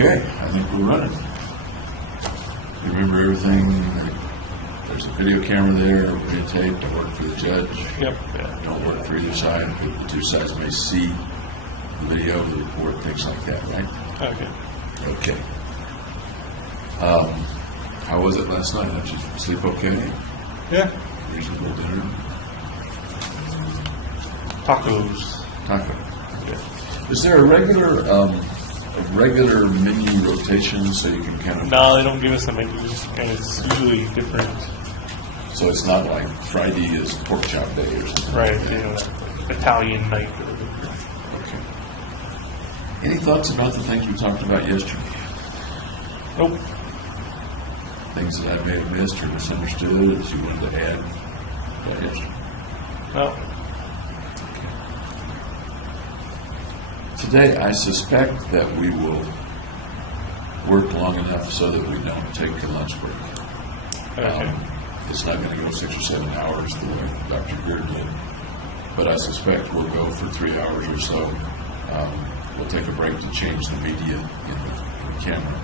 Okay, I think we're running. You remember everything? There's a video camera there, videotape. Don't work for the judge. Yep. Don't work for either side, but the two sides may see the video, the report, things like that, right? Okay. Okay. How was it last night? Did you sleep okay? Yeah. Reasonable dinner? Tacos. Taco. Yeah. Is there a regular menu rotation so you can kind of... No, they don't give us a menu, and it's usually different. So it's not like Friday is pork chop day or something? Right, you know, Italian night. Okay. Any thoughts about the things we talked about yesterday? Nope. Things that I may have missed or misunderstood that you wanted to add about yesterday? No. Today, I suspect that we will work long enough so that we don't take a lunch break. Okay. It's not going to go 6 or 7 hours the way Dr. Greer did, but I suspect we'll go for 3 hours or so. We'll take a break to change the media in the camera,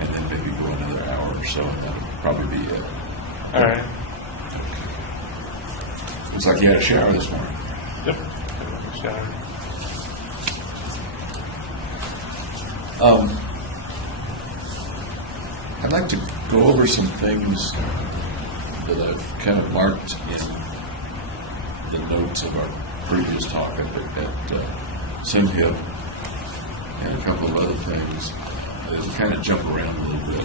and then maybe go another hour or so, and that'll probably be it. All right. Looks like you had a shower this morning. Yep. Shower. I'd like to go over some things that I've kind of marked in the notes of our previous talk at Cynthia, and a couple of other things that kind of jump around a little bit.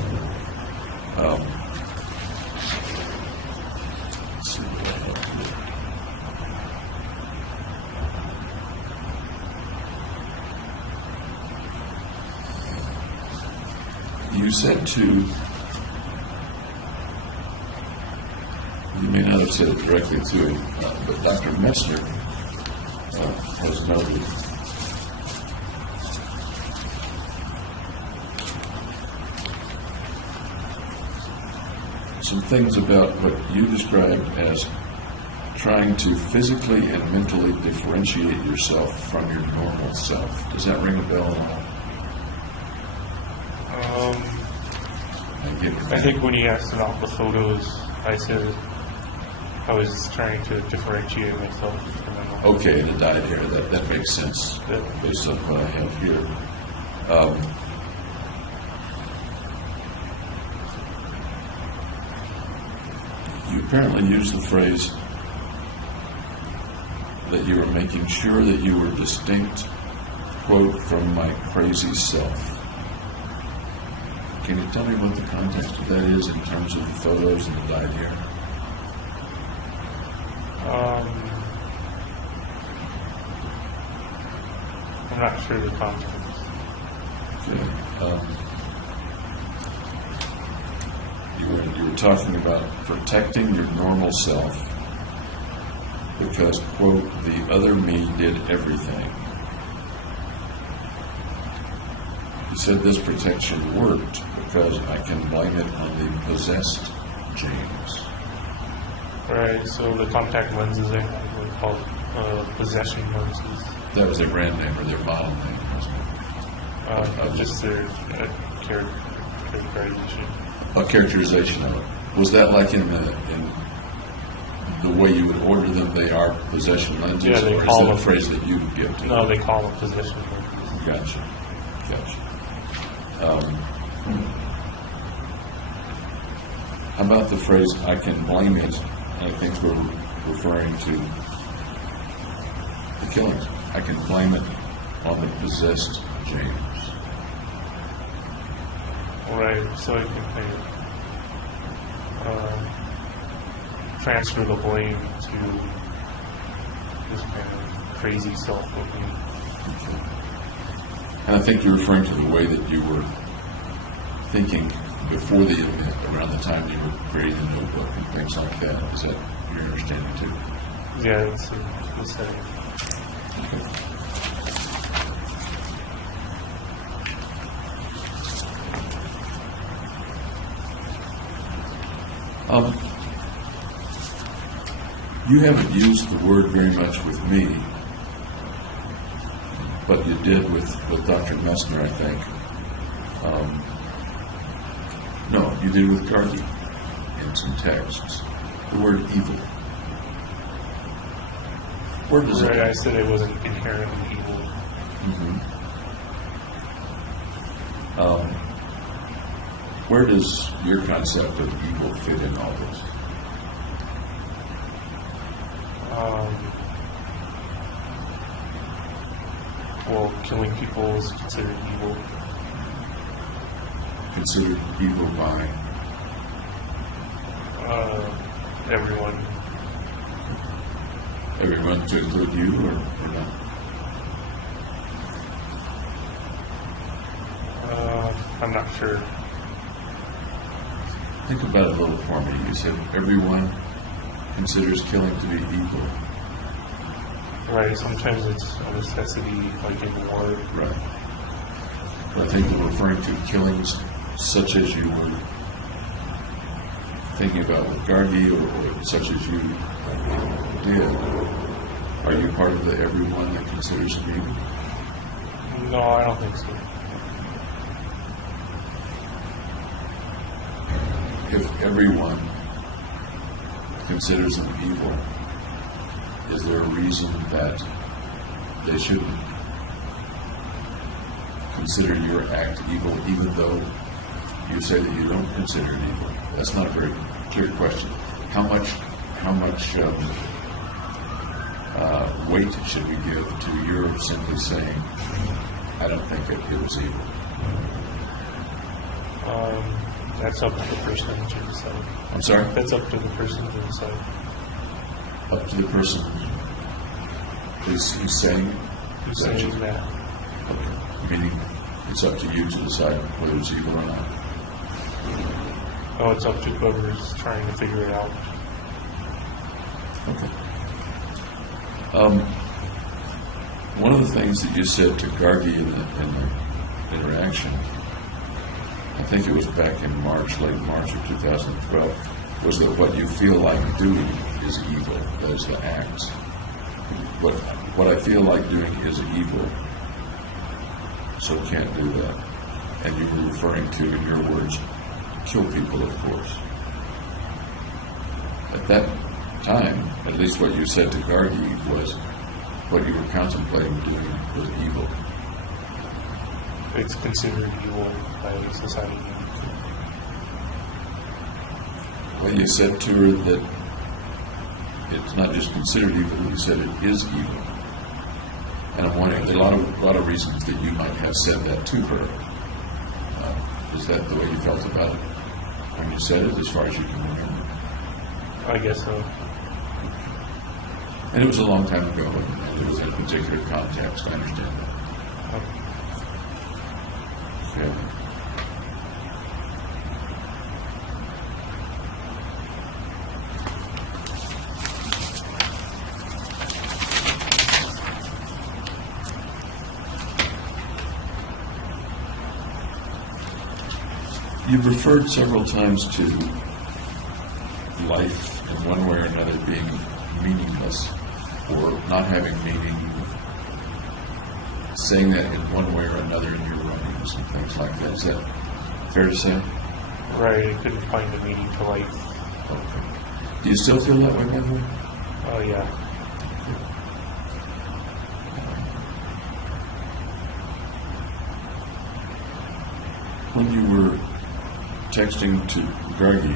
Let's see what I have here. You said you may not have said it directly to him, but Dr. Messner has noted some things about what you described as trying to physically and mentally differentiate yourself from your normal self. Does that ring a bell at all? I think when he asked about the photos, I said I was trying to differentiate myself from them. Okay, the diet here, that makes sense based on what I have here. You apparently used the phrase that you were making sure that you were distinct, quote, from my crazy self. Can you tell me what the context of that is in terms of the photos and the diet here? I'm not sure the context. Okay. You were talking about protecting your normal self because, quote, the other me did everything. You said this protection worked because I can blame it on the possessed James. Right, so the contact lenses I have were called possession lenses. That was their brand name or their model name, wasn't it? Just their characterization. A characterization of it. Was that like in the way you would order them, they are possession lenses? Yeah, they or call is that them. a phrase that you would give to them? No, they call them possession lenses. Gotcha. How about the phrase, I can blame it? I think we're referring to the killings. I can blame it on the possessed James. Right, so I can kind of transfer the blame to this kind of crazy self-looking. And I think you're referring to the way that you were thinking before the event, around the time you were creating the notebook and things like that. Is that your understanding too? Yeah, that's the setting. Okay. You haven't used the word very much with me, but you did with Dr. Messner, I think. No, you did with Gargi in some texts. The word evil. Where does Right, it? I said it wasn't inherently evil. Where does your concept of evil fit in all this? Well, killing people is considered evil. Considered evil by Everyone. everyone, to include you, or not? I'm not sure. Think about it a little for me. You said everyone considers killing to be evil. Right, sometimes it's a necessity, like in war. Right. But I think we're referring to killings such as you were thinking about with Gargi, or such as you did. Are you part of the everyone that considers it evil? No, I don't think so. If everyone considers them evil, is there a reason that they shouldn't consider your act evil, even though you say that you don't consider it evil? That's not a very clear question. How much weight should we give to your simply saying, I don't think it was evil? That's up to the person to decide. I'm sorry? That's up to the person to decide. Up to the person who's saying? Who's saying that? Okay. Meaning it's up to you to decide whether it's evil or not. Oh, it's up to whoever's trying to figure it out. Okay. One of the things that you said to Gargi in the interaction, I think it was back in March, late March of 2012, was that what you feel like doing is evil. That is the acts. What I feel like doing is evil, so can't do that. And you were referring to, in your words, kill people, of course. At that time, at least what you said to Gargi was what you were contemplating doing was evil. It's considered evil by society. Well, you said to her that it's not just considered evil, you said it is evil. And I'm wondering, there are a lot of reasons that you might have said that to her. Is that the way you felt about it when you said it, as far as you can remember? I guess so. And it was a long time ago, and it was in a particular context, I understand that. Okay. You've referred several times to life in one way or another being meaningless or not having meaning, saying that in one way or another in your writings and things like that. Is that fair to say? Right, I couldn't find a meaning to life. Okay. Do you still feel that way, by the way? Oh, yeah. When you were texting to Gargi,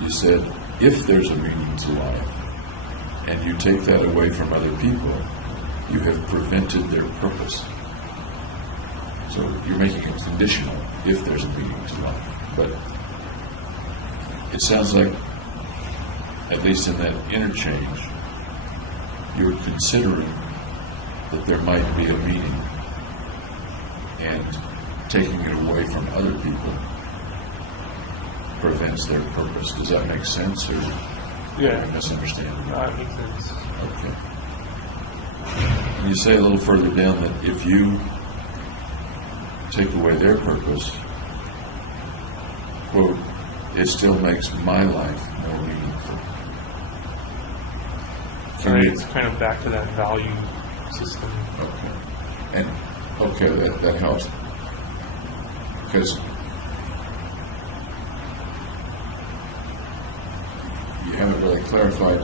you said, if there's a meaning to life, and you take that away from other people, you have prevented their purpose. So you're making it conditional, if there's a meaning to life. But it sounds like, at least in that interchange, you're considering that there might be a meaning, and taking it away from other people prevents their purpose. Does that make sense, or Yeah. am I misunderstanding? No, that makes sense. Okay. And you say a little further down that if you take away their purpose, quote, it still makes my life more meaningful. Right, it's kind of back to that value system. Okay. And, okay, that helps. Because you haven't really clarified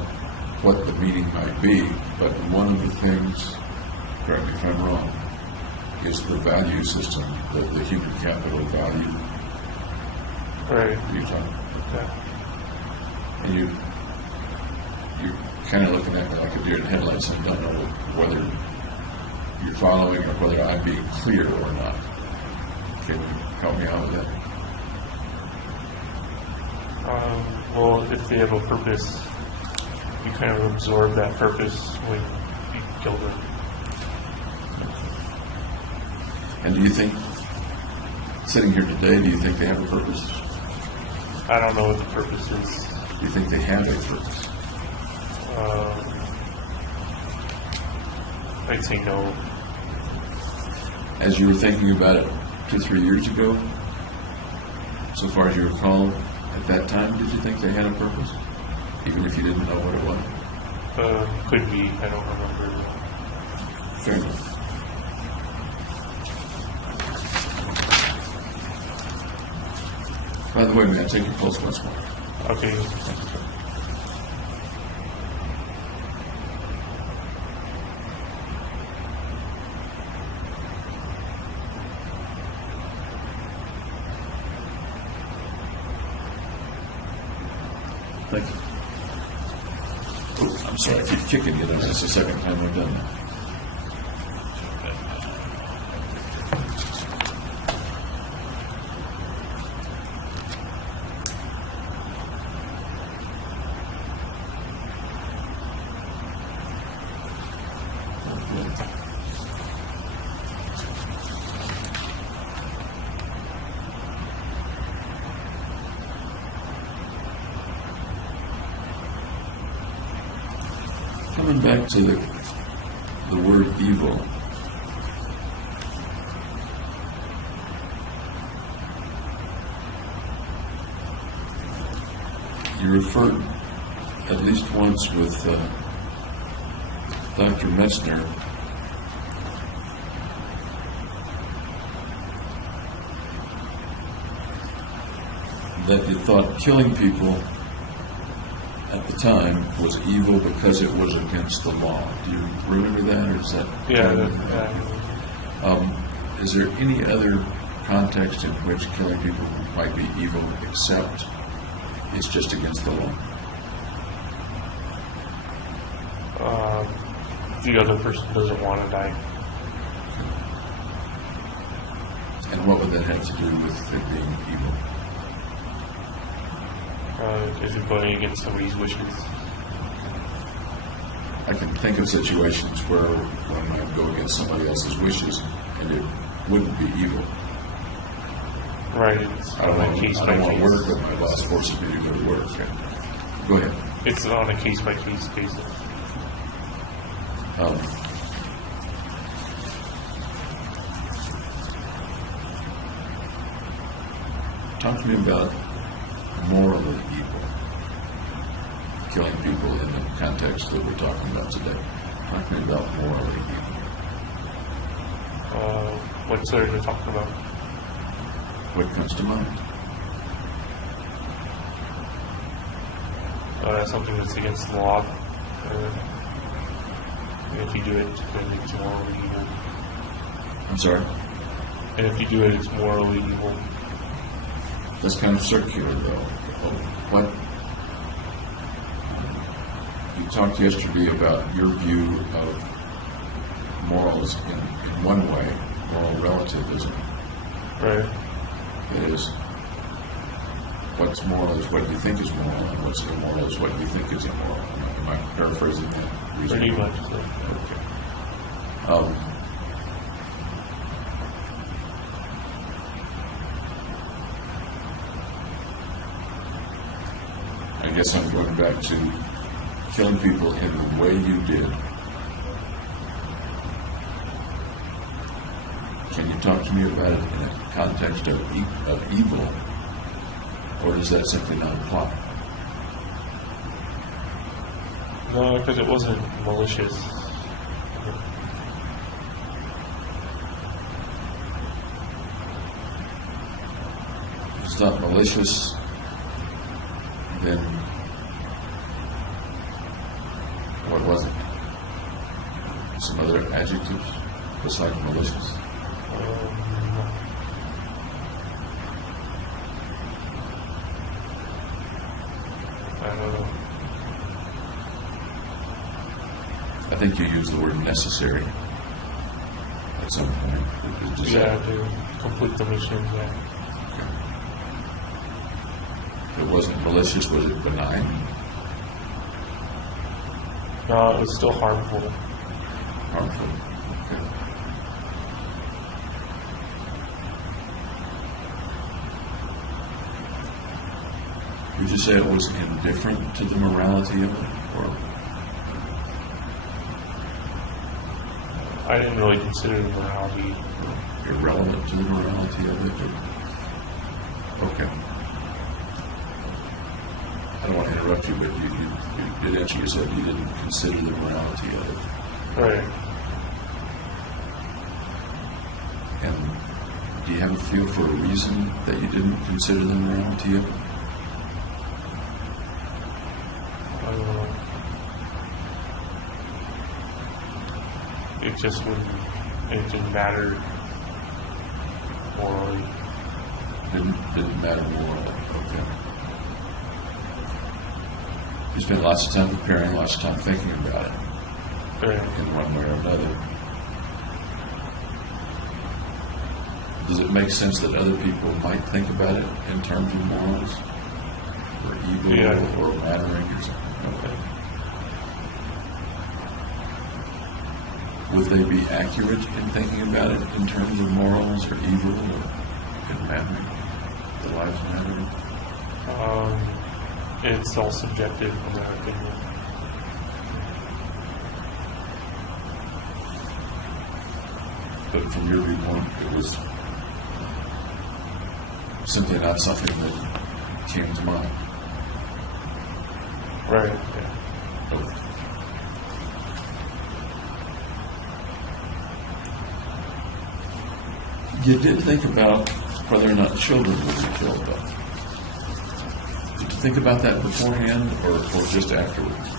what the meaning might be, but one of the things, correct me if I'm wrong, is the value system, the human capital value. Right. You're talking. Okay. And you're kind of looking at me like a deer in headlights and don't know whether you're following or whether I'm being clear or not. Can you help me out with that? Well, if they have a purpose, you kind of absorb that purpose when you kill them. And do you think, sitting here today, do you think they have a purpose? I don't know what the purpose is. Do you think they have a purpose? I'd say no. As you were thinking about it 2-3 years ago, so far as you recall, at that time, did you think they had a purpose? Even if you didn't know what it was? Could be. I don't remember. Fair enough. By the way, may I take your pulse once more? Okay. Thank you. Oh, I'm sorry, I keep kicking you. That's the second time I've done that. Coming back to the word evil, you referred at least once with Dr. Metzner that you thought killing people at the time was evil because it was against the law. Do you remember that, or is that? Yeah. Is there any other context in which killing people might be evil except it's just against the law? The other person doesn't want to die. And what would that have to do with it being evil? Is it going against somebody's wishes? I can think of situations where one might go against somebody else's wishes and it wouldn't be evil. Right. It's I don't on a want case to by case. work, but my boss forces me to go to work. Okay. Go ahead. It's on a case by case basis. Talk to me about morally evil, killing people in the context that we're talking about today. Talk to me about morally evil. What are you talking about? What comes to mind? Something that's against the law. And if you do it, then it's morally evil. I'm sorry? And if you do it, it's morally evil. That's kind of circular, though. What you talked yesterday about your view of morals in one way, moral relativism. Right. That is, what's moral is what you think is moral, and what's immoral is what you think is immoral. Am I paraphrasing that? Pretty much. So. Okay. I guess I'm going back to killing people in the way you did. Can you talk to me about it in a context of evil, or does that simply not apply? No, because it wasn't malicious. it's not malicious, then what was it? Some other adjectives besides malicious? I don't know. I think you used the word necessary at some point. Does Yeah, that- to complete the mission, yeah. It wasn't malicious, was it benign? No, it was still harmful. Harmful? Okay. Would you say it was indifferent to the morality of it, or I didn't really consider the morality. irrelevant to the morality of it? Okay. I don't want to interrupt you, but you did answer. You said you didn't consider the morality of it. Right. And do you have a feel for a reason that you didn't consider the morality of it? I don't know. It just wouldn't, it didn't matter morally. Didn't matter morally. Okay. You spent lots of time preparing, lots of time thinking about it Right. in one way or another. Does it make sense that other people might think about it in terms of morals? Or evil Yeah. or mattering or something? Okay. Would they be accurate in thinking about it in terms of morals or evil or in mattering? The lives mattering? It's all subjective in their opinion. But from your viewpoint, it was simply not something that came to mind. Right, yeah. Okay. You did think about whether or not children would be killed, though. Did you think about that beforehand or just afterwards?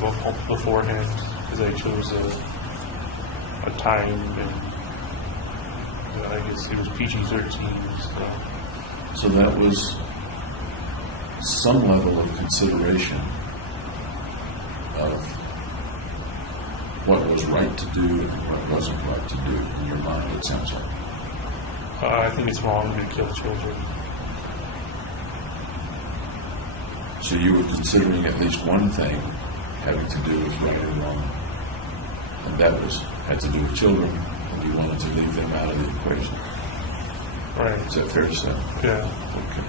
Well, beforehand, because I chose a time, and I guess it was PG-13, so. So that was some level of consideration of what was right to do and what wasn't right to do in your mind, it sounds like. I think it's wrong to kill children. So you were considering at least one thing having to do with right or wrong, and that had to do with children, and you wanted to leave them out of the equation. Right. Is that fair to say? Yeah. Okay.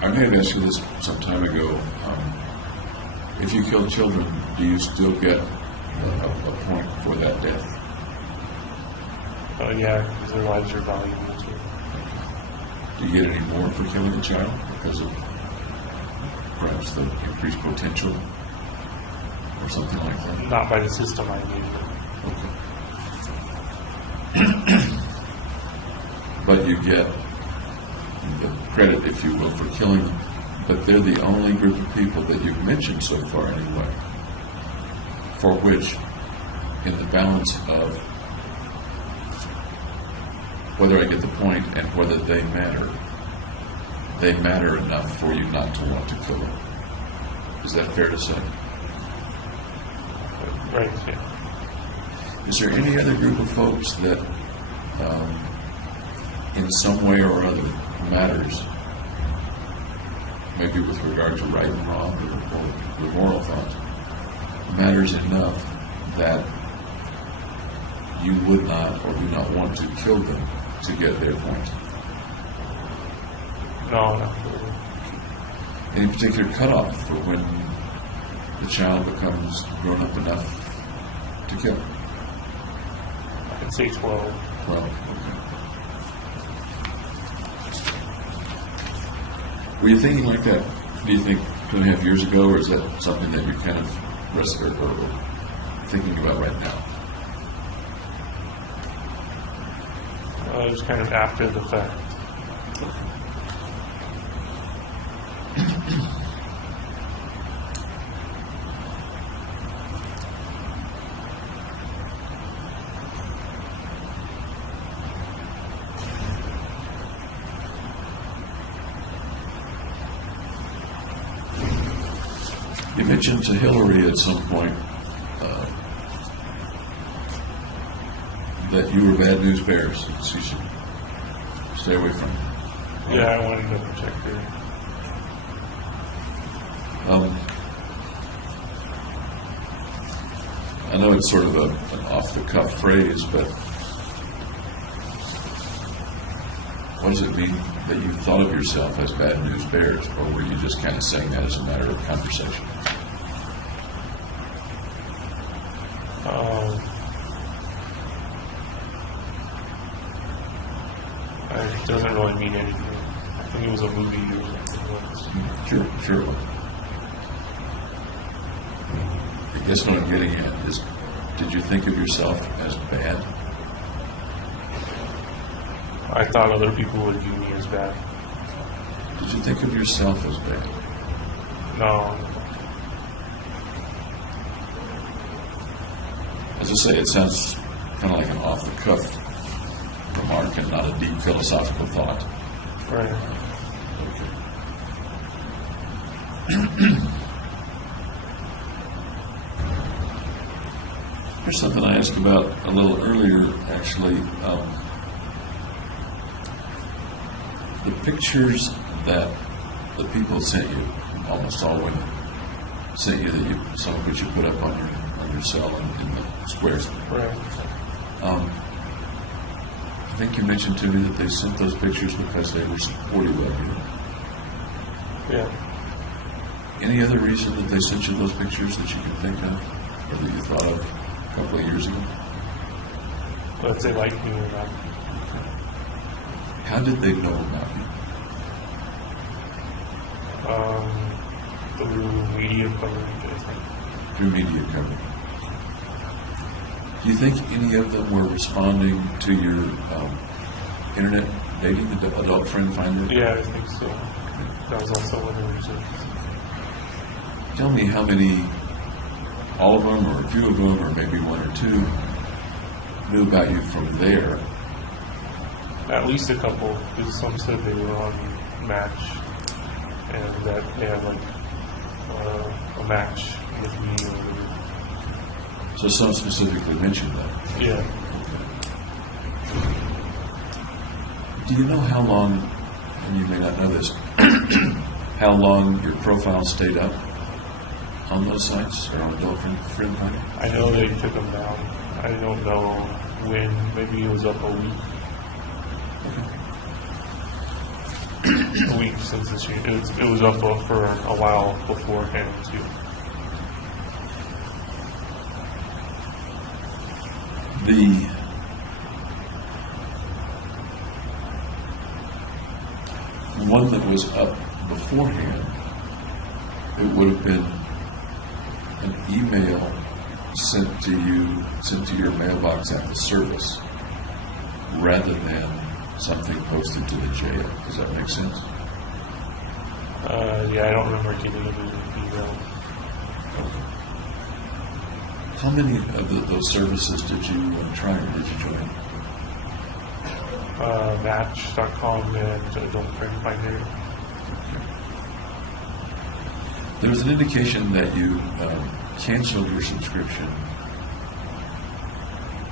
I may have asked you this some time ago. If you kill children, do you still get a point for that death? Yeah, because their lives are valuable too. Do you get any more for killing a child because of perhaps the increased potential or something like that? Not by the system I made. Okay. But you get the credit, if you will, for killing them. But they're the only group of people that you've mentioned so far anyway, for which, in the balance of whether I get the point and whether they matter enough for you not to want to kill them. Is that fair to say? Right, yeah. Is there any other group of folks that, in some way or other, matters, maybe with regard to right and wrong or the moral thought, matters enough that you would not or do not want to kill them to get their point? No, not really. Any particular cutoff for when the child becomes grown up enough to kill? I'd say 12. Well, okay. Were you thinking like that, do you think, 2.5 years ago, or is that something that you kind of thinking about right now? It was kind of after the fact. You mentioned to Hillary at some point that you were bad news bears. She should stay away from you. Yeah, I wanted to protect her. I know it's sort of an off-the-cuff phrase, but what does it mean that you thought of yourself as bad news bears, or were you just kind of saying that as a matter of conversation? It doesn't really mean anything. I think it was a movie or something. Sure. I guess what I'm getting at is, did you think of yourself as bad? I thought other people would view me as bad. Did you think of yourself as bad? No. As I say, it sounds kind of like an off-the-cuff remark and not a deep philosophical thought. Right. Here's something I asked about a little earlier, actually. The pictures that the people sent you, almost all women, sent you, some of which you put up on your cell in the squares. Right. I think you mentioned to me that they sent those pictures because they were supportive of you. Yeah. Any other reason that they sent you those pictures that you can think of, or that you thought of a couple of years ago? But if they like me or not. How did they know about you? Through media coverage, I think. Through media coverage. Do you think any of them were responding to your internet dating, the adult friend finder? Yeah, I think so. That was also one of the reasons. Tell me how many, all of them, or a few of them, or maybe one or two, knew about you from there. At least a couple, because some said they were on Match, and that they had like a match with me or whatever. So some specifically mentioned that. Yeah. Do you know how long, and you may not know this, how long your profile stayed up on those sites, or on adult friend finder? I know they took them down. I don't know when. Maybe it was up a week. A week since the change. It was up for a while beforehand too. The one that was up beforehand, it would have been an email sent to your mailbox at the service, rather than something posted to the jail. Does that make sense? Yeah, I don't remember getting it in an email. How many of those services did you try, or did you join? Match.com and Adult Friend Finder. There was an indication that you canceled your subscription,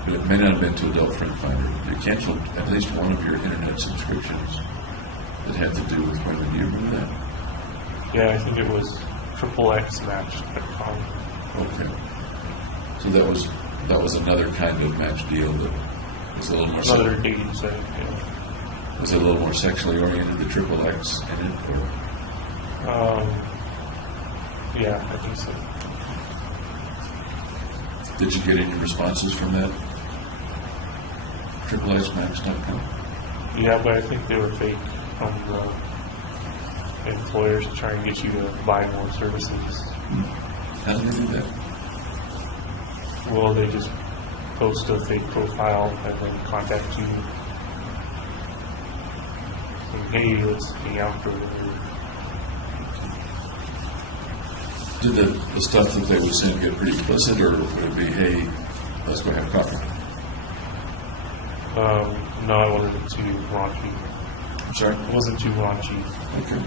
but it may not have been to Adult Friend Finder. You canceled at least one of your internet subscriptions that had to do with women. Do you remember that? Yeah, I think it was XXXmatch.com. Okay. So that was another kind of match deal that was a little more. Another dating site. Yeah. Was it a little more sexually oriented? The XXX in it, or? Yeah, I think so. Did you get any responses from that? XXXmatch.com? Yeah, but I think they were fake from the employers to try and get you to buy more services. How did they do that? Well, they just post a fake profile and then contact you. Saying, hey, let's hang out or whatever. Did the stuff that they would send get pretty explicit, or would it be, hey, let's go have coffee? No, I wasn't too raunchy. I'm sorry? It wasn't too raunchy. Okay.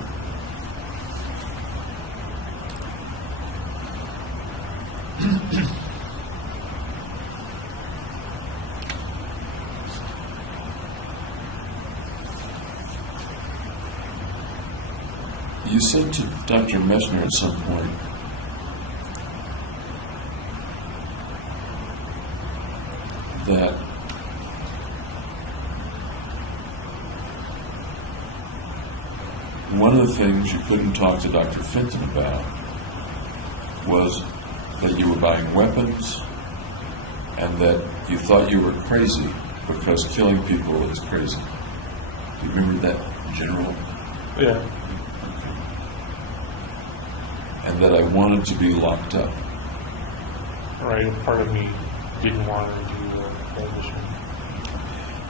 You said to Dr. Messner at some point that one of the things you couldn't talk to Dr. Fenton about was that you were buying weapons and that you thought you were crazy because killing people is crazy. Do you remember that general? Yeah. And that I wanted to be locked up. Right, and part of me didn't want to do that mission.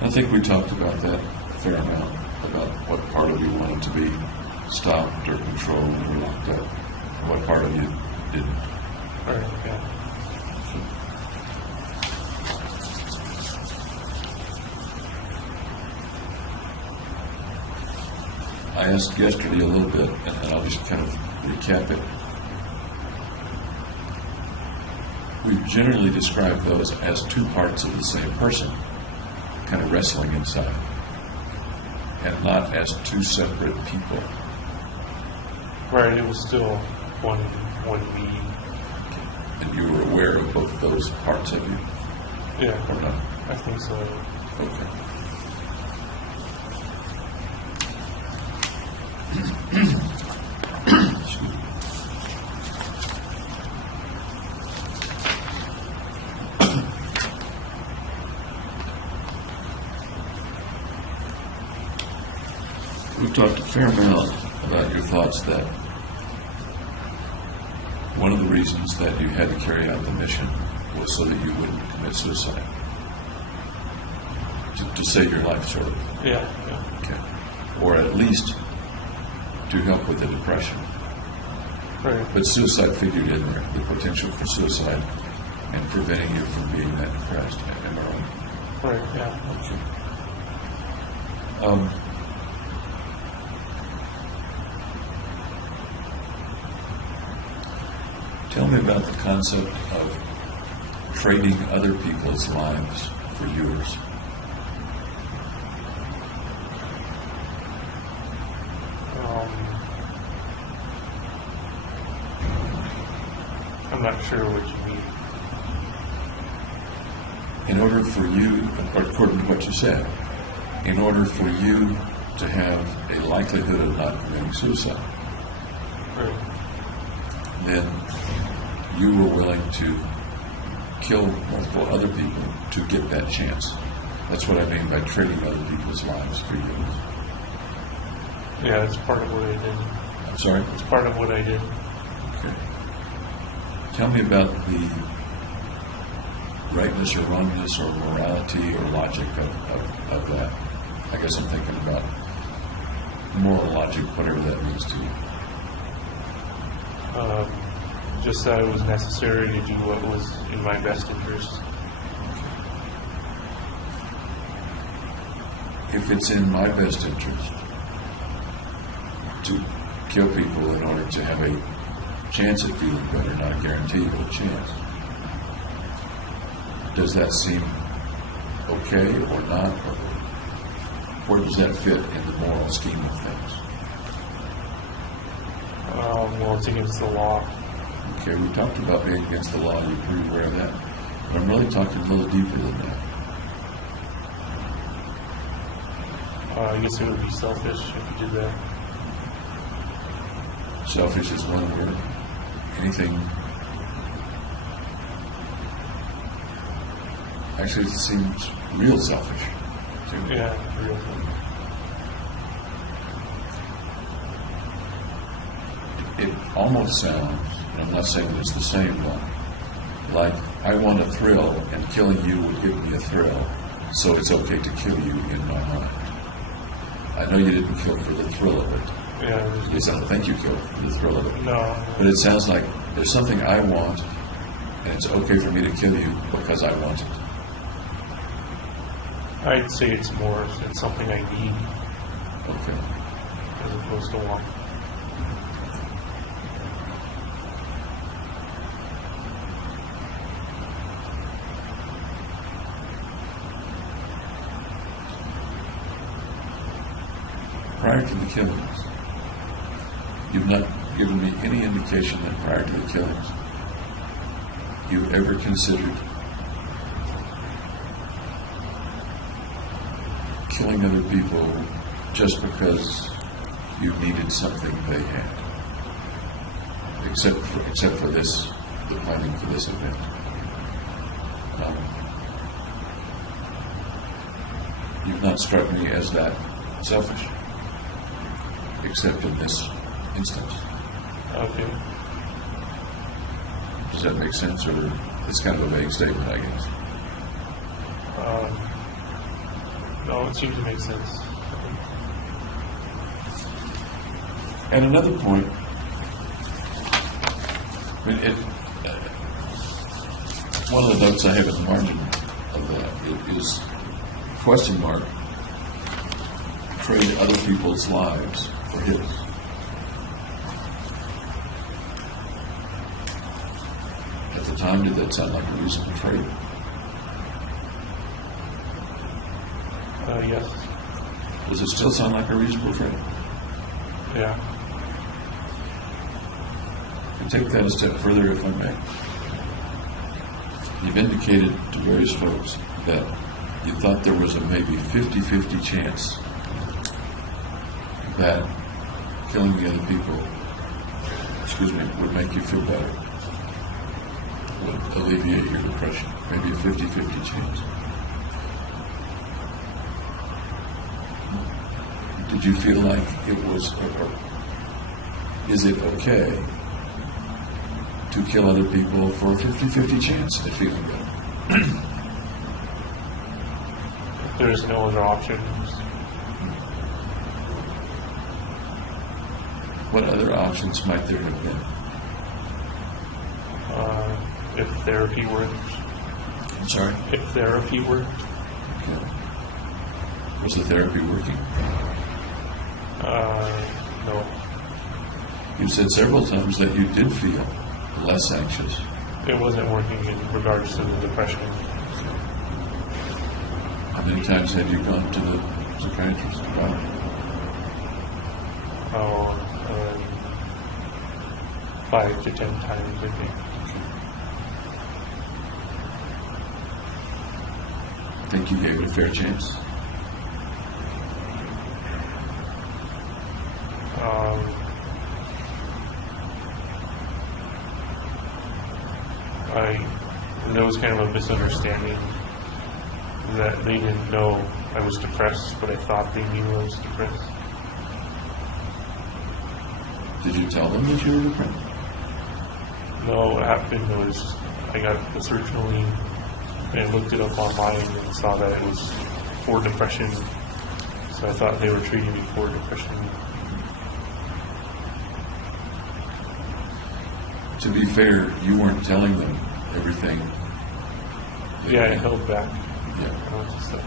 I think we talked about that a fair amount, about what part of you wanted to be stopped or controlled or locked up, and what part of you didn't. Right, yeah. I asked yesterday a little bit, and I'll just kind of recap it. We generally describe those as two parts of the same person, kind of wrestling inside, and not as two separate people. Right, it was still one me. And you were aware of both those parts of you, Yeah, or not? I think so. Okay. Excuse me. We've talked a fair amount about your thoughts that one of the reasons that you had to carry out the mission was so that you wouldn't commit suicide. To save your life, sort of. Yeah, yeah. Okay. Or at least to help with the depression. Right. But suicide figured in there, the potential for suicide and preventing you from being that depressed. Am I right? Right, yeah. Okay. Tell me about the concept of trading other people's lives for yours. I'm not sure what you mean. In order for you, according to what you said, in order for you to have a likelihood of not committing suicide, Right. then you were willing to kill multiple other people to get that chance. That's what I mean by trading other people's lives for yours. Yeah, it's part of what I did. I'm sorry? It's part of what I did. Okay. Tell me about the rightness or wrongness or morality or logic of that. I guess I'm thinking about moral logic, whatever that means to you. Just that it was necessary to do what was in my best interest. If it's in my best interest to kill people in order to have a chance at feeling better, not a guarantee, but a chance, does that seem okay or not? Or where does that fit in the moral scheme of things? Well, it's against the law. Okay, we talked about being against the law. You're pretty aware of that. But I'm really talking a little deeper than that. I guess it would be selfish if you did that. Selfish is one word. Anything. Actually, it seems real selfish, too. Yeah, real. It almost sounds, and I'm not saying it's the same one, like, I want a thrill, and killing you would give me a thrill, so it's okay to kill you in my mind. I know you didn't kill for the thrill of it. Yeah. Because I don't think you killed for the thrill of it. No. But it sounds like there's something I want, and it's okay for me to kill you because I want it. I'd say it's something I need Okay. as opposed to want. Prior to the killings, you've not given me any indication that prior to the killings, you ever considered killing other people just because you needed something they had, except for this, the planning for this event. You've not struck me as that selfish, except in this instance. Okay. Does that make sense, or it's kind of a vague statement, I guess? No, it seems to make sense. And another point, I mean, one of the notes I have in the margin of that is question mark, trade other people's lives for his. At the time, did that sound like a reasonable trade? Yes. Does it still sound like a reasonable trade? Yeah. And take that a step further, if I may. You've indicated to various folks that you thought there was a maybe 50-50 chance that killing the other people, would make you feel better, would alleviate your depression. Maybe a 50-50 chance. Did you feel like it was, or is it okay to kill other people for a 50-50 chance at feeling better? If there's no other options, What other options might there have been? if therapy worked. I'm sorry? If therapy worked. Okay. Was the therapy working? No. You said several times that you did feel less anxious. It wasn't working in regards to the depression. How many times had you gone to the psychiatrist about it? 5 to 10 times, I think. Think you gave it a fair chance? There was kind of a misunderstanding that they didn't know I was depressed, but I thought they knew I was depressed. Did you tell them that you were depressed? No, what happened was I got the sertraline and I looked it up online and saw that it was for depression. So I thought they were treating me for depression. To be fair, you weren't telling them everything. Yeah, I held back. Yeah. A bunch of stuff.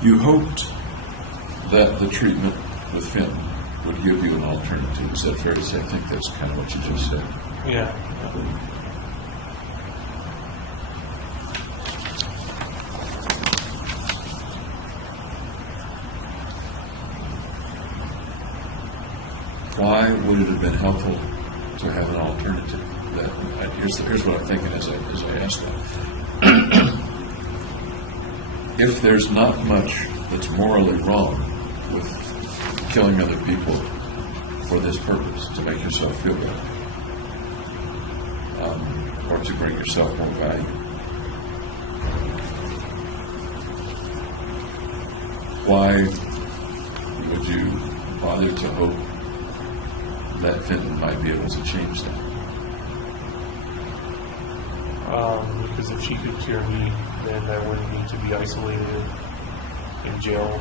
You hoped that the treatment with Finn would give you an alternative. Is that fair to say? I think that's kind of what you just said. Yeah. Why would it have been helpful to have an alternative? Here's what I'm thinking as I ask that. if there's not much that's morally wrong with killing other people for this purpose, to make yourself feel better, or to bring yourself more value, why would you bother to hope that Fenton might be able to change that? Because if she could cure me, then I wouldn't need to be isolated in jail.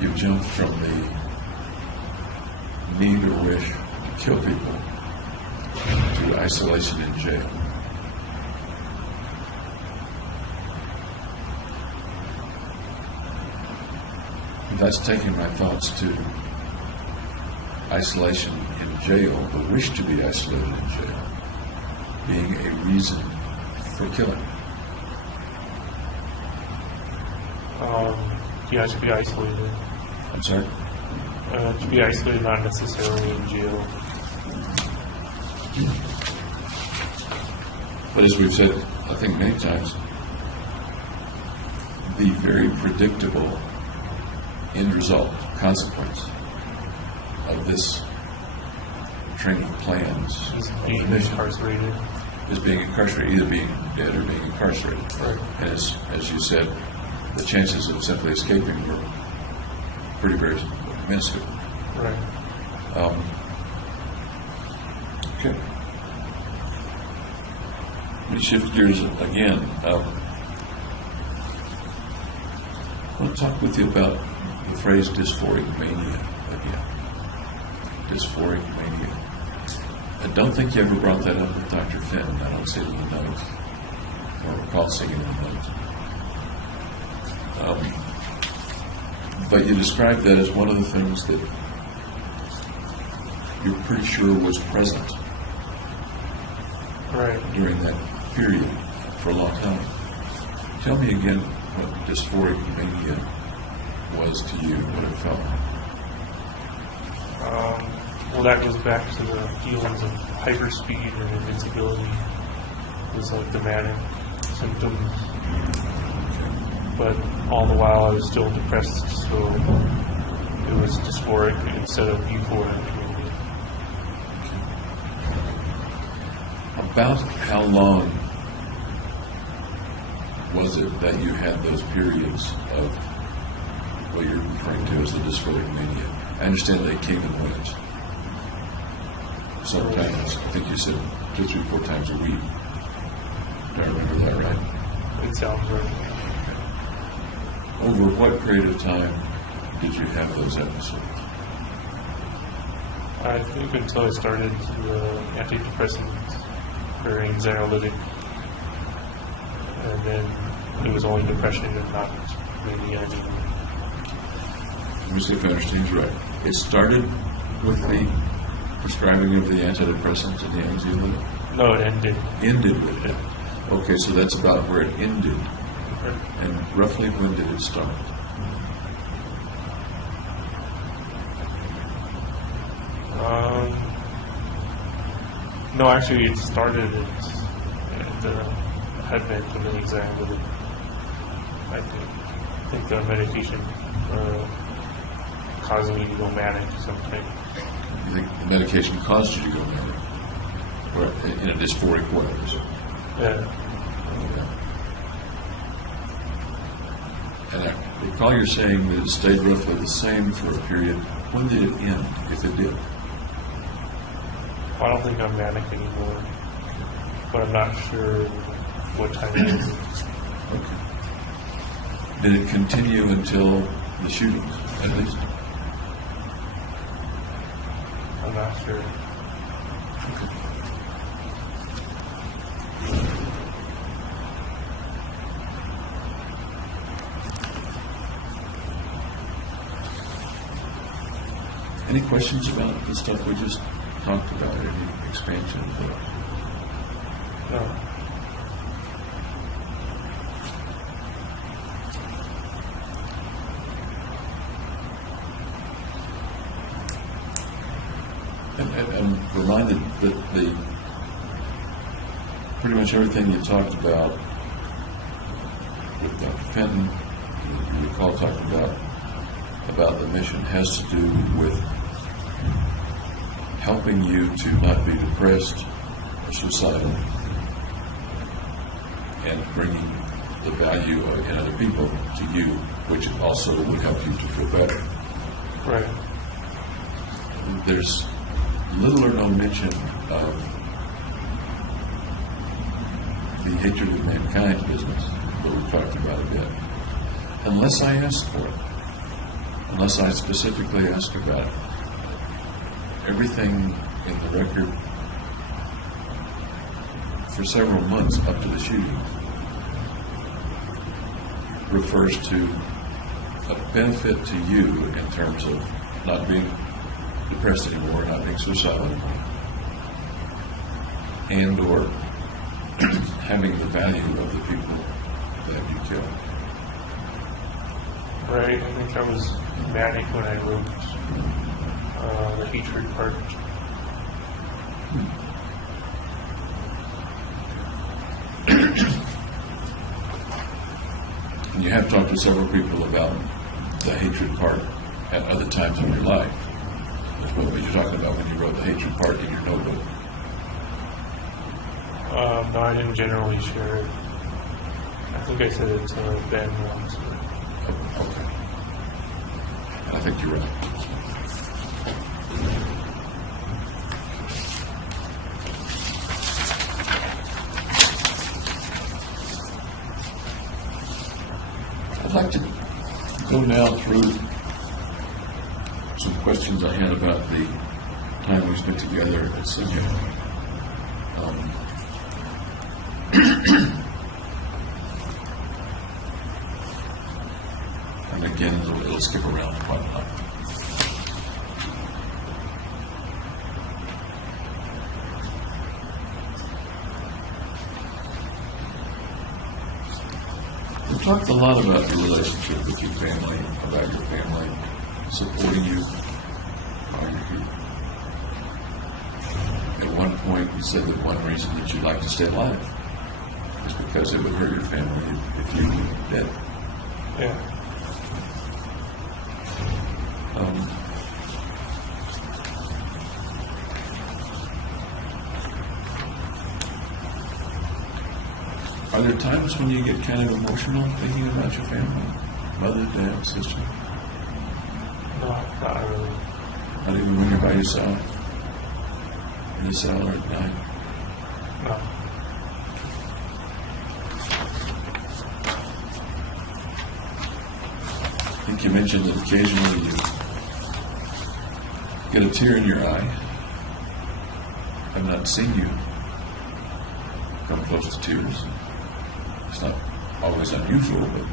You jumped from the need or wish to kill people to isolation in jail. That's taking my thoughts to isolation in jail, the wish to be isolated in jail, being a reason for killing. Yeah, to be isolated. I'm sorry? To be isolated, not necessarily in jail. But as we've said, I think many times, the very predictable end result, consequence of this train of plans Is of being mission incarcerated. is being incarcerated, either being dead or being incarcerated. Right. And as you said, the chances of simply escaping were very minuscule. Right. Okay. Let me shift gears again. I want to talk with you about the phrase dysphoric mania again. Dysphoric mania. I don't think you ever brought that up with Dr. Finn. I don't see it in the notes. I don't recall seeing it in the notes. But you described that as one of the things that you're pretty sure was present Right. during that period for a long time. Tell me again what dysphoric mania was to you, what it felt like. Well, that goes back to the feelings of hyperspeed and invincibility. It was like the manic symptoms. But all the while I was still depressed, so it was dysphoric instead of euphoric. About how long was it that you had those periods of what you're referring to as the dysphoric mania? I understand they came and went. Sometimes, I think you said 2, 3, 4 times a week. Do I remember that right? It sounds right. Over what period of time did you have those episodes? I think until I started the antidepressants or anxiolytic, and then it was only depression and not mania anymore. Let me see if I understand you right. It started with the prescribing of the antidepressants and the anxiolytic? No, it ended. Ended with it. Okay, so that's about where it ended. Right. And roughly when did it start? No, actually, it started at the advent of the anxiolytic. I think the medication caused me to go manic or something. You think the medication caused you to go manic? Or in a dysphoric way? Yeah. And I recall you're saying that it stayed roughly the same for a period. When did it end, if it did? I don't think I'm manic anymore, but I'm not sure what time it is. Okay. Did it continue until the shootings, at least? I'm not sure. Any questions about the stuff we just talked about? Any expansion of that? No. And I'm reminded that pretty much everything you talked about with Dr. Fenton, you recall talking about the mission, has to do with helping you to not be depressed or suicidal, and bringing the value in other people to you, which also would help you to feel better. Right. There's little or no mention of the hatred of mankind business that we talked about a bit, unless I ask for it, unless I specifically ask about it. Everything in the record for several months up to the shooting refers to a benefit to you in terms of not being depressed anymore, not being suicidal anymore, and or having the value of the people that you kill. Right. I think I was manic when I wrote the hatred part. And you have talked to several people about the hatred part at other times in your life. That's what you're talking about when you wrote the hatred part in your notebook. No, I didn't generally share it. I think I said it to Ben once. Okay. I think you're right. I'd like to go now through some questions I had about the time we spent together at Synia. And again, it'll skip around quite a lot. We talked a lot about your relationship with your family, about your family supporting you. At one point, you said that one reason that you'd like to stay alive is because it would hurt your family if you were dead. Yeah. Are there times when you get kind of emotional thinking about your family? Mother, dad, sister? No, not really. Not even when you're by yourself? In the cell or at night? No. I think you mentioned that occasionally you get a tear in your eye. I've not seen you come close to tears. It's not always unusual, but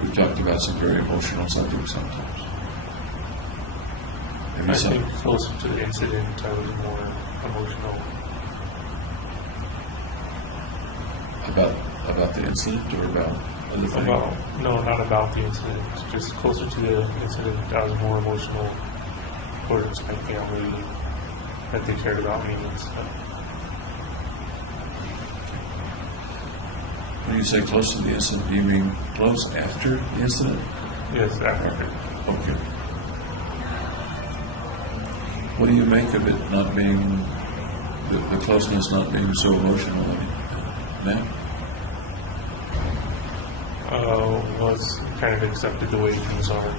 we've talked about some very emotional subjects sometimes. I think closer to the incident, I was more emotional. About the incident or about other things? No, not about the incident. Just closer to the incident, I was more emotional towards my family, that they cared about me and stuff. When you say close to the incident, do you mean close after the incident? Yes, after. Okay. What do you make of it not being, the closeness not being so emotional? Matt? Was kind of accepted the way things are.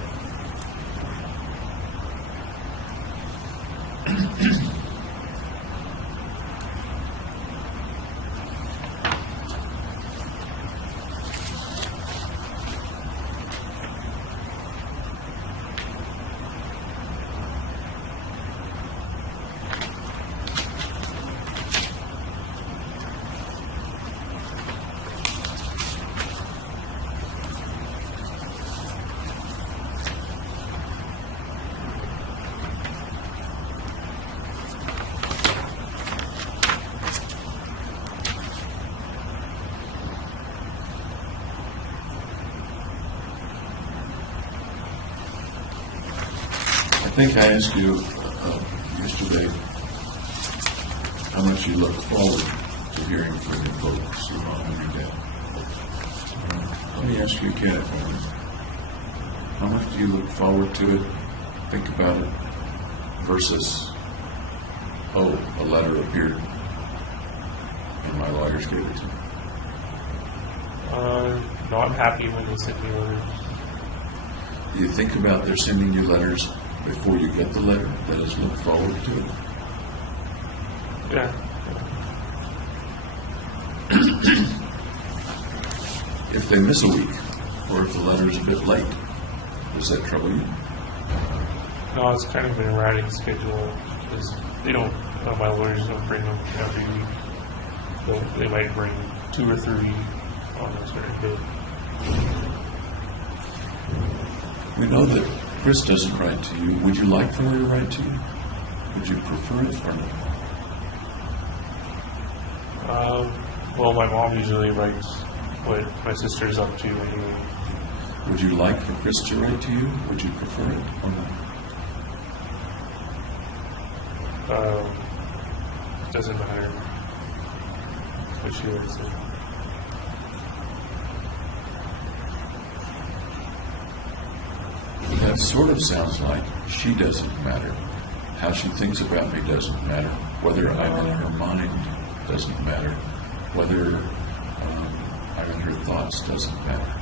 I think I asked you yesterday how much you look forward to hearing from your folks who are on your dad. Let me ask you again, how much do you look forward to it, think about it, versus, oh, a letter appeared and my lawyers gave it to me? No, I'm happy when they send me letters. Do you think about their sending you letters before you get the letter? That is, look forward to it. Yeah. If they miss a week, or if the letter is a bit late, does that trouble you? No, it's kind of an erratic schedule because they don't, my lawyers don't bring them every week. They might bring 2 or 3 on a certain day. We know that Chris doesn't write to you. Would you like for her to write to you? Would you prefer it or not? Well, my mom usually writes what my sister's up to anyway. Would you like for Chris to write to you? Would you prefer it or not? Doesn't matter what she wants to. That sort of sounds like she doesn't matter. How she thinks about me doesn't matter. Whether I'm in her mind doesn't matter. Whether I'm in her thoughts doesn't matter.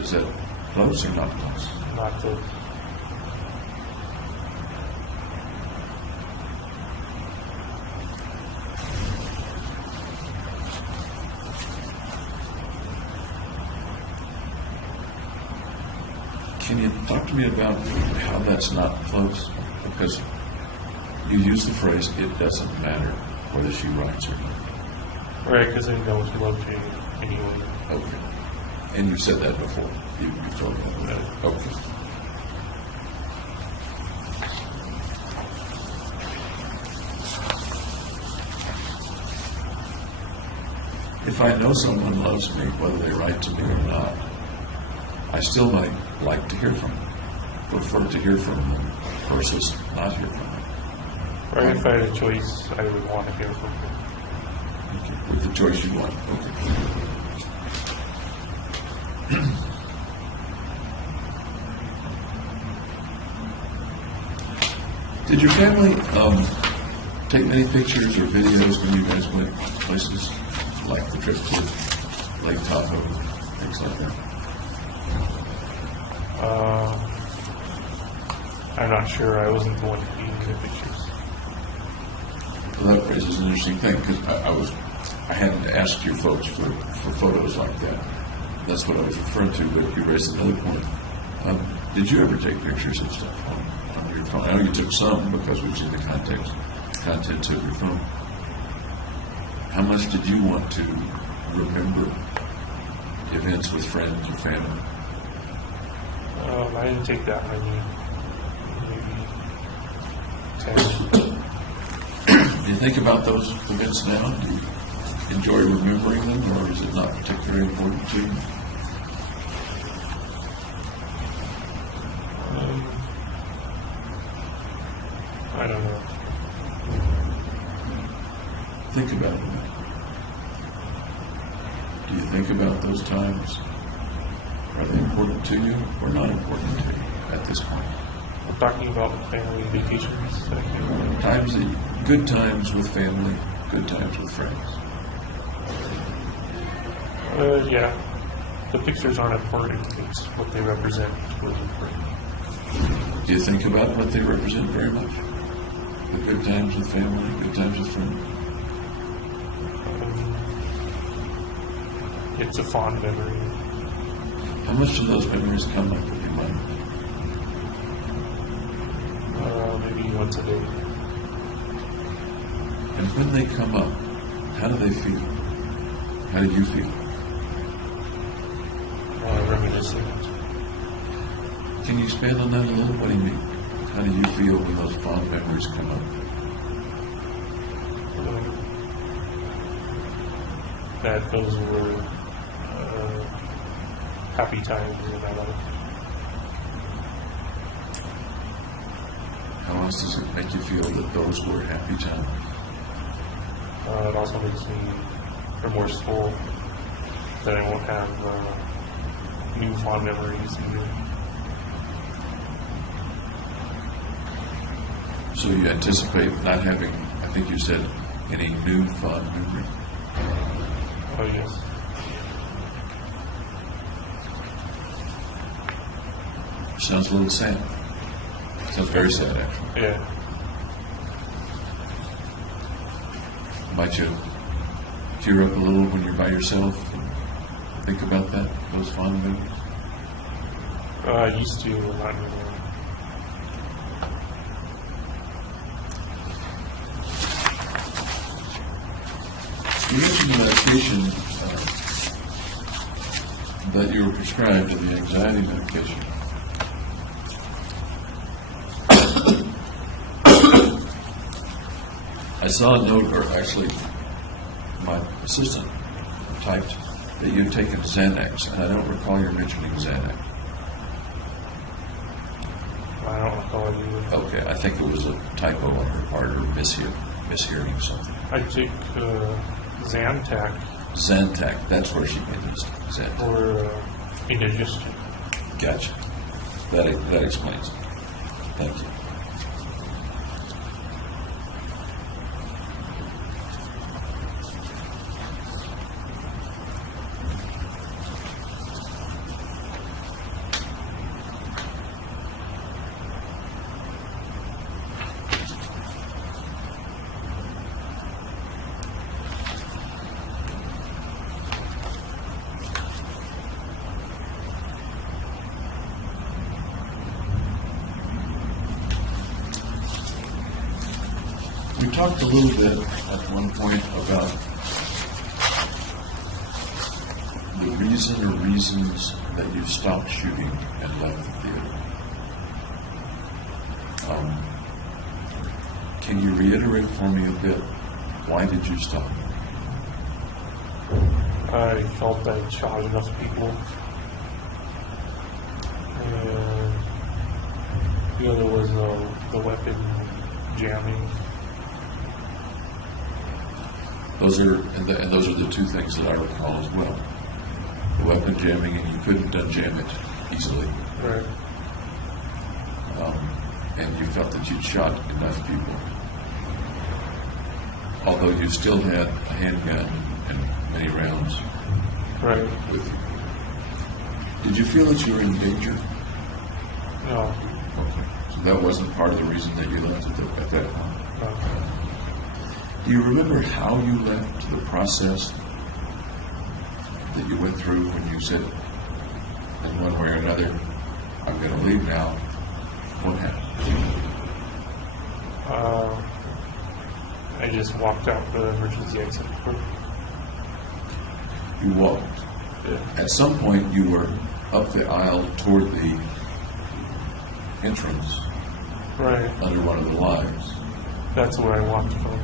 Is that close or not close? Not close. Can you talk to me about how that's not close? Because you use the phrase, it doesn't matter whether she writes or not. Right, because I know she loves me anyway. Okay. And you said that before. You've told me that. Okay. If I know someone loves me, whether they write to me or not, I still might like to hear from them, prefer to hear from them versus not hear from them. Right, if I had a choice, I would want to hear from her. Okay. With the choice you want. Okay. Did your family take many pictures or videos when you guys went places like the trip to Lake Tahoe, things like that? I'm not sure. I wasn't the one taking the pictures. Well, that raises an interesting thing because I hadn't asked your folks for photos like that. That's what I was referring to, but you raised another point. Did you ever take pictures of stuff on your phone? I know you took some because we've seen the contents of your phone. How much did you want to remember events with friends or family? I didn't take that many. Maybe 10. Do you think about those events now? Do you enjoy remembering them, or is it not particularly important to you? I don't know. Think about it. Do you think about those times? Are they important to you or not important to you at this point? I'm talking about family vacations. Good times with family, good times with friends. Yeah. The pictures aren't important. It's what they represent was important. Do you think about what they represent very much? The good times with family, good times with friends? It's a fond memory. How much do those memories come up in your mind? Maybe once a day. And when they come up, how do they feel? How do you feel? Reminiscent. Can you expand on that a little? What do you mean? How do you feel when those fond memories come up? That those were happy times in my life. How else does it make you feel that those were happy times? it also makes me remorseful that I won't have new fond memories either. So you anticipate not having, I think you said, any new fond memory? Oh, yes. Sounds a little sad. Sounds very sad, actually. Yeah. Might you tear up a little when you're by yourself and think about that, those fond memories? I used to, but not anymore. You mentioned the medication that you were prescribed, the anxiety medication. I saw a note, or actually, my assistant typed that you had taken Xanax, and I don't recall you mentioning Xanax. I don't recall it either. Okay, I think it was a typo on her part, or mishearing something. I take Zantac Zantac, that's where she made this. Zantac. for indigestion. Gotcha. That explains it. Thank you. We talked a little bit at one point about the reason or reasons that you stopped shooting and left the theater. Can you reiterate for me a bit, why did you stop? I felt I shot enough people. And the other was the weapon jamming. Those are the two things that I recall as well. The weapon jamming, and you couldn't unjam it easily. Right. And you felt that you'd shot enough people. Although you still had a handgun and many rounds Right. with you. Did you feel that you were in danger? No. Okay. So that wasn't part of the reason that you left at that point. Okay. Do you remember how you left, the process that you went through when you said, in one way or another, I'm going to leave now? What happened? I just walked out the emergency exit door. You walked. Yeah. At some point, you were up the aisle toward the entrance Right. under one of the lines. That's where I walked from.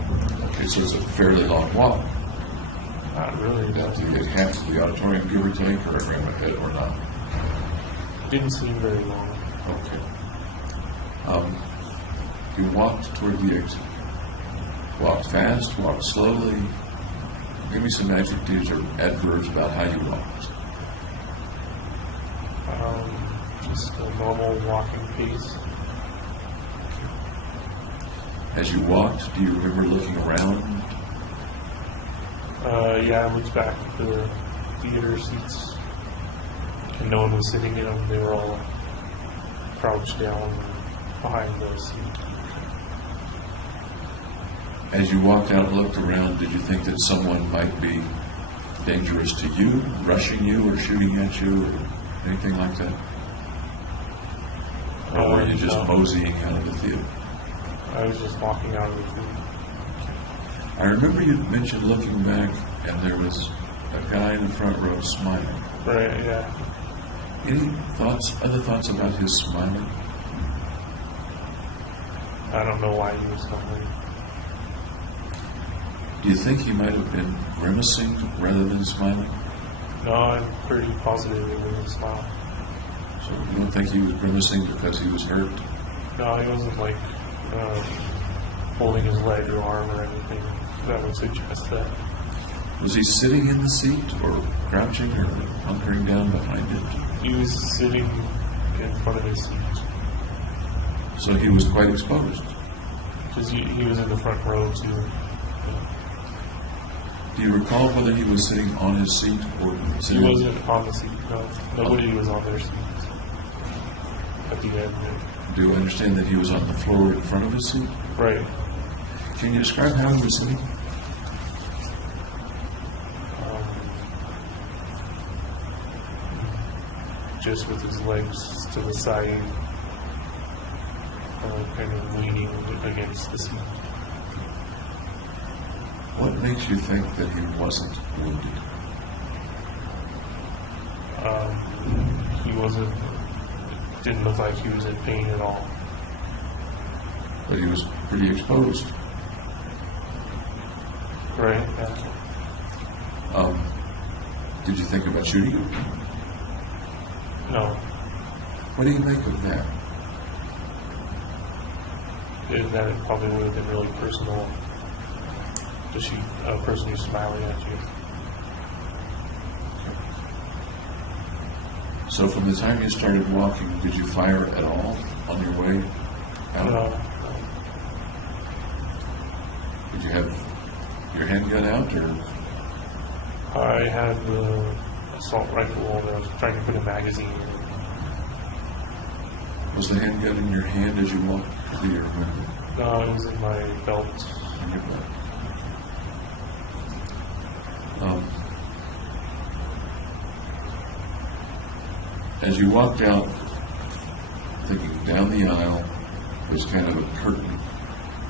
Okay, so it's a fairly long walk. Not really. Now, do you get half of the auditorium, give or take, or around my head, or not? Didn't seem very long. Okay. You walked toward the exit. Walked fast, walked slowly. Give me some adjectives or adverbs about how you walked. Just a normal walking pace. As you walked, do you remember looking around? Yeah, I looked back at the theater seats, and no one was sitting in them. They were all crouched down behind the seat. As you walked out and looked around, did you think that someone might be dangerous to you, rushing you or shooting at you or anything like that? Or were you just No. moseying out of the theater? I was just walking out of the theater. I remember you mentioned looking back and there was a guy in the front row smiling. Right, yeah. Any other thoughts about his smiling? I don't know why he was smiling. Do you think he might have been grimacing rather than smiling? No, I'm pretty positive it was a smile. So you don't think he was grimacing because he was hurt? No, he wasn't like holding his leg or arm or anything. that would suggest that. Was he sitting in the seat or crouching or hunkering down behind it? He was sitting in front of his seat. So he was quite exposed. Because he was in the front row too. Do you recall whether he was sitting on his seat or He sitting? wasn't on the seat, no. Nobody was on their seats at the end. Do you understand that he was on the floor in front of his seat? Right. Can you describe how he was sitting? Just with his legs to the side, kind of leaning against the seat. What makes you think that he wasn't wounded? He wasn't, didn't look like he was in pain at all. But he was pretty exposed. Right? Yeah. Did you think about shooting him? No. What do you make of that? That it probably would have been really personal to shoot a person who's smiling at you. So from the time you started walking, did you fire at all on your way out? No. Did you have your handgun out, or I had the assault rifle and I was trying to put a magazine in. was the handgun in your hand as you walked to your window? No, it was in my belt. In your belt. As you walked out, thinking down the aisle, there's kind of a curtain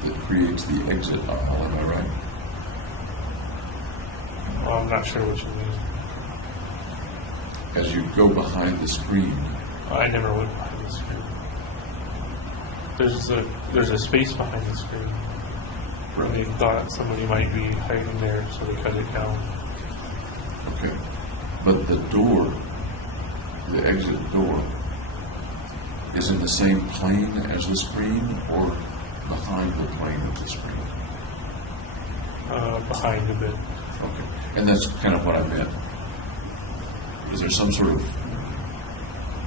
that creates the exit aisle, am I right? I'm not sure what you mean. As you go behind the screen, I never went behind the screen. There's a space behind the screen. They thought somebody might be hiding there, so they cut it down. okay, but the door, the exit door, is in the same plane as the screen or behind the plane of the screen? Behind a bit. Okay, and that's kind of what I meant. Is there some sort of...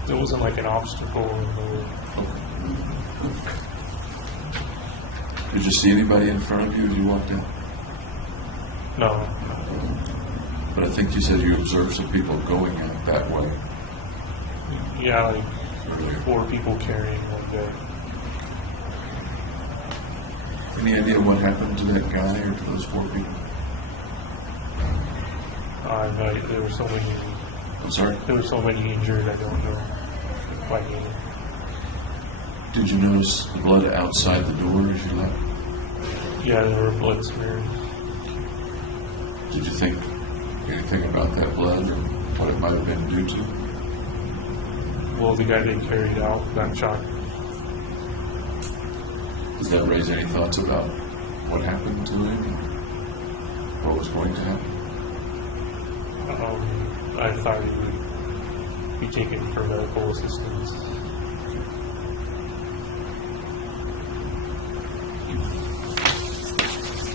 There wasn't like an obstacle in the way. Okay. Did you see anybody in front of you as you walked in? No. But I think you said you observed some people going out that way. Yeah, like Earlier. 4 people carrying one guy. Any idea what happened to that guy or to those 4 people? There were so many. I'm sorry? There were so many injured. I don't know quite any. Did you notice the blood outside the door as you left? Yeah, there were blood smears. Did you think anything about that blood or what it might have been due to? Well, the guy they carried out got shot. Does that raise any thoughts about what happened to him? What was going to happen? I thought he would be taken for medical assistance.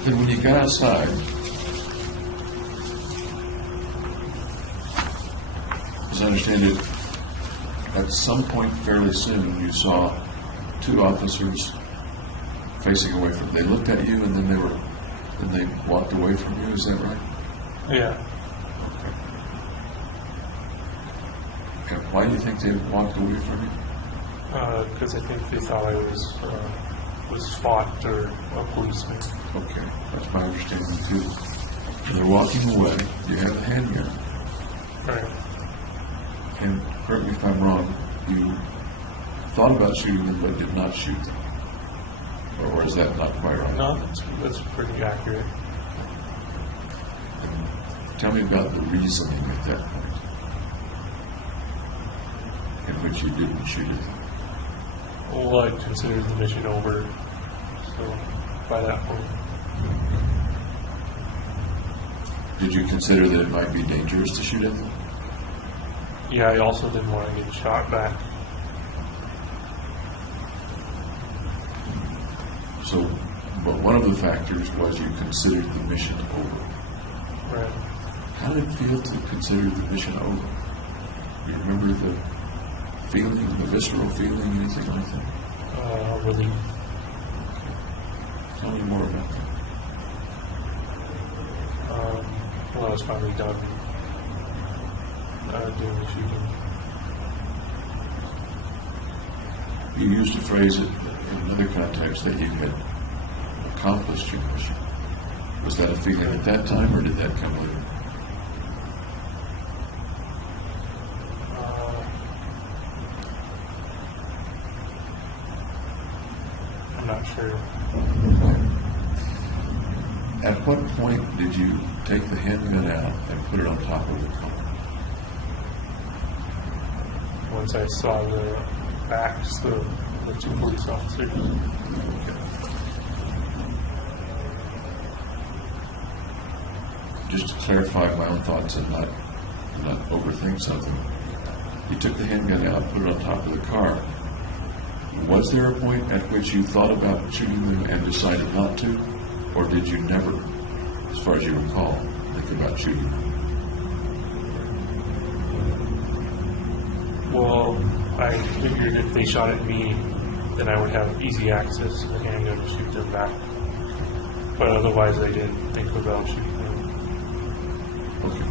Then when you got outside, as I understand it, at some point fairly soon you saw 2 officers facing away from. They looked at you and then they walked away from you. Is that right? Yeah. Okay. And why do you think they walked away from you? Because I think they thought I was SWAT or a policeman. Okay, that's my understanding too. They're walking away. You have a handgun. Right. And correct me if I'm wrong, you thought about shooting them but did not shoot them. Or is that not quite right? No, that's pretty accurate. And tell me about the reasoning at that point in which you didn't shoot it. Well, I considered the mission over, so by that point. Did you consider that it might be dangerous to shoot at them? Yeah, I also didn't want to get shot back. So But one of the factors was you considered the mission over. Right. How did it feel to consider the mission over? Do you remember the feeling, the visceral feeling, anything like that? Relief. Tell me more about that. When I was finally done doing the shooting. You used a phrase in another context that you had accomplished your mission. Was that a feeling at that time, or did that come later? I'm not sure. At what point did you take the handgun out and put it on top of the car? Once I saw the backs, the two police officers. Okay. Just to clarify my own thoughts and not overthink something. You took the handgun out, put it on top of the car. Was there a point at which you thought about shooting them and decided not to? Or did you never, as far as you recall, think about shooting them? Well, I figured if they shot at me, then I would have easy access to the handgun to shoot them back. But otherwise, I didn't think about shooting them. Okay.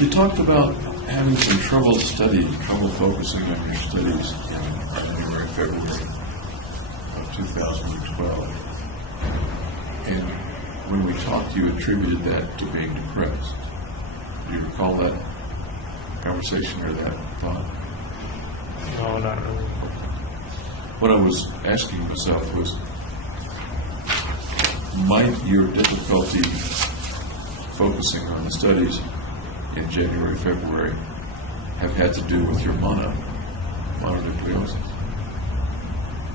You talked about having some trouble studying, trouble focusing on your studies in January, February of 2012. And when we talked, you attributed that to being depressed. Do you recall that conversation or that thought? No, not really. What I was asking myself was, might your difficulty focusing on the studies in January, February have had to do with your mononucleosis?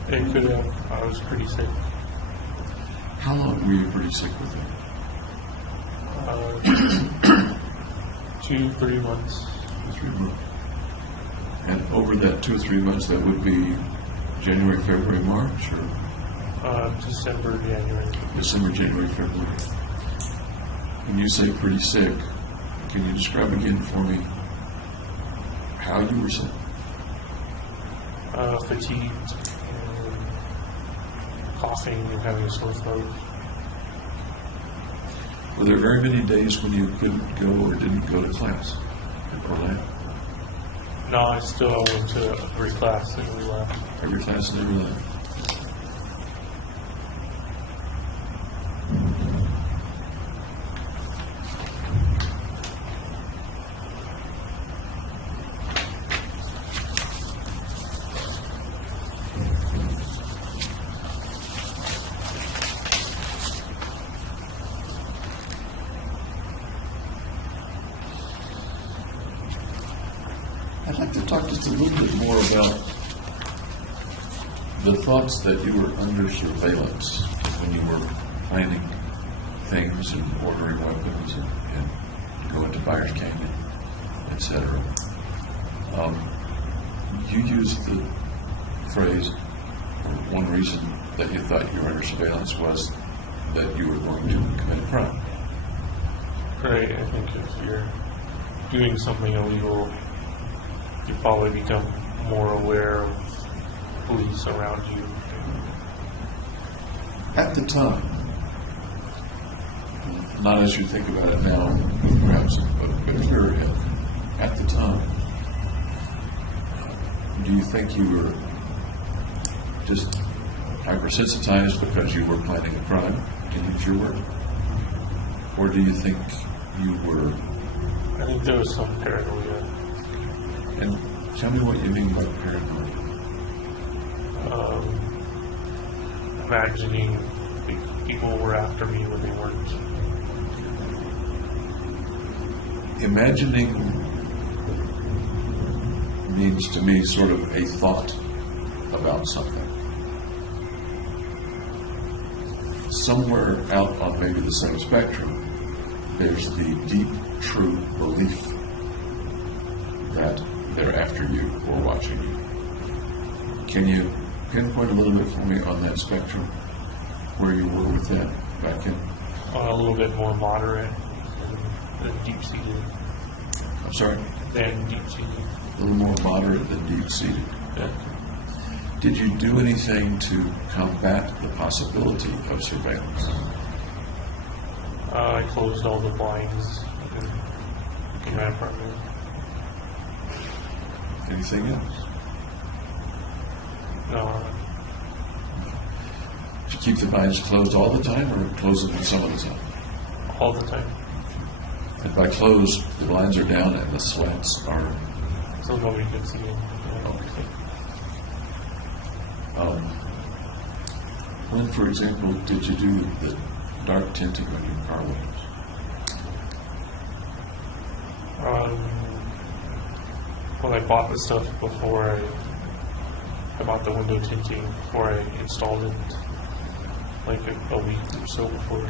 It could have. I was pretty sick. How long were you pretty sick with it? 2-3 months. 3 months. And over that 2 or 3 months, that would be January, February, March, or December, January. December, January, February. When you say pretty sick, can you describe again for me how you were sick? Fatigued, and coughing, and having a sore throat. Were there very many days when you couldn't go or didn't go to class or lab? No, I still went to every class and every lab. Every class and every lab. I'd like to talk just a little bit more about the thoughts that you were under surveillance when you were planning things and ordering weapons and going to Byers Canyon, etc. You used the phrase, or one reason that you thought you were under surveillance was that you were going to commit a crime. Right, I think if you're doing something illegal, you probably become more aware of police around you. At the time, not as you think about it now, perhaps, but clearer yet, at the time, do you think you were just hypersensitized because you were planning a crime, to use your word? Or do you think you were... I think there was some paranoia. And tell me what you mean by paranoia. Imagining people were after me when they weren't. Imagining means to me sort of a thought about something. somewhere out on maybe the same spectrum, there's the deep, true belief that they're after you or watching you. Can you pinpoint a little bit for me on that spectrum where you were with that back in? A little bit more moderate than deep-seated. I'm sorry? Than deep-seated. A little more moderate than deep-seated. Yeah. Did you do anything to combat the possibility of surveillance? I closed all the blinds in my apartment. Anything else? No, Did you keep the blinds closed all the time or close them some of the time? all the time. And by closed, the blinds are down and the slats are... So nobody can see it. When, for example, did you do the dark tinting on your car windows? When I bought the stuff before I bought the window tinting before I installed it, like a week or so before.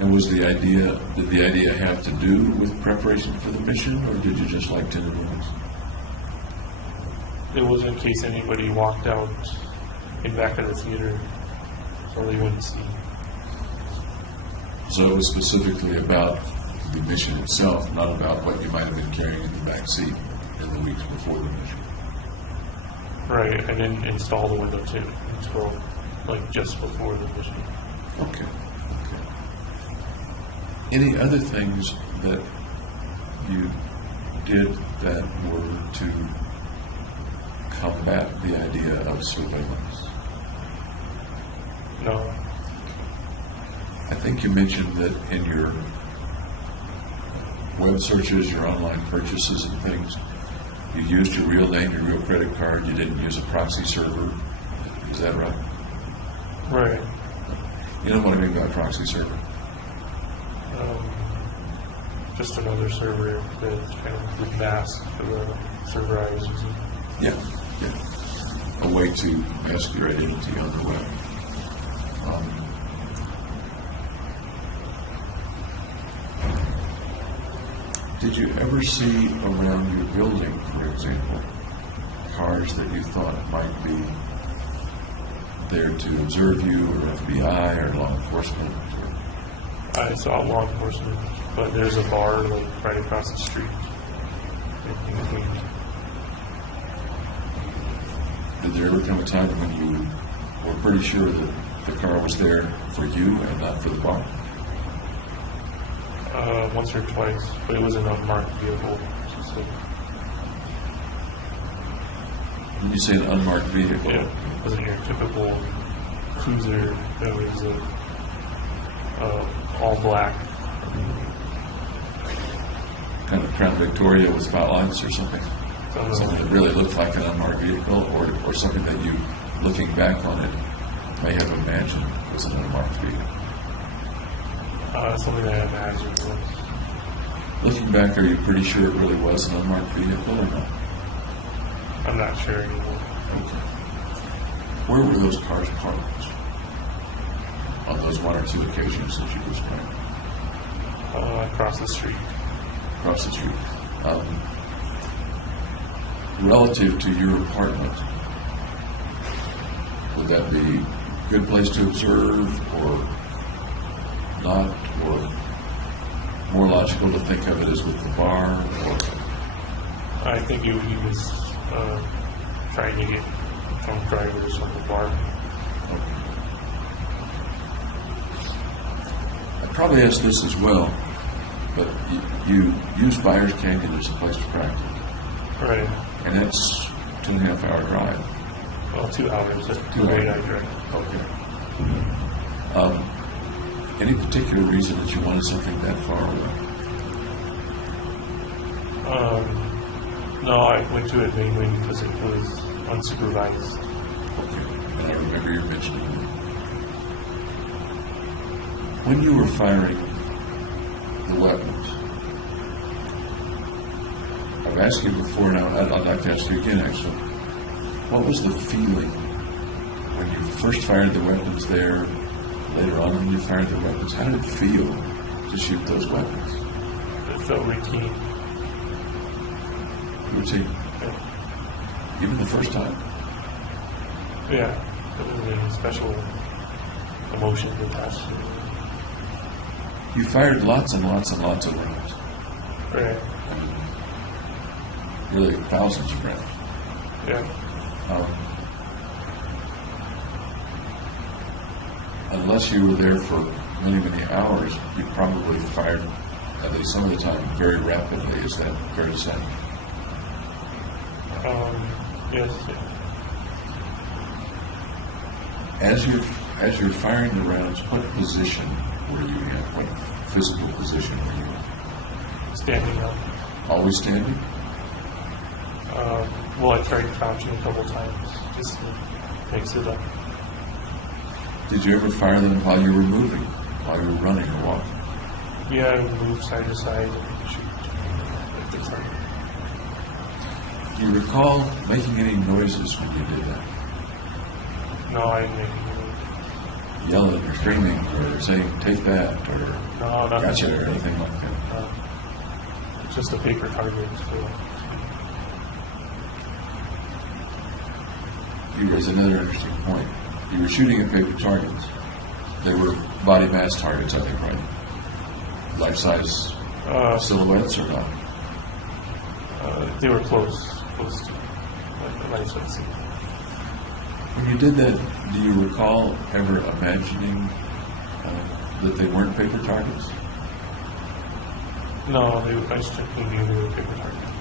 And did the idea have to do with preparation for the mission, or did you just like tinted windows? It was in case anybody walked out in back of the theater, so they wouldn't see. So it was specifically about the mission itself, not about what you might have been carrying in the back seat in the weeks before the mission. Right, I didn't install the window tint until like just before the mission. Okay. Any other things that you did that were to combat the idea of surveillance? No. I think you mentioned that in your web searches, your online purchases and things, you used your real name, your real credit card, you didn't use a proxy server. Is that right? Right. You know what I mean by a proxy server? Just another server that kind of would mask the server I was using. Yeah. A way to mask your identity on the web. Did you ever see around your building, for example, cars that you thought might be there to observe you, or FBI, or law enforcement? I saw law enforcement, but there's a bar like right across the street. In between. Did there ever come a time when you were pretty sure that the car was there for you and not for the bar? Once or twice, but it was an unmarked vehicle. So, When you say an unmarked vehicle, yeah, it wasn't your typical cruiser. It was all black. kind of Crown Victoria with spotlights or something? Something that really looked like an unmarked vehicle, or something that you, looking back on it, may have imagined was an unmarked vehicle? Something that I imagined was. Looking back, are you pretty sure it really was an unmarked vehicle or not? I'm not sure anymore. Okay. Where were those cars parked on those one or two occasions that you described? Across the street. Across the street. Relative to your apartment, would that be a good place to observe or not, or more logical to think of it as with the bar? Or I think he was trying to get drunk drivers from the bar. I probably asked this as well, but you use Byers Canyon as a place to practice. Right. And that's 2.5 hour drive. Well, 2 hours. 2 hours. I drive. Okay. Any particular reason that you wanted something that far away? No, I went to it mainly because it was unsupervised. Okay. And I remember you mentioning that. When you were firing the weapons, I've asked you before, and I'd like to ask you again, actually. What was the feeling when you first fired the weapons there, later on when you fired the weapons, how did it feel to shoot those weapons? It felt routine. Routine? Yeah. Even the first time? Yeah. It was a special emotion attached to it. You fired lots and lots and lots of rounds. Right. Really, thousands of rounds. Yeah. Unless you were there for many, many hours, you probably fired, at least some of the time, very rapidly. Is that fair to say? Yes. As you're firing the rounds, what position were you in? What physical position were you in? Standing up. Always standing? Well, I tried crouching a couple times just to mix it up. Did you ever fire them while you were moving, while you were running or walking? Yeah, I would move side to side and shoot at the target. Do you recall making any noises when you did that? No, I didn't make any move. Yelling or screaming or saying, take that, or No, nothing. gotcha, or anything like that? It's just a paper target. So. You raise another interesting point. You were shooting at paper targets. They were body mass targets, I think, right? Life-size silhouettes or not? They were close to life size. When you did that, do you recall ever imagining that they weren't paper targets? No, I strictly knew they were paper targets.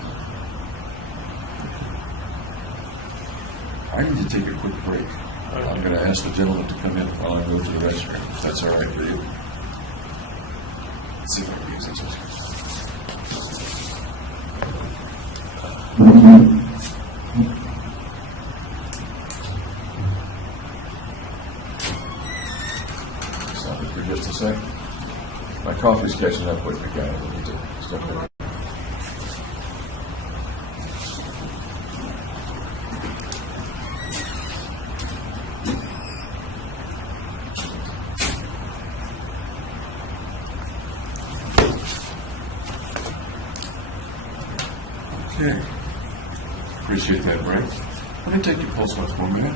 I need to take a quick break. I'm going to ask the gentleman to come in while I go to the restroom, if that's all right for you. Let's see if I can use this. Stop it for just a sec. My coffee's catching up with me, guys. I need to step in. Okay. Appreciate that, break. Let me take your pulse once more, minute.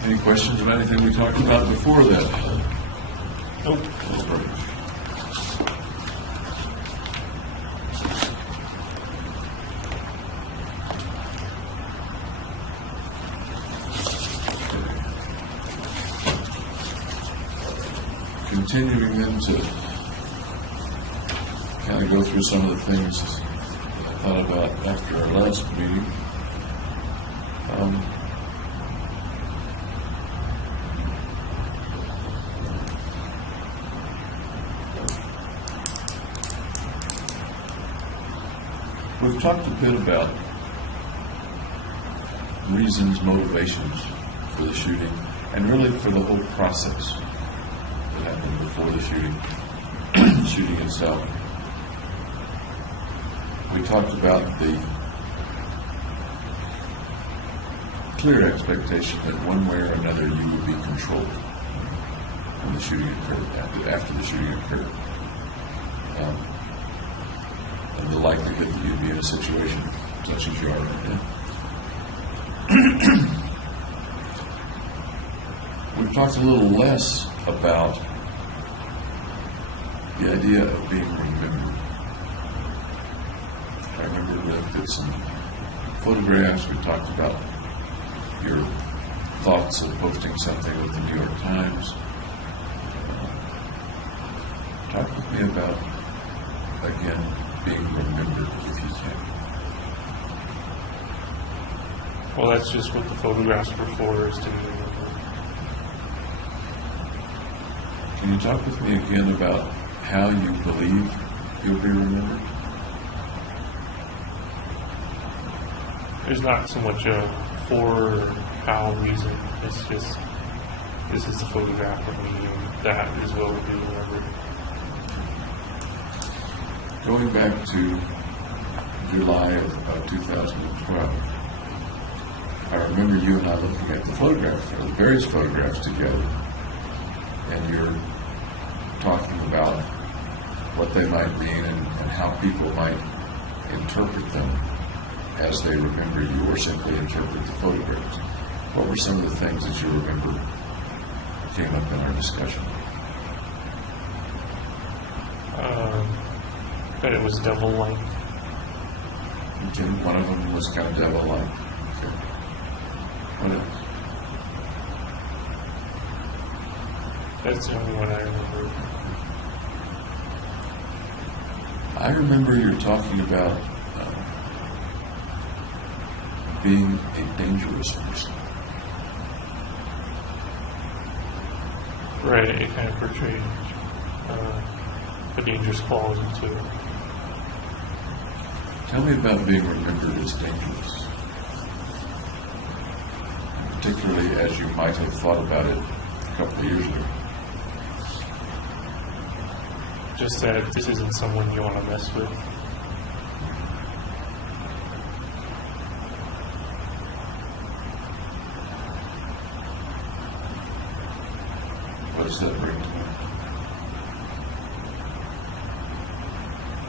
Any questions about anything we talked about before that? Nope. Continuing then to kind of go through some of the things that I thought about after our last meeting. We've talked a bit about reasons, motivations for the shooting, and really for the whole process that happened before the shooting, shooting itself. We talked about the clear expectation that one way or another you would be controlled when the shooting occurred, after the shooting occurred. And the likelihood that you'd be in a situation such as you are right now. We've talked a little less about the idea of being remembered. I remember we looked at some photographs. We talked about your thoughts of posting something with the New York Times. Talk with me about, again, being remembered if you can. Well, that's just what the photographs were for, is to be remembered. Can you talk with me again about how you believe you'll be remembered? There's not so much a for or how reason. It's just, this is the photograph of me, and that is what will be remembered. Going back to July of 2012, I remember you and I looking at the photographs, the various photographs together, and you're talking about what they might mean and how people might interpret them as they remember you, or simply interpret the photographs. What were some of the things that you remember came up in our discussion? That it was devil-like. Okay, one of them was kind of devil-like. Okay. What else? That's the only one I remember. I remember you're talking about being a dangerous person. Right, it kind of portrayed a dangerous quality to it. Tell me about being remembered as dangerous, particularly as you might have thought about it a couple of years ago. Just that this isn't someone you want to mess with. What does that bring to mind?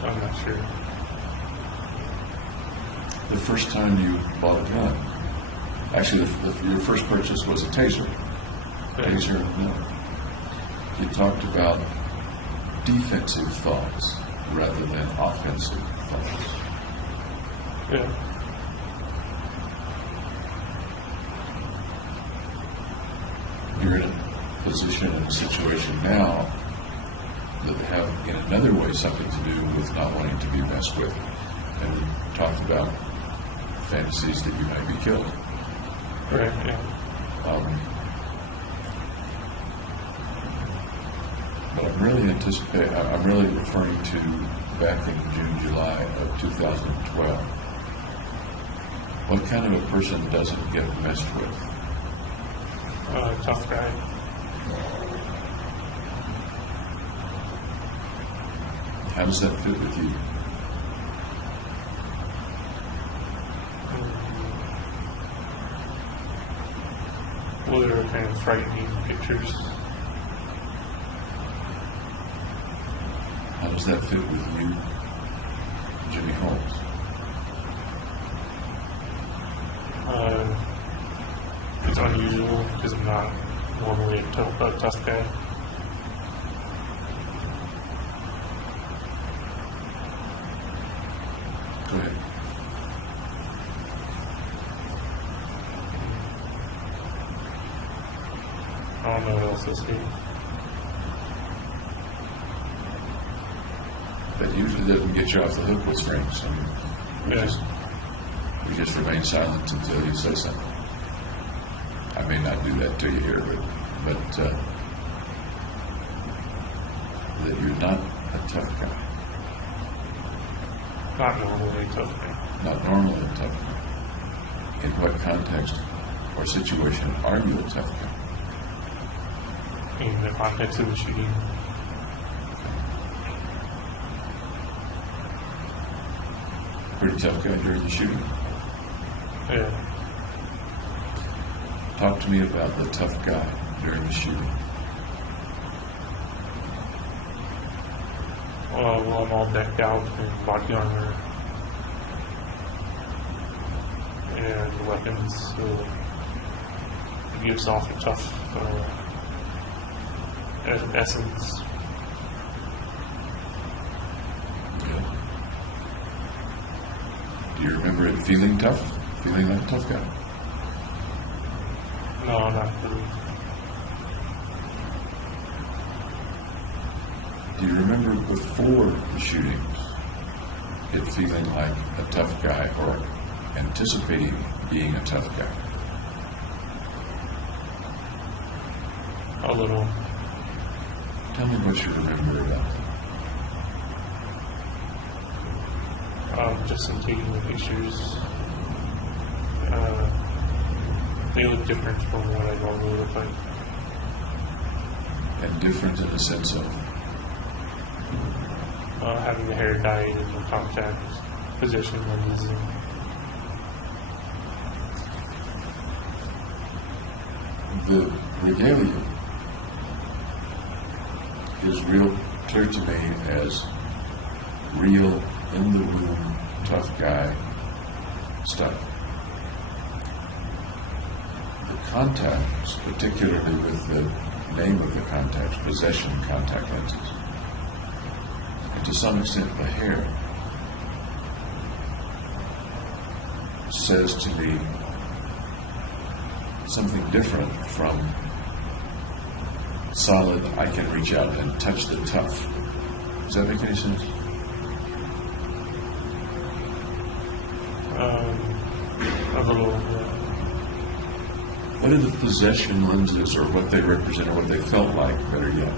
I'm not sure. The first time you bought a gun, actually your first purchase was a taser. Taser, no. You talked about defensive thoughts rather than offensive thoughts. Yeah. You're in a position, in a situation now that have in another way something to do with not wanting to be messed with. And we talked about fantasies that you might be killed. Right, yeah. But I'm really referring to back in June, July of 2012. What kind of a person doesn't get messed with? Tough guy. How does that fit with you? Well, they were kind of frightening pictures. How does that fit with you, Jimmy Holmes? It's unusual because I'm not normally a tough guy. Go ahead. I don't know what else to say. That usually doesn't get you off the hook with strings. I mean, you just remain silent until you say something. I may not do that to you here, but that you're not a tough guy. Not normally a tough guy. Not normally a tough guy. In what context or situation are you a tough guy? In the context of the shooting. Pretty tough guy during the shooting. Yeah. Talk to me about the tough guy during the shooting. Well, I'm all decked out in body armor and weapons, so it gives off a tough essence. Yeah. Do you remember it feeling tough? Feeling like a tough guy? No, not really. Do you remember before the shootings, it feeling like a tough guy or anticipating being a tough guy? A little. Tell me what you remember about that. Just in taking the pictures. They look different from what I normally look like. And different in the sense of? Having the hair dyed and the contact position lenses. The regalia is real clear to me as real, in the room, tough guy stuff. The contacts, particularly with the name of the contacts, possession contact lenses, and to some extent the hair, says to me something different from solid, I can reach out and touch the tough. Does that make any sense? A little. What are the possession lenses, or what they represent, or what they felt like, better yet?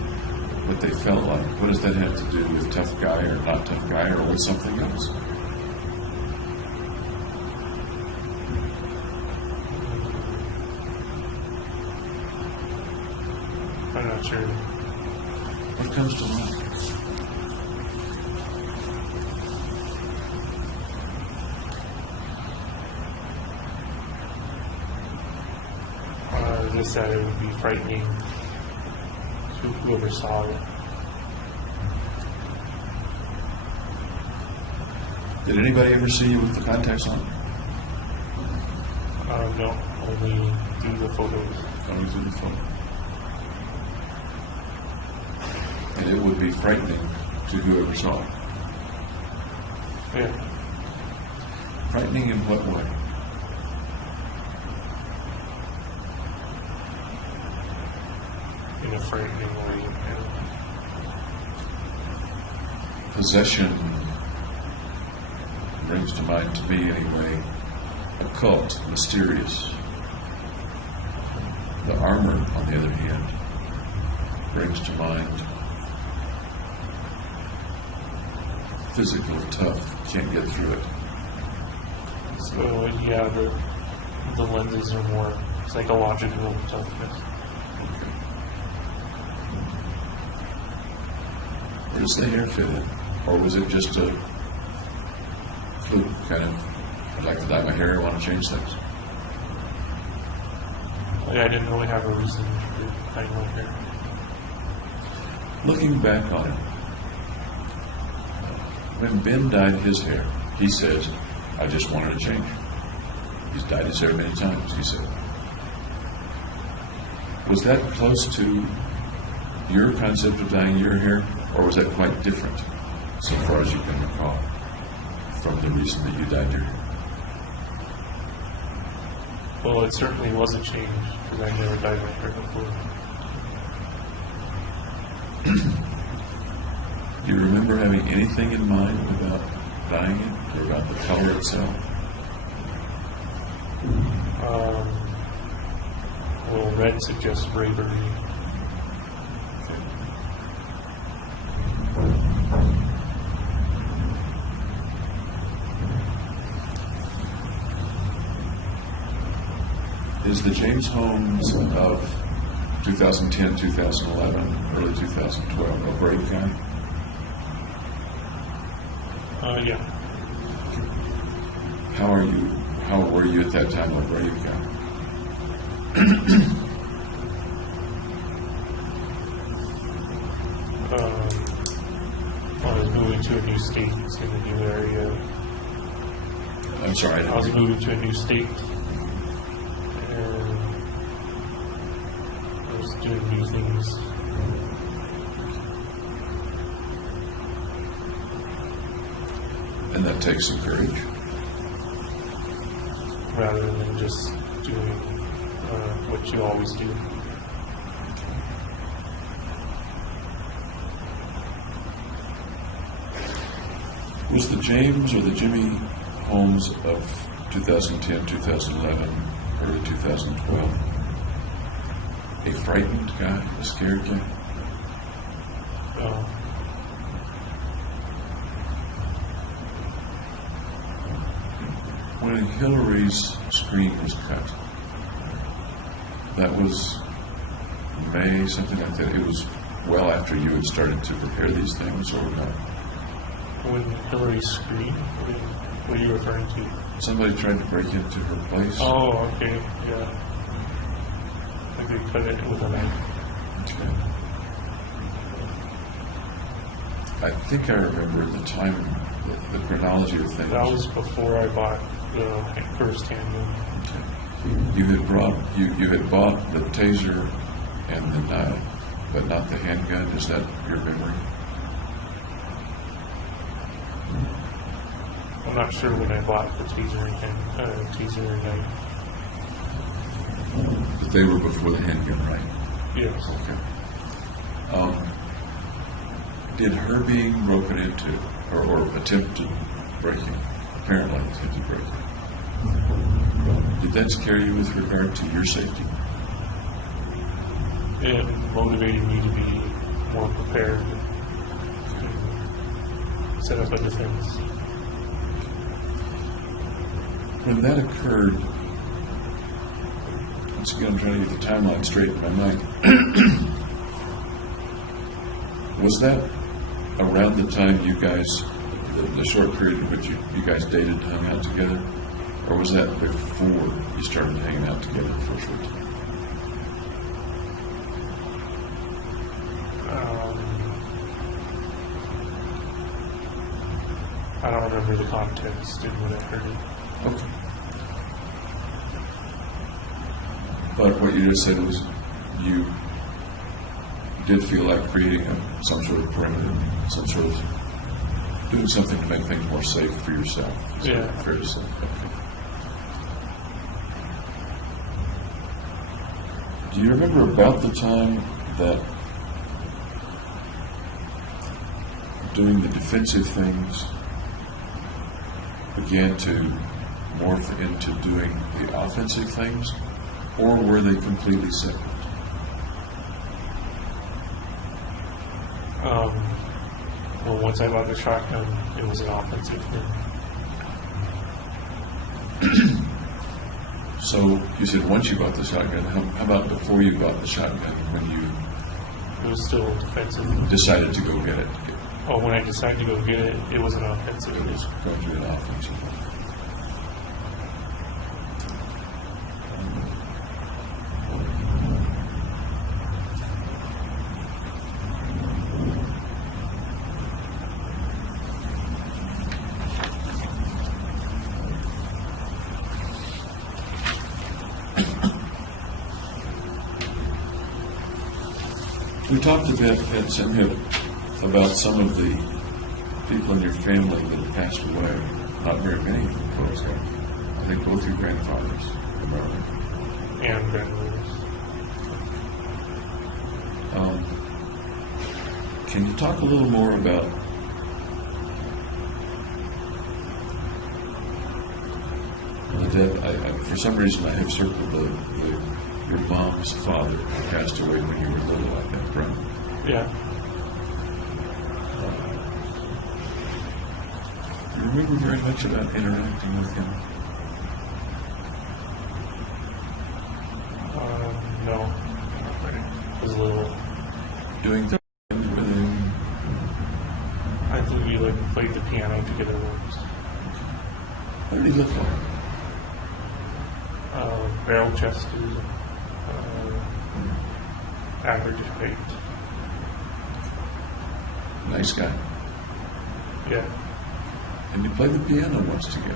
What they felt like. What does that have to do with tough guy or not tough guy, or with something else? I'm not sure. What comes to mind? Just that it would be frightening to whoever saw it. Did anybody ever see you with the contacts on? No, only through the photos. Only through the phone. And it would be frightening to whoever saw it. Yeah. Frightening in what way? In a frightening way. Yeah. Possession brings to mind, to me anyway, occult, mysterious. The armor, on the other hand, brings to mind physical, tough, can't get through it. So yeah, the lenses are more psychological toughness. Where does the hair fit in? Or was it just a fluke kind of, I'd like to dye my hair, I want to change things? I didn't really have a reason for dyeing my hair. Looking back on it, when Ben dyed his hair, he says, I just wanted to change. He's dyed his hair many times, he said. Was that close to your concept of dyeing your hair, or was that quite different, so far as you can recall, from the reason that you dyed your hair? Well, it certainly was a change, because I never dyed my hair before. Do you remember having anything in mind about dyeing it, or about the color itself? Well, red suggests bravery. Is the James Holmes of 2010, 2011, early 2012 a brave guy? Yeah. How were you at that time a brave guy? I was moving to a new state, in a new area. I'm sorry. I was moving to a new state, and I was doing new things. And that takes some courage. Rather than just doing what you always do. Was the James or the Jimmy Holmes of 2010, 2011, early 2012 a frightened guy, a scared guy? When Hillary's screen was cut, that was May, something like that. It was well after you had started to prepare these things, or not? When Hillary's screen? What are you referring to? Somebody tried to break into her place. Oh, okay, yeah. Like they cut it with a knife. Okay. I think I remember the time, the chronology of things. That was before I bought the first handgun. Okay. You had bought the taser and the knife, but not the handgun. Is that your memory? I'm not sure when I bought the taser and knife. But they were before the handgun, right? Yes. Okay. Did her being broken into, or attempted breaking, apparently attempted breaking, did that scare you with regard to your safety? It motivated me to be more prepared to set up a defense. When that occurred, once again I'm trying to get the timeline straight in my mind, was that around the time you guys, the short period in which you guys dated and hung out together? Or was that before you started hanging out together the first time? I don't remember the context in when I heard it. Okay. But what you just said was you did feel like creating some sort of perimeter, some sort of doing something to make things more safe for yourself. Is that fair to say? Okay. Do you remember about the time that doing the defensive things began to morph into doing the offensive things, or were they completely separate? Well, once I bought the shotgun, it was an offensive thing. So you said once you bought the shotgun. How about before you bought the shotgun, when you It was still defensive. decided to go get it? Oh, when I decided to go get it, it was an offensive. It was going to be an offensive. We talked a bit at Simhip about some of the people in your family that have passed away. Not very many of them, folks. I think both your grandfathers, remember? And grandmothers. Can you talk a little more about the death? For some reason, I have circled your mom's father who passed away when you were little, I think, right? Yeah. Do you remember very much about interacting with him? No. I was little. Doing things with him? I think we played the piano together once. What did he look like? Barrel chested, average height. Nice guy. Yeah, And you played the piano once together.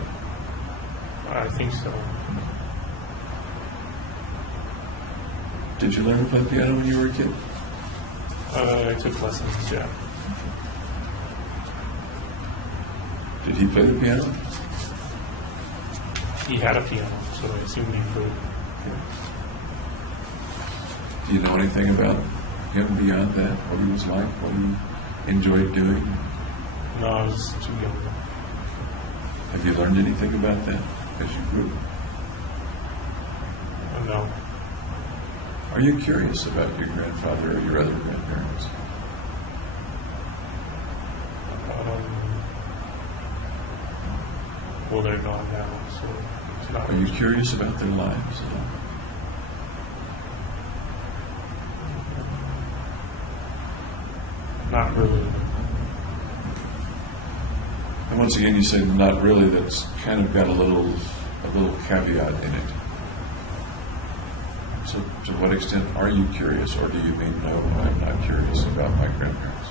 I think so. Did you learn to play piano when you were a kid? I took lessons, yeah. Did he play the piano? He had a piano, so I assumed he could. Do you know anything about him beyond that? What he was like? What he enjoyed doing? No, I was too young. Have you learned anything about that as you grew? No. Are you curious about your grandfather or your other grandparents? Well, they're gone now, so it's not. Are you curious about their lives at all? Not really. And once again, you say not really. That's kind of got a little caveat in it. So, to what extent are you curious, or do you mean no? I'm not curious about my grandparents'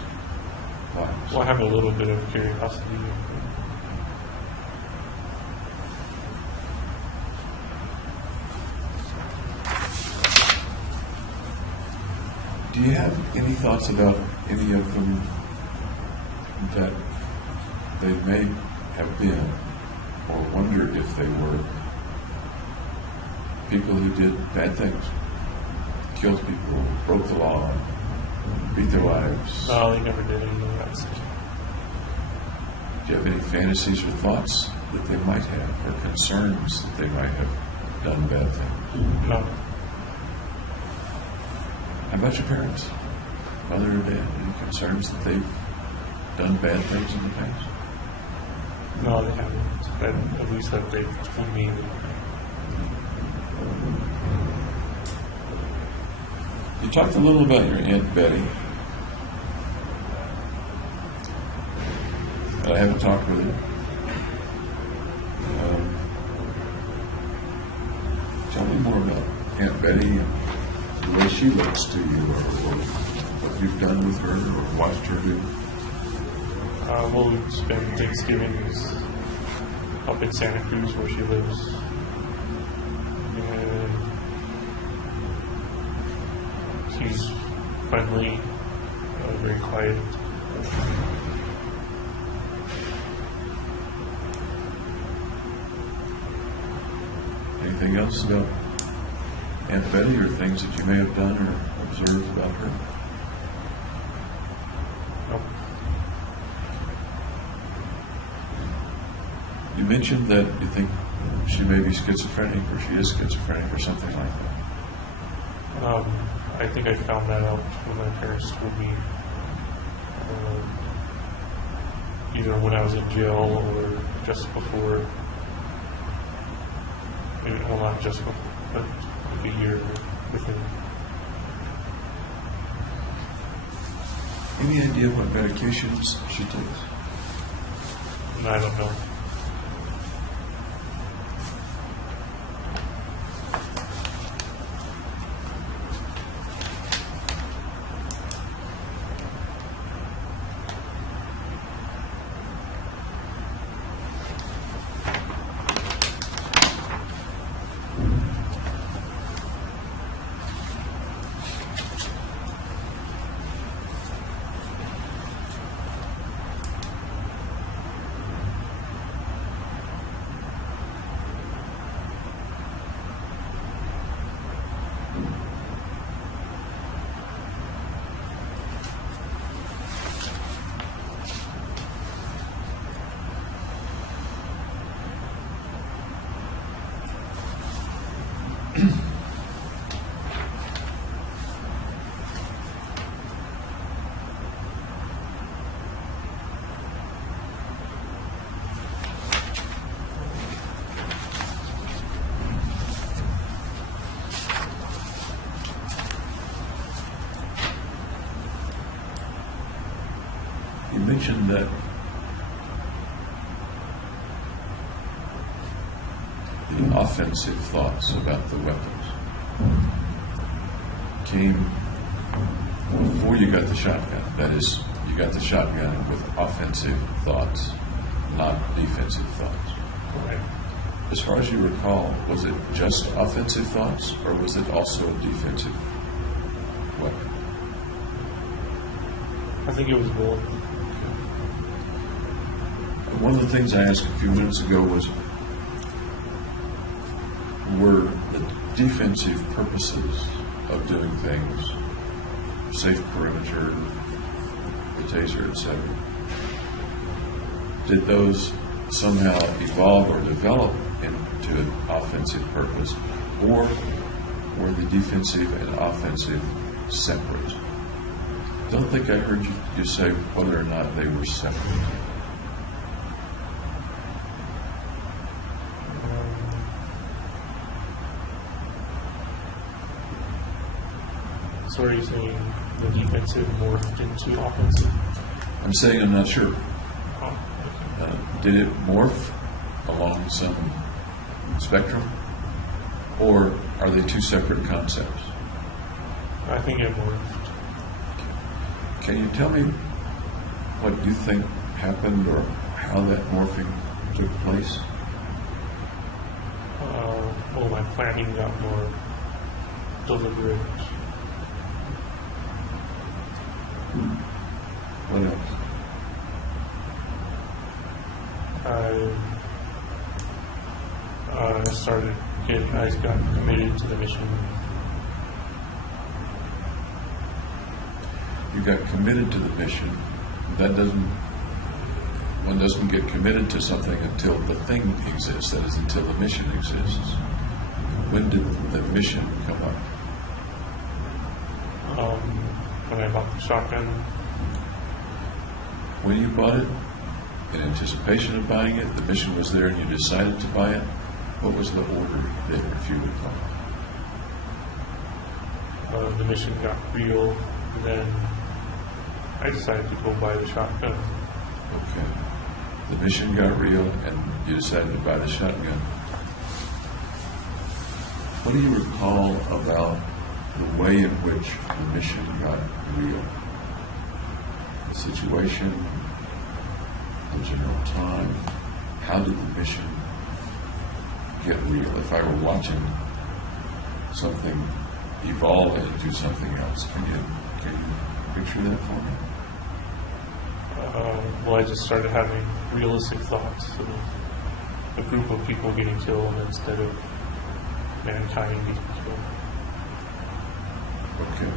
lives. Well, I have a little bit of curiosity. Do you have any thoughts about any of them that they may have been, or wonder if they were, people who did bad things, killed people, broke the law, beat their wives? No, they never did anything of that stuff. Do you have any fantasies or thoughts that they might have, or concerns that they might have done bad things? No. How about your parents, mother or dad? Any concerns that they've done bad things in the past? No, they haven't. At least that they've told me. You talked a little about your Aunt Betty. I haven't talked with her. Tell me more about Aunt Betty and the way she looks to you, or what you've done with her, or watched her do. Well, we spend Thanksgivings up in Santa Cruz where she lives. And she's friendly, very quiet. Anything else about Aunt Betty, or things that you may have done or observed about her? Nope. You mentioned that you think she may be schizophrenic, or she is schizophrenic, or something like that. I think I found that out when my parents told me, either when I was in jail or just before. Maybe, well, not just before, but like a year within. Any idea what medications she takes? And I don't know. You mentioned that the offensive thoughts about the weapons came before you got the shotgun. That is, you got the shotgun with offensive thoughts, not defensive thoughts. Right. As far as you recall, was it just offensive thoughts, or was it also a defensive weapon? I think it was both. One of the things I asked a few minutes ago was, were the defensive purposes of doing things, safe perimeter, the taser, etc. Did those somehow evolve or develop into an offensive purpose, or were the defensive and offensive separate? I don't think I heard you say whether or not they were separate. So are you saying the defensive morphed into offensive? I'm saying I'm not sure. Oh, okay. Did it morph along some spectrum, or are they two separate concepts? I think it morphed. Can you tell me what you think happened or how that morphing took place? Well, my planning got more deliberate. What else? I got committed to the mission. You got committed to the mission. One doesn't get committed to something until the thing exists, that is, until the mission exists. When did the mission come up? When I bought the shotgun. When you bought it, in anticipation of buying it, the mission was there and you decided to buy it. What was the order there, if you recall? The mission got real, and then I decided to go buy the shotgun. Okay. The mission got real and you decided to buy the shotgun. What do you recall about the way in which the mission got real? The situation, the general time, how did the mission get real? If I were watching something evolve into something else, can you picture that for me? Well, I just started having realistic thoughts of a group of people getting killed instead of mankind getting killed. Okay.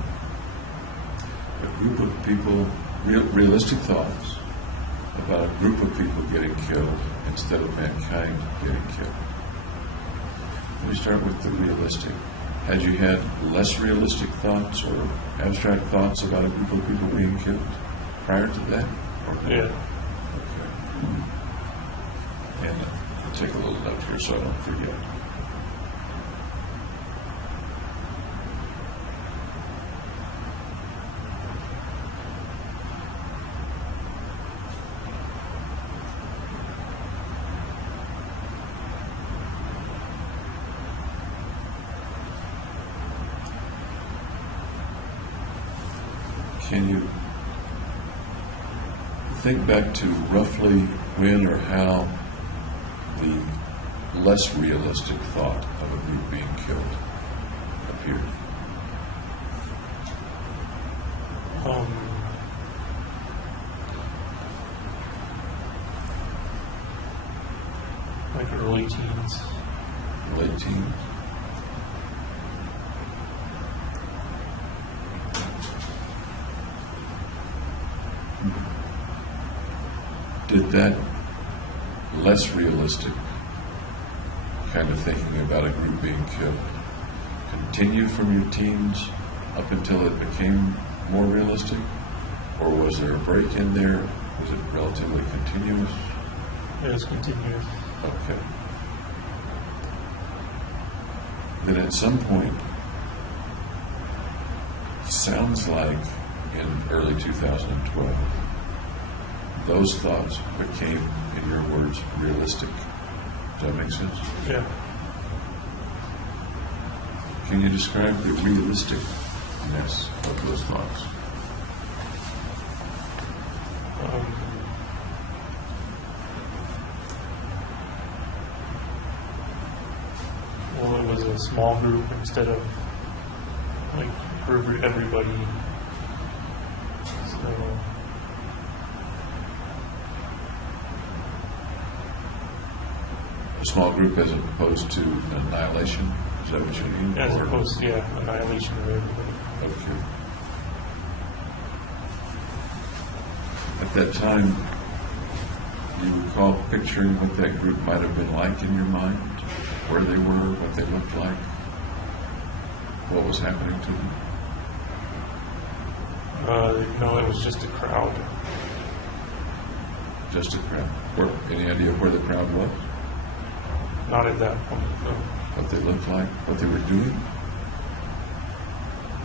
A group of people, realistic thoughts about a group of people getting killed instead of mankind getting killed. Let me start with the realistic. Had you had less realistic thoughts or abstract thoughts about a group of people being killed prior to that? Yeah. Okay. And I'll take a little note here so I don't forget. Can you think back to roughly when or how the less realistic thought of a group being killed appeared? Like early teens. Late teens? Did that less realistic kind of thinking about a group being killed continue from your teens up until it became more realistic? Or was there a break in there? Was it relatively continuous? It was continuous. Okay. Then at some point, sounds like in early 2012, those thoughts became, in your words, realistic. Does that make sense? Yeah. Can you describe the realisticness of those thoughts? Well, it was a small group instead of like for everybody. So A small group as opposed to annihilation, Is that what you mean? As Or- opposed to, annihilation of everybody. Okay. At that time, do you recall picturing what that group might have been like in your mind? Where they were, what they looked like? What was happening to them? No, it was just a crowd. Just a crowd. Any idea where the crowd was? Not at that point, no. What they looked like? What they were doing?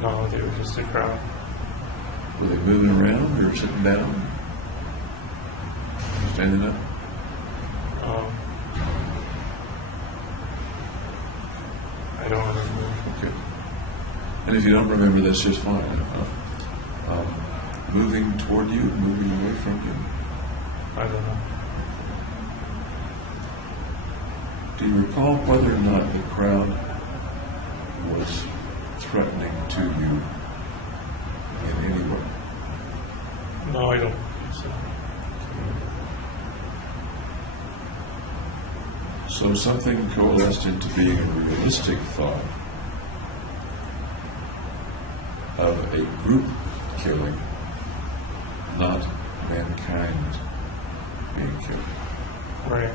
No, they were just a crowd. Were they moving around or sitting down? Standing up? I don't remember. Okay. And if you don't remember, that's just fine. Moving toward you, moving away from you. I don't know. Do you recall whether or not the crowd was threatening to you in any way? No, I don't think so. So something coalesced into being a realistic thought of a group killing, not mankind being killed. Right.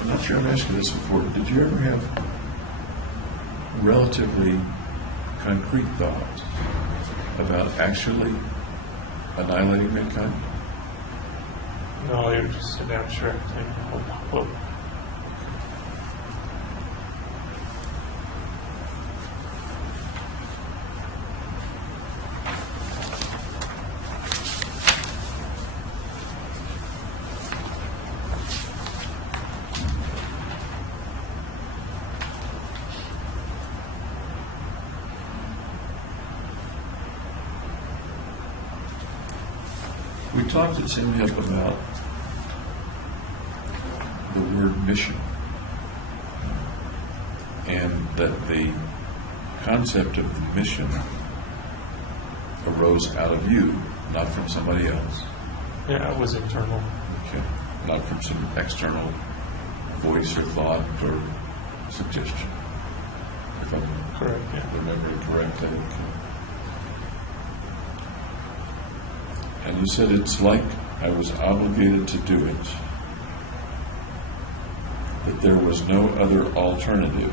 I'm not sure I'm asking this before. Did you ever have relatively concrete thoughts about actually annihilating mankind? No, they were just an abstract thing. Well, We talked at Cindy up about the word mission, and that the concept of the mission arose out of you, not from somebody else. yeah, it was internal. Okay. Not from some external voice or thought or suggestion. If I'm Correct, yeah. remembering correctly. Okay. And you said it's like I was obligated to do it, that there was no other alternative.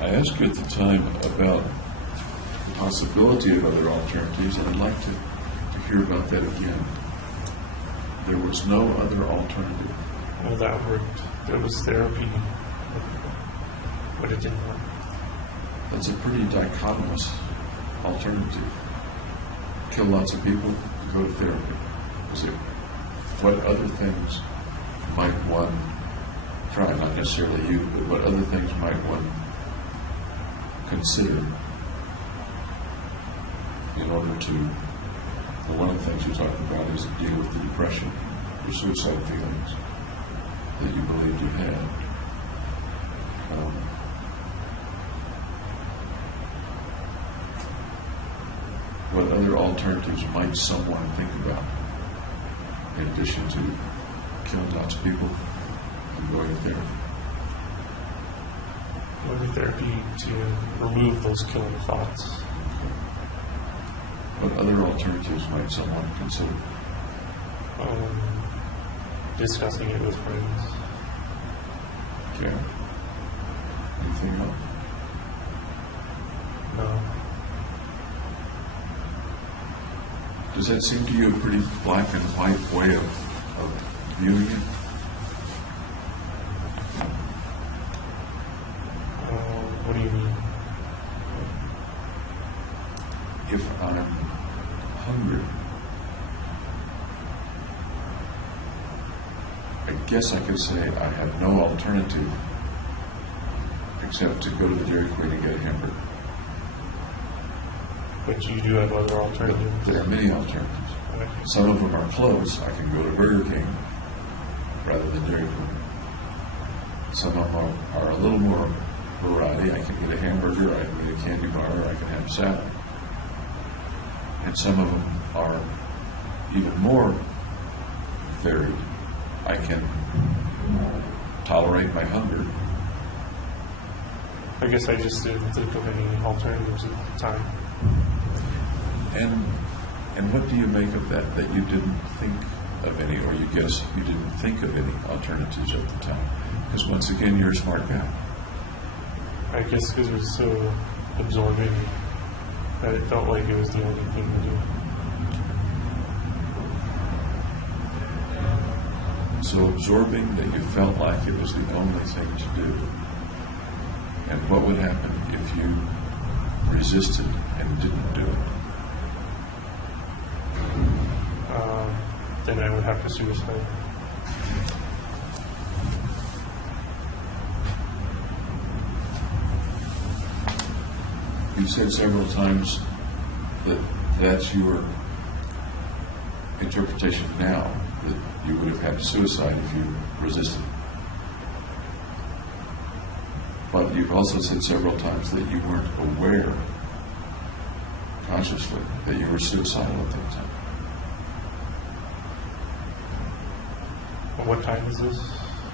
I asked you at the time about the possibility of other alternatives, and I'd like to hear about that again. There was no other alternative. Well, that worked. There was therapy, but it didn't work. That's a pretty dichotomous alternative. Kill lots of people, go to therapy. Is it, what other things might one try? Not necessarily you, but what other things might one consider in order to, well, one of the things you talked about is to deal with the depression, your suicide feelings that you believed you had. What other alternatives might someone think about in addition to killing lots of people and going to therapy? Going to therapy to remove those killing thoughts. What other alternatives might someone consider? Discussing it with friends. Okay. Anything else? No. Does that seem to you a pretty black and white way of viewing it? What do you mean? If I'm hungry, I guess I could say I have no alternative except to go to the Dairy Queen and get a hamburger. But you do have other alternatives. There are many alternatives. Okay. Some of them are close. I can go to Burger King rather than Dairy Queen. Some of them are a little more variety. I can get a hamburger, I can get a candy bar, or I can have salad. And some of them are even more varied. I can tolerate my hunger. I guess I just didn't think of any alternatives at the time. And what do you make of that you didn't think of any, or you guess you didn't think of any alternatives at the time? Because once again, you're a smart guy. I guess because it was so absorbing that it felt like it was the only thing to do. So absorbing that you felt like it was the only thing to do. And what would happen if you resisted and didn't do it? Then I would have to suicide. You said several times that that's your interpretation now, that you would have had suicide if you resisted. But you've also said several times that you weren't aware, consciously, that you were suicidal at that time. What time is this?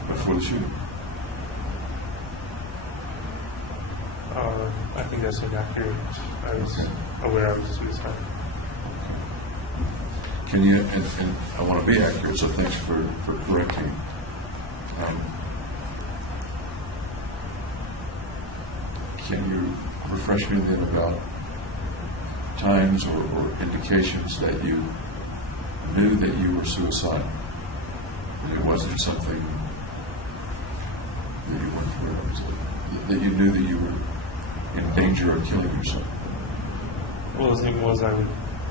Before the shooting. I think that's inaccurate. I was aware I was suicidal. Can you, and I want to be accurate, so thanks for correcting. Can you refresh me then about times or indications that you knew that you were suicidal? That it wasn't something that you weren't aware of, that you knew that you were in danger of killing yourself? Well, the thing was, I would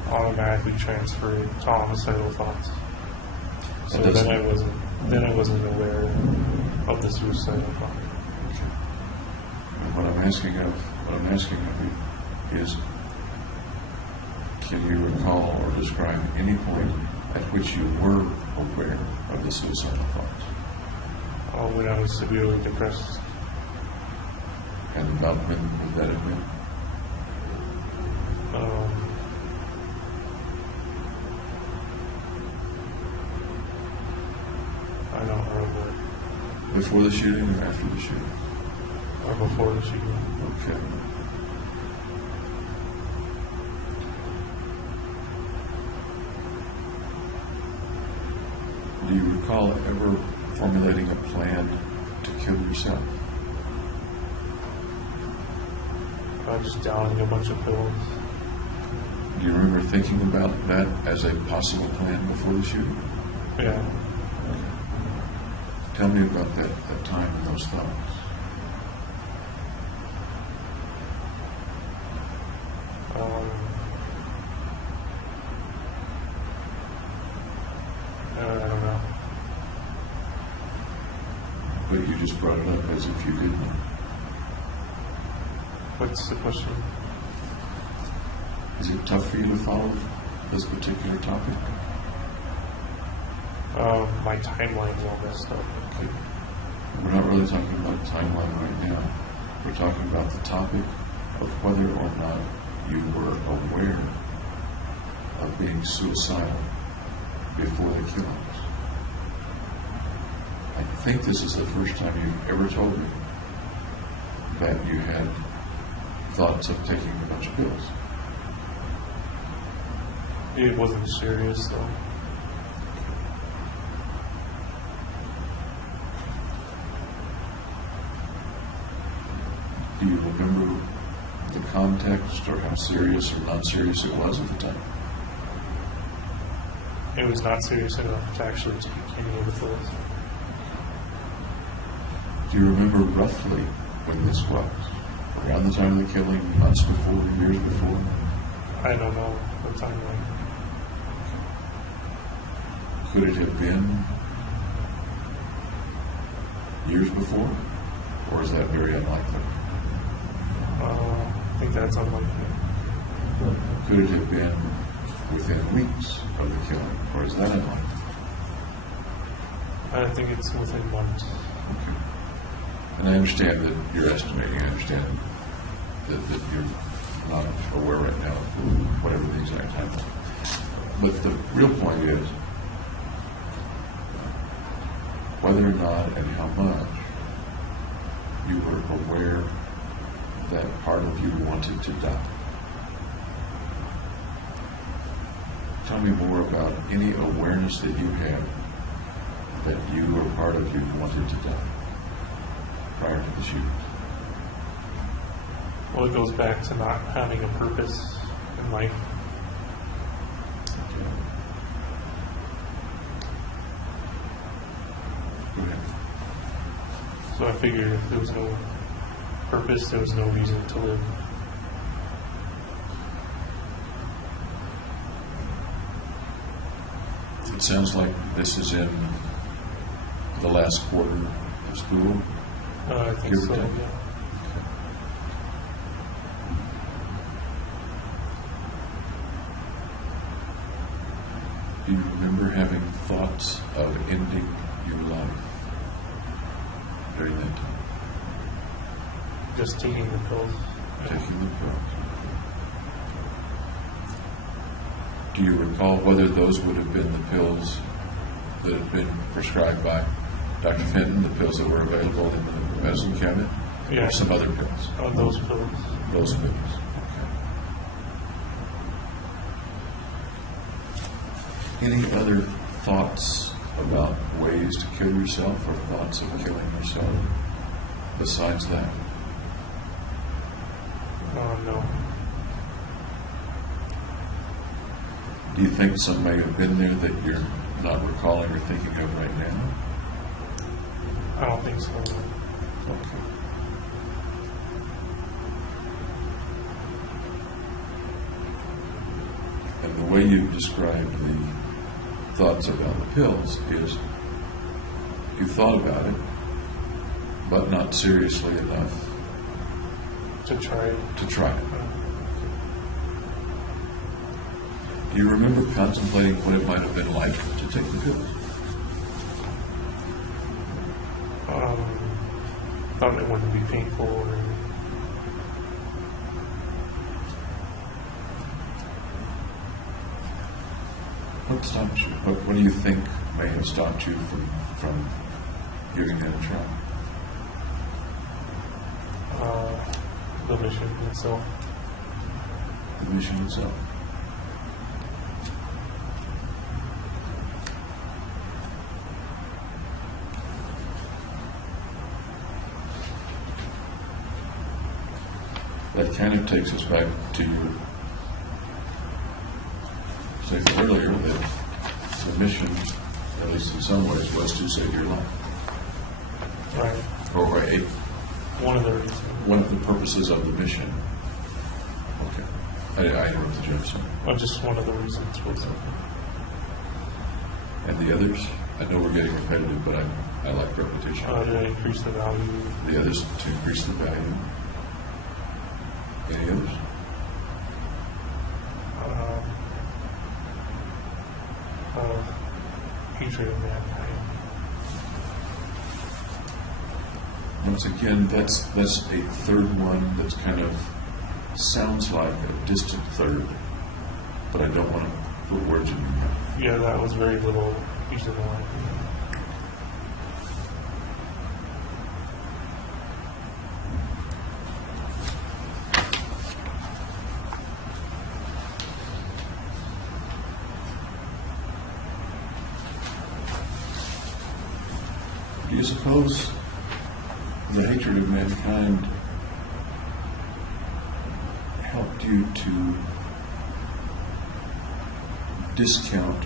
automatically transfer it to homicidal thoughts. So then I wasn't aware of the suicidal thought. And what I'm asking of you is, can you recall or describe any point at which you were aware of the suicidal thoughts? When I was severely depressed. And about when would that have been? I don't remember. Before the shooting or after the shooting? Or before the shooting. Okay. Do you recall ever formulating a plan to kill yourself? Just downing a bunch of pills. Do you remember thinking about that as a possible plan before the shooting? Yeah. Tell me about that time and those thoughts. I don't know. But you just brought it up as if you did know. What's the question? Is it tough for you to follow this particular topic? My timeline's all messed up. Okay. We're not really talking about timeline right now. We're talking about the topic of whether or not you were aware of being suicidal before the killings. I think this is the first time you've ever told me that you had thoughts of taking a bunch of pills. It wasn't serious though. Do you remember the context or how serious or not serious it was at the time? It was not serious enough to actually take any of the pills. Do you remember roughly when this was? Around the time of the killing, months before, years before? I don't know the timeline. Could it have been years before? Or is that very unlikely? I think that's unlikely. Could it have been within weeks of the killing? Or is that unlikely? I think it's within months. Okay. And I understand that you're estimating, I understand that you're not aware right now of whatever the exact time is. But the real point is whether or not and how much you were aware that part of you wanted to die. Tell me more about any awareness that you had that you or part of you wanted to die prior to the shooting. Well, it goes back to not having a purpose in life. Okay. Go ahead. So I figured if there was no purpose, there was no reason to live. It sounds like this is in the last quarter of school. I think Give or so, take. yeah. Do you remember having thoughts of ending your life during that time? Just taking the pills. Taking the pills. Do you recall whether those would have been the pills that had been prescribed by Dr. Fenton, the pills that were available in the medicine cabinet? Yeah. Or some other pills? Those pills. Those pills. Okay. Any other thoughts about ways to kill yourself or thoughts of killing yourself besides that? No. Do you think some may have been there that you're not recalling or thinking of right now? I don't think so. Okay. And the way you described the thoughts about the pills is you thought about it, but not seriously enough To try it. to try it. Do you remember contemplating what it might have been like to take the pills? Thought it wouldn't be painful or What stopped you? What do you think may have stopped you from giving it a try? the mission itself. The mission itself. That kind of takes us back to your statement earlier that the mission, at least in some ways, was to save your life. Right. Or One of the reasons. one of the purposes of the mission. Okay. I interrupted you, sorry. Just one of the reasons was And the others? I know we're getting repetitive, but I like repetition. to increase the value. The others to increase the value. Any others? Hatred of mankind. Once again, that's a third one that's kind of sounds like a distant third, but I don't want to put words in your mouth. Yeah, that was very little used in the life. Do you suppose the hatred of mankind helped you to discount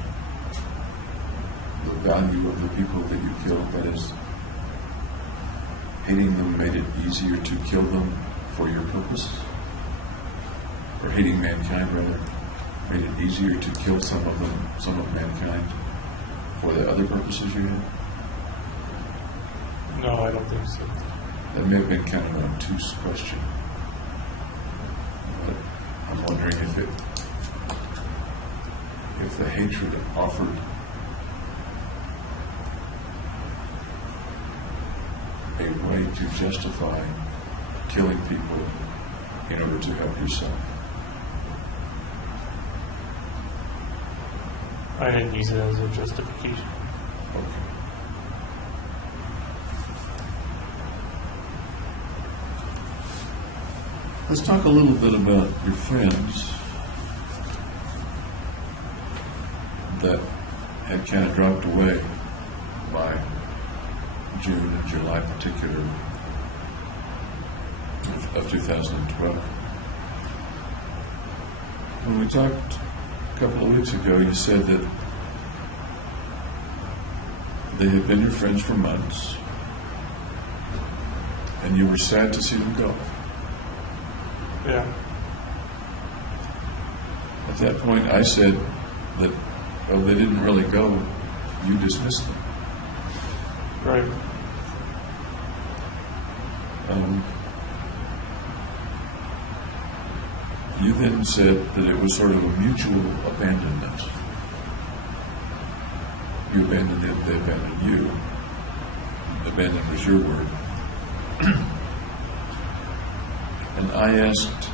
the value of the people that you killed? That is, hating them made it easier to kill them for your purpose? Or hating mankind, rather, made it easier to kill some of them, some of mankind, for the other purposes you had? No, I don't think so. That may have been kind of an obtuse question, but I'm wondering if the hatred offered a a way to justify killing people in order to help yourself? I didn't use it as a justification. Okay. Let's talk a little bit about your friends that had kind of dropped away by June and July particularly of 2012. When we talked a couple of weeks ago, you said that they had been your friends for months and you were sad to see them go. Yeah. At that point, I said that, oh, they didn't really go, you dismissed them. Right. You then said that it was sort of a mutual abandonment. You abandoned them, they abandoned you. Abandoned was your word. And I asked,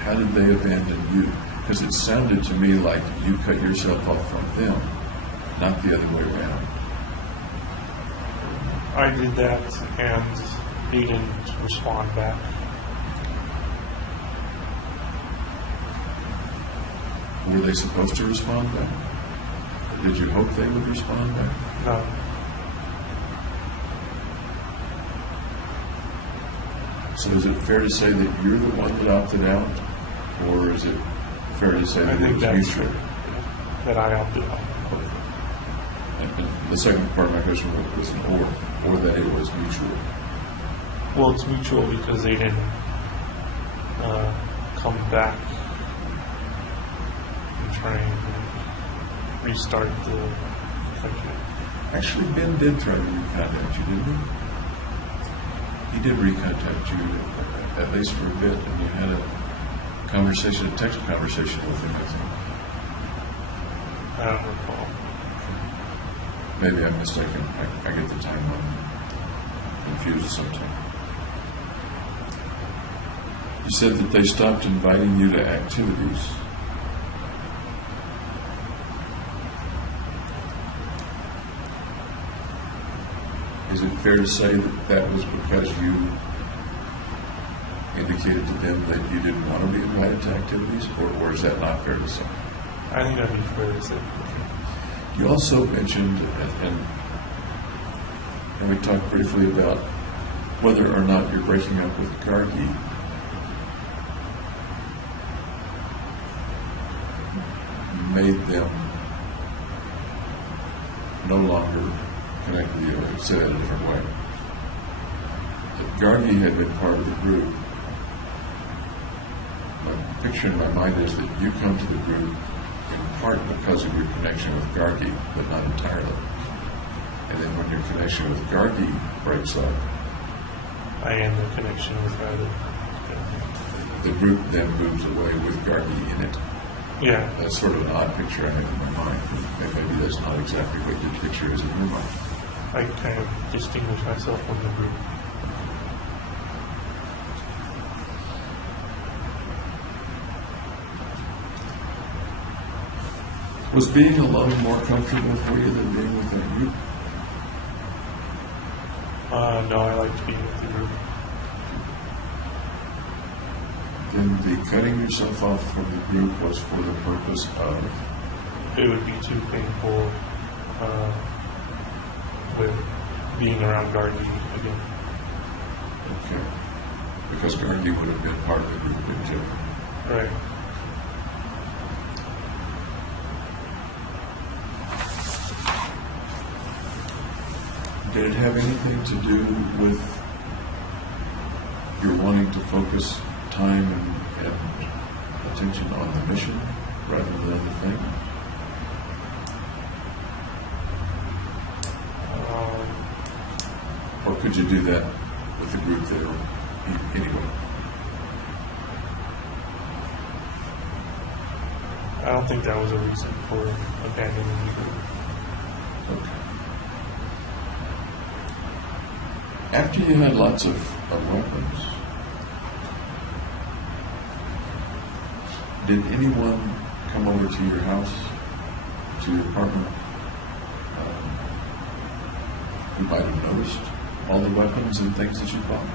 how did they abandon you? Because it sounded to me like you cut yourself off from them, not the other way around. I did that, and he didn't respond back. Were they supposed to respond back? Did you hope they would respond back? No. So is it fair to say that you're the one that opted out? Or is it fair to say I that it think was that's mutual? true. That I opted out. And the second part of my question was an or that it was mutual. Well, it's mutual because they didn't come back and try and restart the country. Actually, Ben did try to recontact you, didn't he? He did recontact you, at least for a bit, and you had a conversation, a text conversation with him, I think. I don't recall. Maybe I'm mistaken. I get the timeline confused sometimes. You said that they stopped inviting you to activities. Is it fair to say that that was because you indicated to them that you didn't want to be invited to activities, or is that not fair to say? I think that'd be fair to say. You also mentioned, and we talked briefly about whether or not you're breaking up with Gargi. Made them no longer connect with you. I'd say that a different way. If Gargi had been part of the group, my picture in my mind is that you come to the group in part because of your connection with Gargi, but not entirely. And then when your connection with Gargi breaks up, I end the connection with rather. the group then moves away with Gargi in it. Yeah. That's sort of an odd picture I have in my mind. And maybe that's not exactly what your picture is in your mind. I kind of distinguish myself from the group. Was being alone more comfortable for you than being with a group? No, I liked being with the group. Then the cutting yourself off from the group was for the purpose of? It would be too painful with being around Gargi again. Okay. Because Gargi would have been part of the group, didn't you? Right. Did it have anything to do with your wanting to focus time and attention on the mission rather than other things? Or could you do that with the group there anyway? I don't think that was a reason for abandoning the group. Okay. After you had lots of weapons, did anyone come over to your house, to your apartment, who might have noticed all the weapons and things that you bought?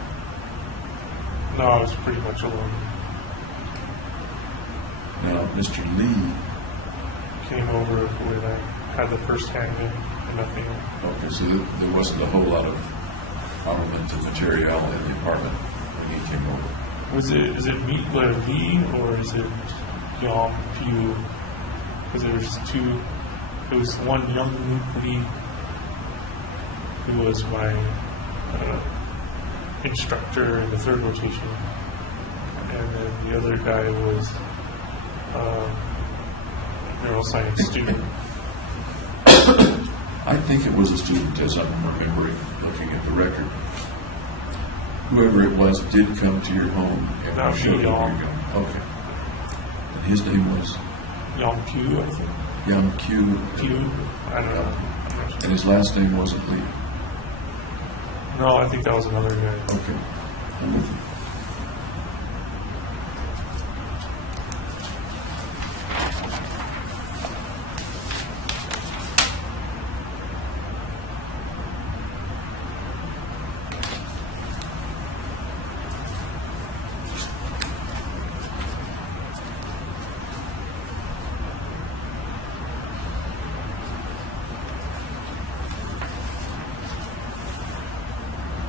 No, I was pretty much alone. Now, Mr. Lee, Came over when I had the first handgun and nothing else. okay, so there wasn't a whole lot of armament and material in the apartment when he came over. Is it meat letter V or is it Yom Pew? Because there's two. It was one young Luke Lee, who was my instructor in the third rotation, and then the other guy was neuroscience student. I think it was a student, as I'm remembering, looking at the record. Whoever it was did come to your home and Not showed me, you where Yom. you're going. Okay. And his name was Yom Pew, I think. Yam Q. Pew? I don't know. I'm not And sure. his last name wasn't Lee. No, I think that was another guy. Okay. I'm with you.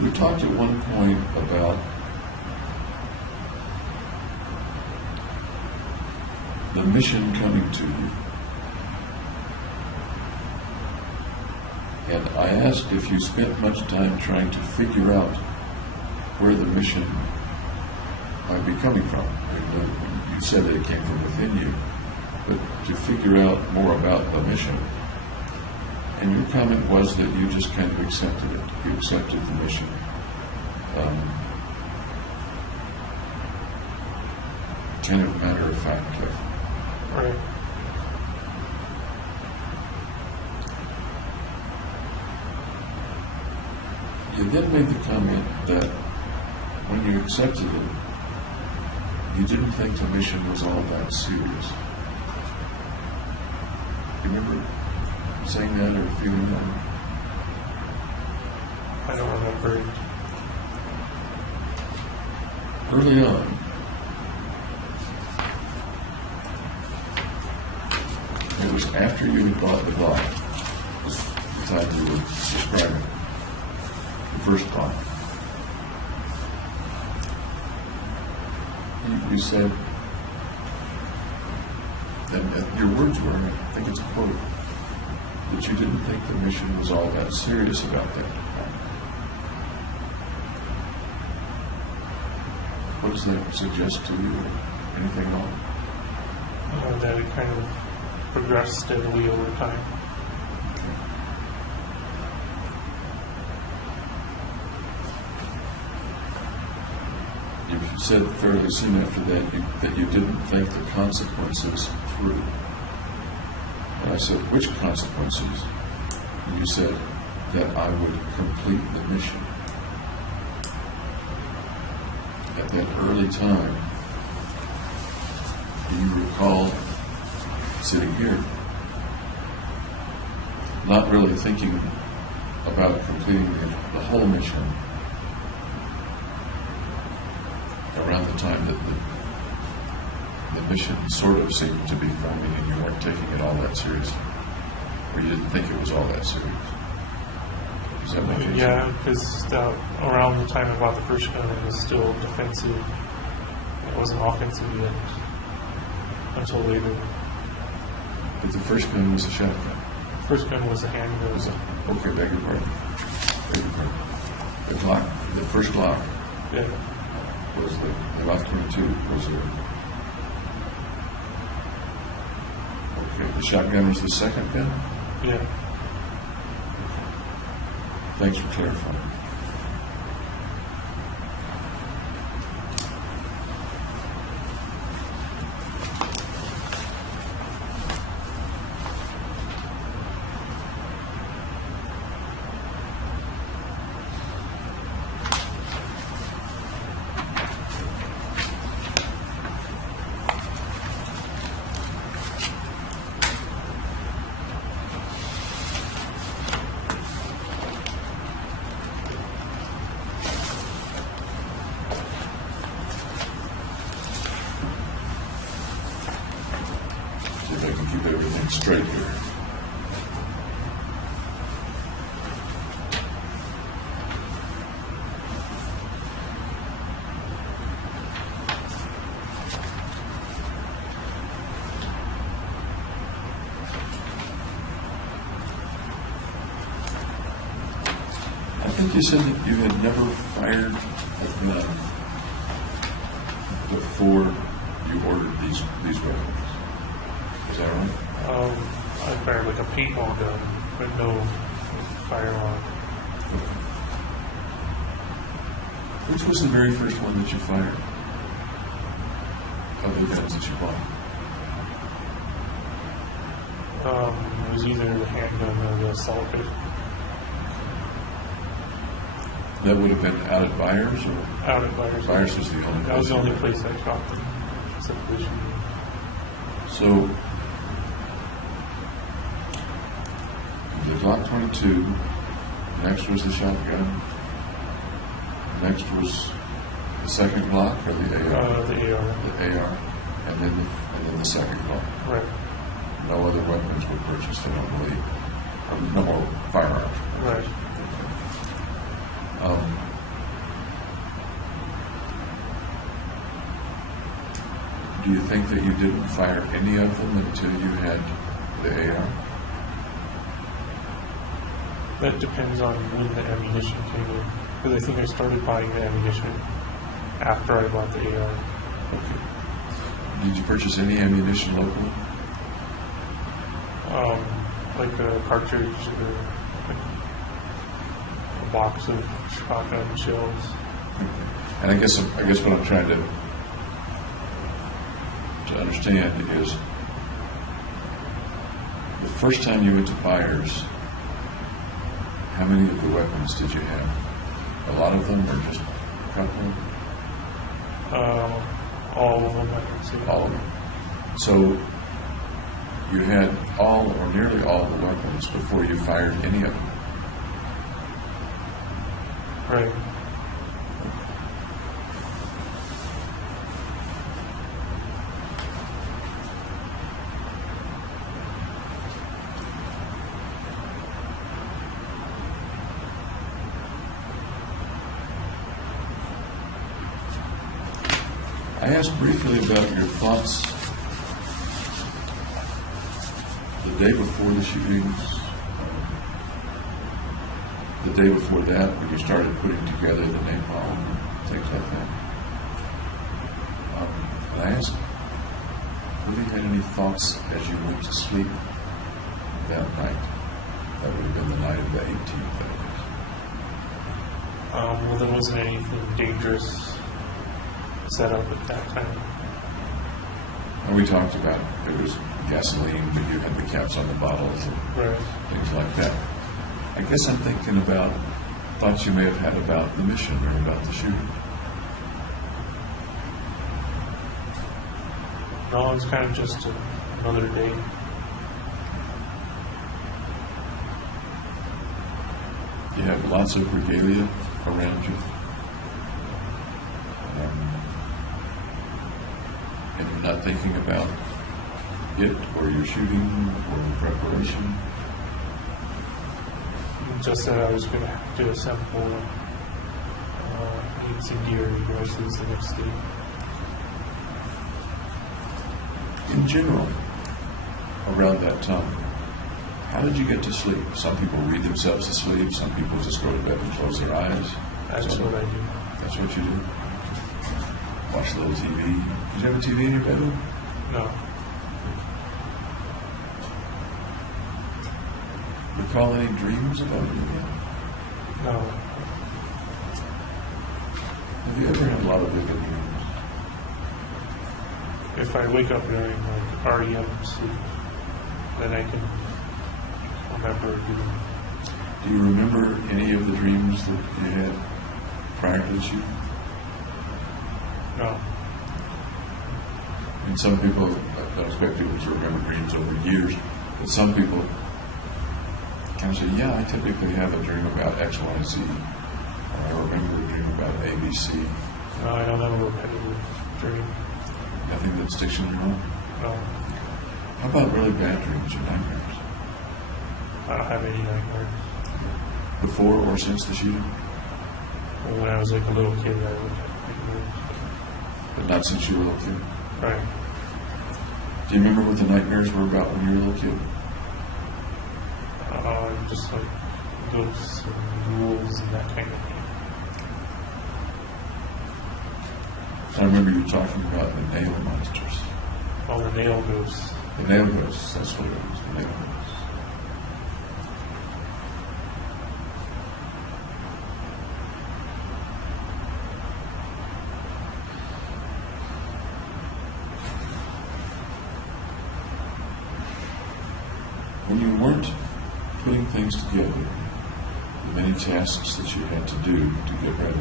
We talked at one point about the mission coming to you. And I asked if you spent much time trying to figure out where the mission might be coming from. You said that it came from within you, but to figure out more about the mission. And your comment was that you just kind of accepted it. You accepted the mission. Kind of matter of fact. Right. You then made the comment that when you accepted it, you didn't think the mission was all that serious. You remember saying that or feeling that? I don't remember it. Early on, it was after you had bought the Glock, the time you were describing, the first Glock. You said, and your words were, I think it's a quote, that you didn't think the mission was all that serious about that. What does that suggest to you, or anything at all? That it kind of progressed steadily over time. You said fairly soon after that that you didn't think the consequences through. And I said, which consequences? And you said that I would complete the mission. At that early time, do you recall sitting here, not really thinking about completing the whole mission, around the time that the mission sort of seemed to be forming and you weren't taking it all that seriously, or you didn't think it was all that serious? Does that make sense? Yeah, because around the time I bought the first gun, it was still defensive. It wasn't offensive yet until later. But the first gun was a shotgun. First gun was a handgun. Was it? Okay, beg your pardon. Beg your pardon. The Glock, the first Glock Yeah. was the Glock 22 was the. Okay, the shotgun was the second gun? Yeah. Thanks for clarifying. straight here. I think you said that you had never fired a gun before you ordered these weapons. Is that right? I fired like a paintball gun, but no firearm. Which was the very first one that you fired of the guns that you bought? It was either the handgun or the assault rifle. That would have been out at Byers, or Out at Byers. Byers was the only place? That was the you only were? place I shot them. Subdivision. So, the Glock 22, next was the shotgun, next was the second Glock, or the AR? The AR. The AR, and then the second Glock. Right. No other weapons were purchased, I don't believe. Or no more firearms. Right. Do you think that you didn't fire any of them until you had the AR? That depends on when the ammunition came in. Because I think I started buying the ammunition after I bought the AR. Okay. Did you purchase any ammunition locally? Like a cartridge or a box of shotgun shells. And I guess what I'm trying to understand is, the first time you went to Byers, how many of the weapons did you have? A lot of them, or just a couple? All of them, I can say. All of them. So you had all or nearly all the weapons before you fired any of them. Right. I asked briefly about your thoughts the day before the shootings, the day before that, when you started putting together the napalm and things like that. And I asked whether you had any thoughts as you went to sleep that night. That would have been the night of the 18th, I guess. Well, there wasn't anything dangerous set up at that time. And we talked about it was gasoline, but you had the caps on the bottles and Right. things like that. I guess I'm thinking about thoughts you may have had about the mission or about the shooting. No, it's kind of just another day. You have lots of regalia around you. And you're not thinking about it or your shooting or the preparation. Just that I was going to have to assemble incendiary devices the next day. In general, around that time, how did you get to sleep? Some people read themselves to sleep. Some people just go to bed and close their eyes. That's what I do. That's what you do? Watch a little TV. Did you have a TV in your bedroom? No. Recall any dreams about it again? No. Have you ever had a lot of vivid dreams? If I wake up during like REM sleep, then I can remember doing. Do you remember any of the dreams that you had prior to the shooting? No. And some people, I don't expect people to remember dreams over years, but some people kind of say, yeah, I typically have a dream about X, Y, Z. Or I remember a dream about A, B, C. No, I don't have a repetitive dream. Nothing that sticks in your mind? No. How about really bad dreams or nightmares? I don't have any nightmares. Before or since the shooting? Well, when I was like a little kid, I would have nightmares. But not since you were a little kid? Right. Do you remember what the nightmares were about when you were a little kid? Just like ghosts and ghouls and that kind of thing. I remember you talking about the nail monsters. Oh, the nail ghosts. The nail ghosts, that's what it was, the nail ghosts. When you weren't putting things together, the many tasks that you had to do to get ready,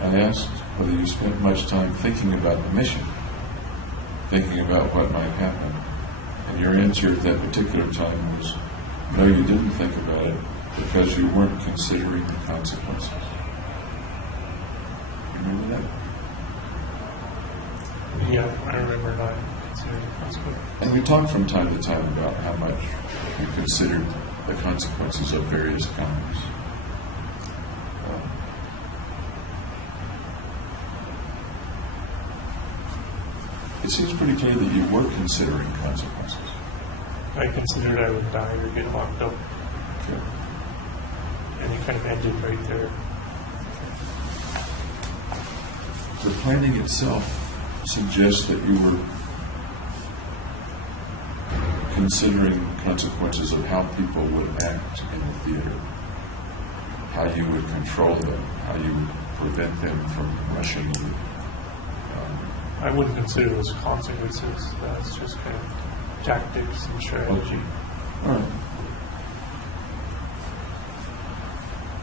I asked whether you spent much time thinking about the mission, thinking about what might happen, and your answer at that particular time was, no, you didn't think about it because you weren't considering the consequences. Remember that? Yeah, I remember not considering the consequences. And we talked from time to time about how much you considered the consequences of various crimes. It seems pretty clear that you were considering consequences. I considered I would die or get locked up, Okay. and it kind of ended right there. The planning itself suggests that you were considering consequences of how people would act in the theater, how you would control them, how you would prevent them from rushing you. I wouldn't consider those consequences. That's just kind of tactics and strategy. All right.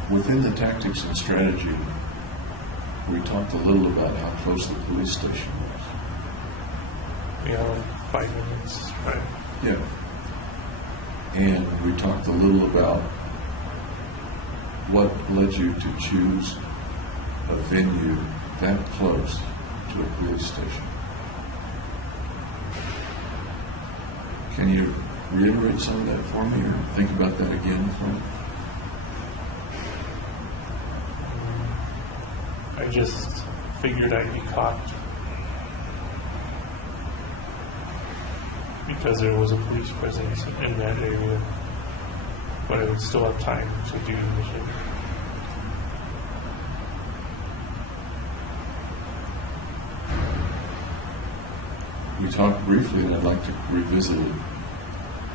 Within the tactics and strategy, we talked a little about how close the police station was. Yeah, like 5 minutes, right? Yeah. And we talked a little about what led you to choose a venue that close to a police station. Can you reiterate some of that for me or think about that again for me? I just figured I'd be caught because there was a police presence in that area, but I would still have time to do the mission. We talked briefly, and I'd like to revisit it,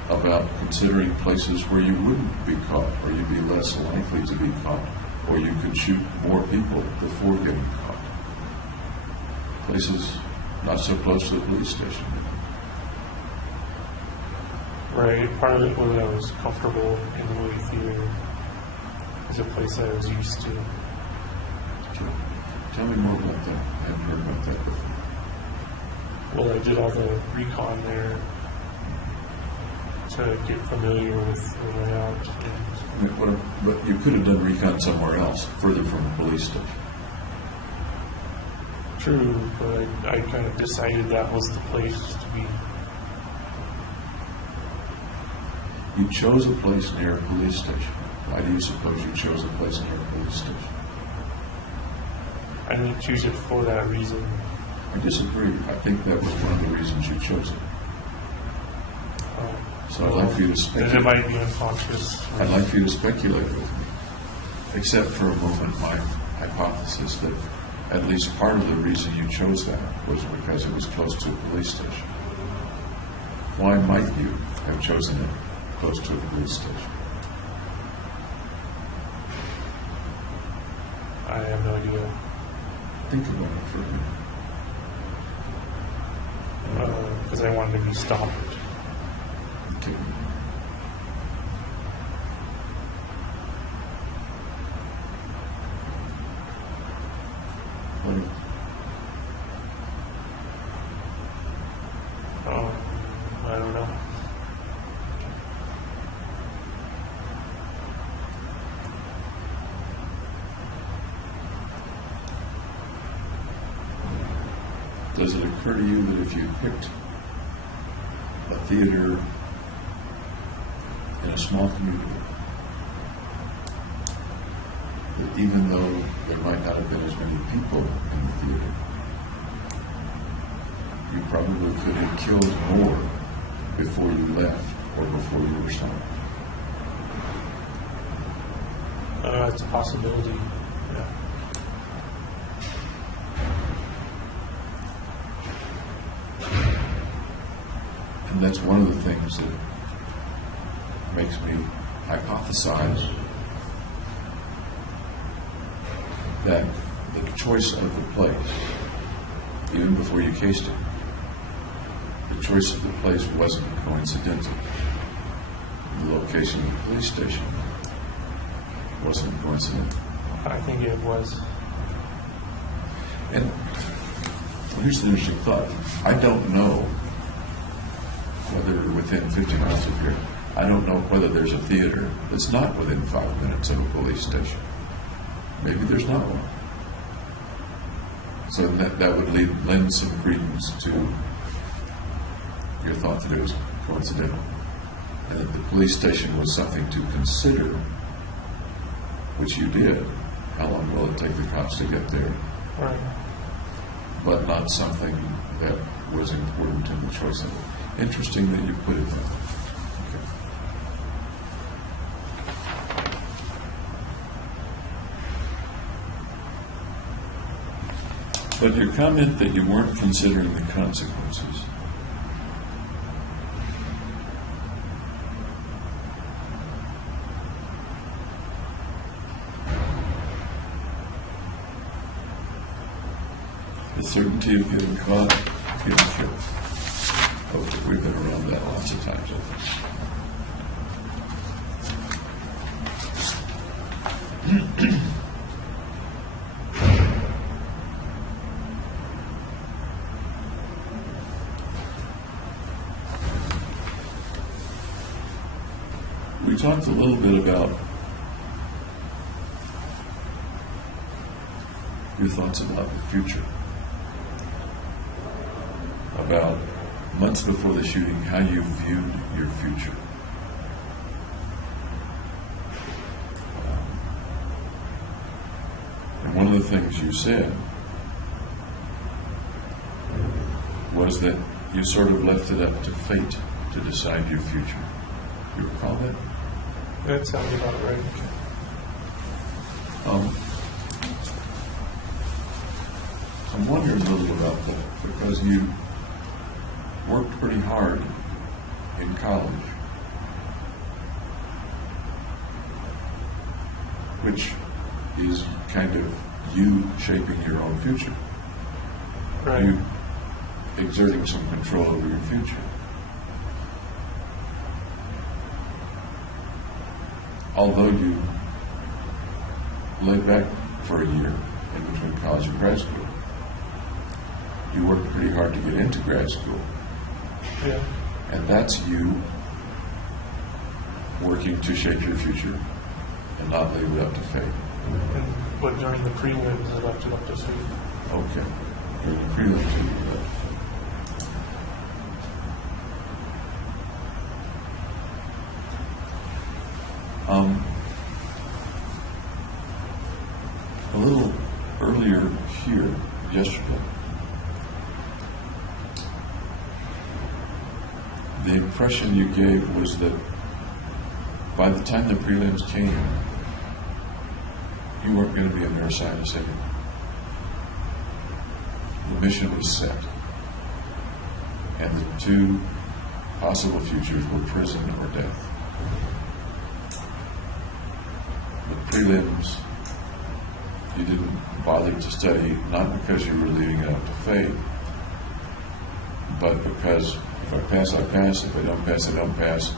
about considering places where you wouldn't be caught, or you'd be less likely to be caught, or you could shoot more people before getting caught. Places not so close to the police station. Right, part of it was I was comfortable in the movie theater. It's a place I was used to. Okay. Tell me more about that. I haven't heard about that before. Well, I did all the recon there to get familiar with the layout. I mean, but you could have done recon somewhere else, further from the police station. True, but I kind of decided that was the place to be. You chose a place near a police station. Why do you suppose you chose a place near a police station? I didn't choose it for that reason. I disagree. I think that was one of the reasons you chose it. So I'd like for you to Then speculate. it might be unconscious. I'd like for you to speculate with me, except for a moment my hypothesis that at least part of the reason you chose that was because it was close to a police station. Why might you have chosen it close to a police station? I have no idea. Think about it for a minute. Because I wanted to be stopped. Okay. What else? I don't know. does it occur to you that if you picked a theater in a small community, that even though there might not have been as many people in the theater, you probably could have killed more before you left or before you were shot? It's a possibility. Yeah. And that's one of the things that makes me hypothesize that the choice of the place, even before you cased it, the choice of the place wasn't coincidental. The location of the police station wasn't coincidental. I think it was. And here's the interesting thought. I don't know whether within 50 miles of here, I don't know whether there's a theater that's not within 5 minutes of a police station. Maybe there's not one. So that would lend some credence to your thought that it was coincidental, and that the police station was something to consider, which you did. How long will it take the cops to get there? Right. But not something that was important in the choice of it. Interesting that you put it that way. But your comment that you weren't considering the consequences, the certainty of getting caught, getting killed. Oh, we've been around that lots of times, I think. We talked a little bit about your thoughts about the future, about months before the shooting, how you viewed your future. And one of the things you said was that you sort of left it up to fate to decide your future. You recall that? That sounds about right. I'm wondering a little about that, because you worked pretty hard in college, which is kind of you shaping your own future. Right. You exerting some control over your future. Although you laid back for a year in between college and grad school, you worked pretty hard to get into grad school. Yeah. And that's you working to shape your future and not leave it up to fate. But during the prelims, I left it up to fate. Okay. During the prelims, you left it up to fate. A little earlier here, yesterday, the impression you gave was that by the time the prelims came, you weren't going to be a neuroscientist anymore. The mission was set, and the two possible futures were prison or death. The prelims, you didn't bother to study, not because you were leaving it up to fate, but because if I pass, I pass. If I don't pass, I don't pass.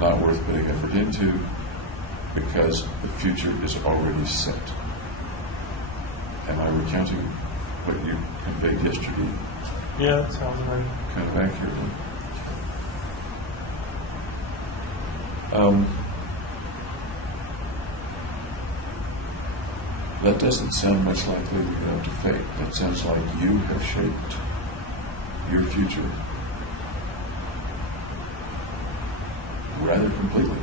Not worth putting effort into, because the future is already set. Am I recounting what you conveyed yesterday? Yeah, that sounds right. Kind of accurately. That doesn't sound much like leaving it up to fate. That sounds like you have shaped your future rather completely.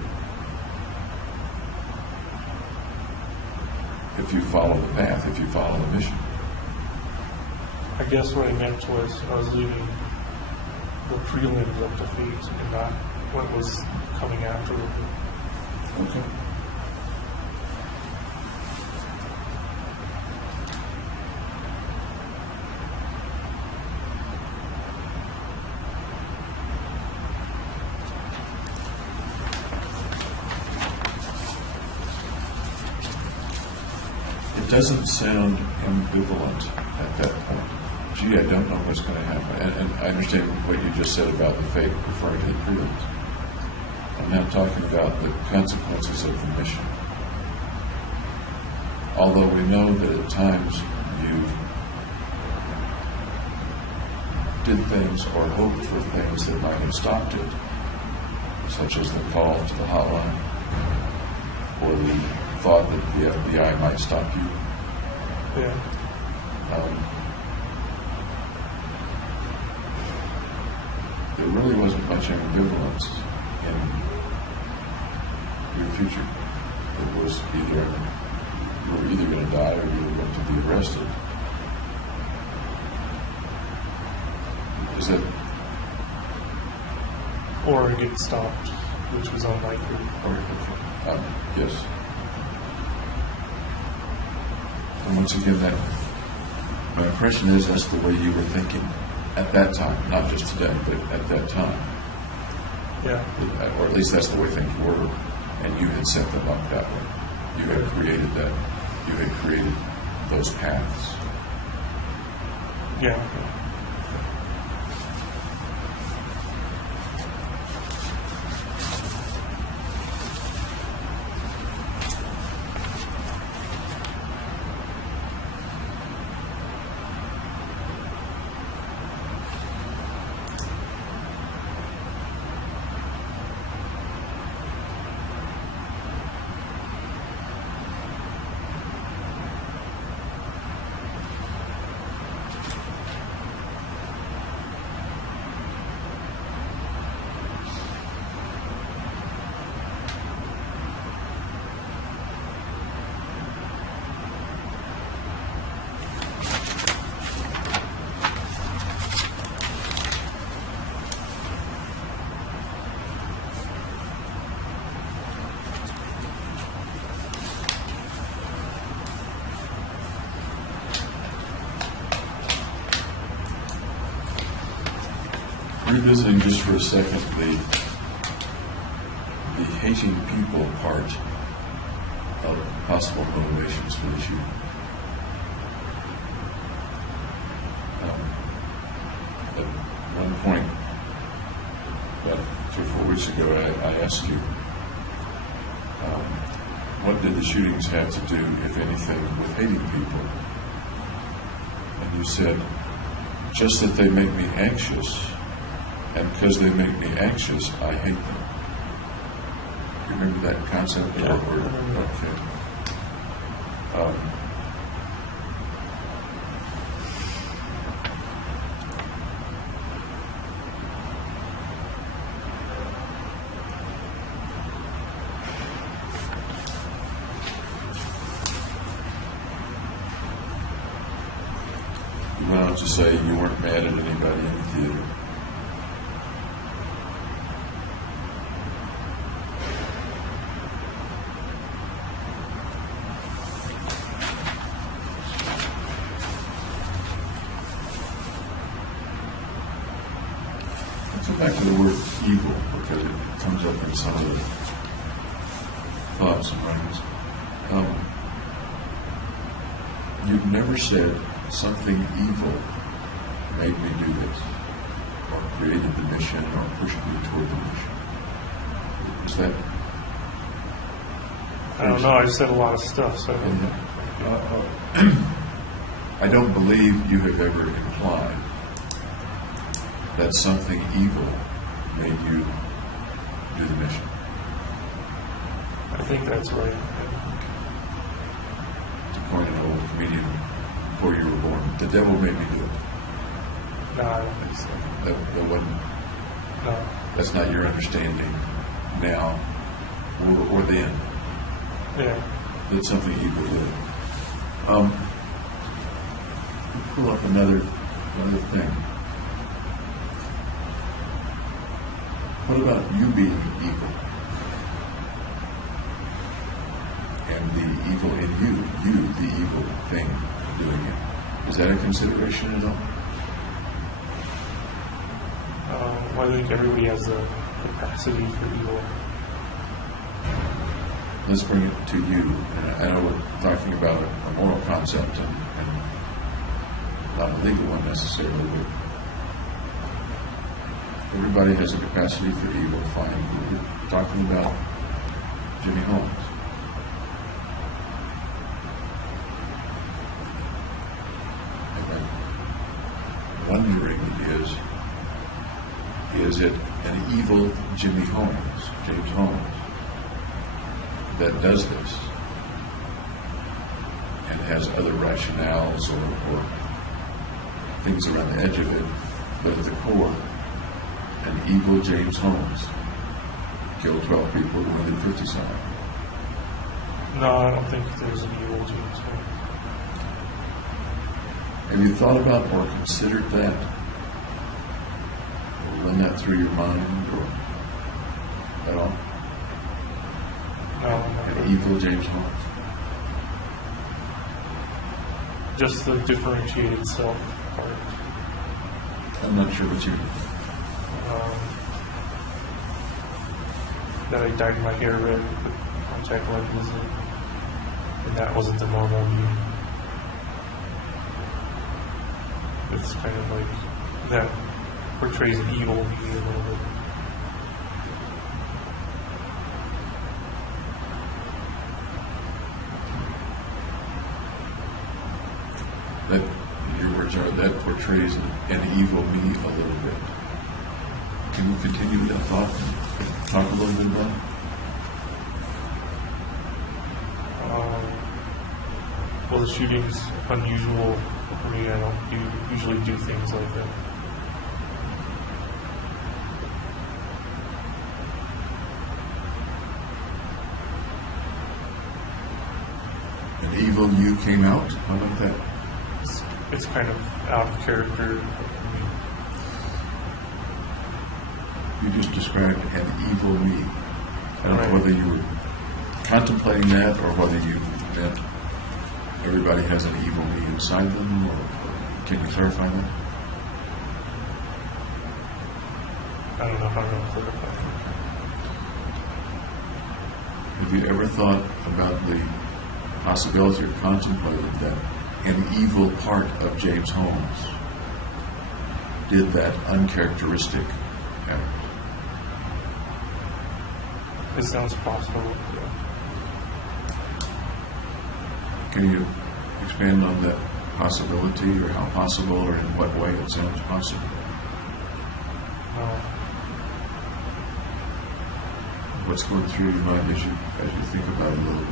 If you follow the path, if you follow the mission. I guess what I meant was I was leaving the prelims up to fate and not what was coming after. Okay. It doesn't sound ambivalent at that point. Gee, I don't know what's going to happen. And I understand what you just said about the fate referring to the prelims. I'm now talking about the consequences of the mission. Although we know that at times you did things or hoped for things that might have stopped it, such as the call to the hotline or the thought that the FBI might stop you. Yeah. There really wasn't much ambivalence in your future. It was either you were either going to die or you were going to be arrested. Is that? Or get stopped, which was unlikely. Yes. And once again, that my impression is that's the way you were thinking at that time, not just today, but at that time. Yeah. Or at least that's the way things were, and you had set them up that way. You had created that. You had created those paths. Yeah. Revisiting just for a second the hating people part of possible motivations for the shooting. At one point, about 3 or 4 weeks ago, I asked you, what did the shootings have to do, if anything, with hating people? And you said, just that they make me anxious. And because they make me anxious, I hate them. You remember that concept? Yeah. Okay. You went on to say you weren't mad at anybody in the theater. Back to the word evil, because it comes up in some of the thoughts and writings. You've never said something evil made me do this, or created the mission, or pushed me toward the mission. Is that? I don't know. I said a lot of stuff, so. I don't believe you have ever implied that something evil made you do the mission. I think that's right. coin an old comedian before you were born. The devil made me do it. No, I don't think so. That wasn't. No. That's not your understanding now or then. Yeah. That's something evil did. Pull up another thing. What about you being evil? And the evil in you, the evil thing doing it. Is that a consideration at all? Well, I think everybody has the capacity for evil. Let's bring it to you. And I know we're talking about a moral concept and not a legal one necessarily, but everybody has a capacity for evil. Fine. We're talking about Jimmy Holmes. And I'm wondering is it an evil Jimmy Holmes, James Holmes, that does this and has other rationales or things around the edge of it, but at the core, an evil James Holmes killed 12 people, wounded 50-some. No, I don't think there's an evil James Holmes. Have you thought about or considered that? Or run that through your mind or at all? No, An evil James Holmes? just the differentiated self part. I'm not sure what you mean. That I dyed my hair red, put contact lenses in, and that wasn't the normal me. It's kind of like that portrays an evil me a little bit. That, your words are, that portrays an evil me a little bit. Can you continue that thought and talk a little bit about it? Well, the shooting's unusual for me. I don't usually do things like that. An evil you came out? How about that? It's kind of out of character for me. You just described an evil me. I don't Right. know whether you were contemplating that or whether you meant everybody has an evil me inside them, or can you clarify that? I don't know how to clarify Have you ever thought about the possibility or contemplated that an evil part of James Holmes did that uncharacteristic act? it. It sounds possible. Yeah. Can you expand on that possibility, or how possible, or in what way it sounds possible? What's going through your mind as you think about it a little bit?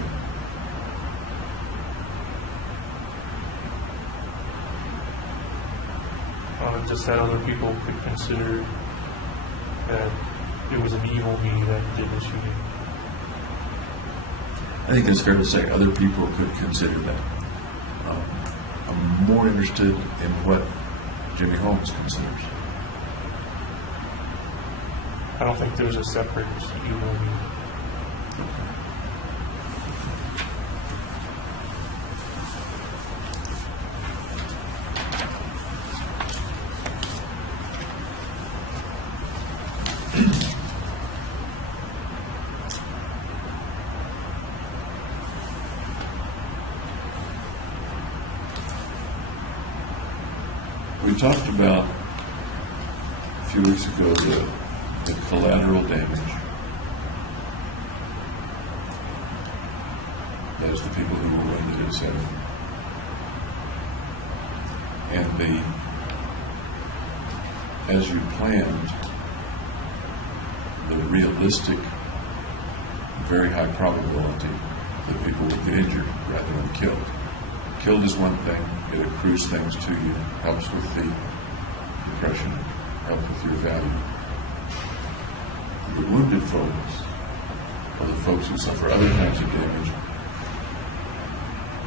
Just that other people could consider that it was an evil me that did the shooting. I think it's fair to say other people could consider that. I'm more interested in what Jimmy Holmes considers. I don't think there's a separate evil me. We talked about a few weeks ago the collateral damage. That is the people who were wounded, etc. And as you planned, the realistic, very high probability that people would get injured rather than killed. killed is one thing, it accrues things to you, helps with the depression, helps with your value. The wounded folks, or the folks who suffer other kinds of damage,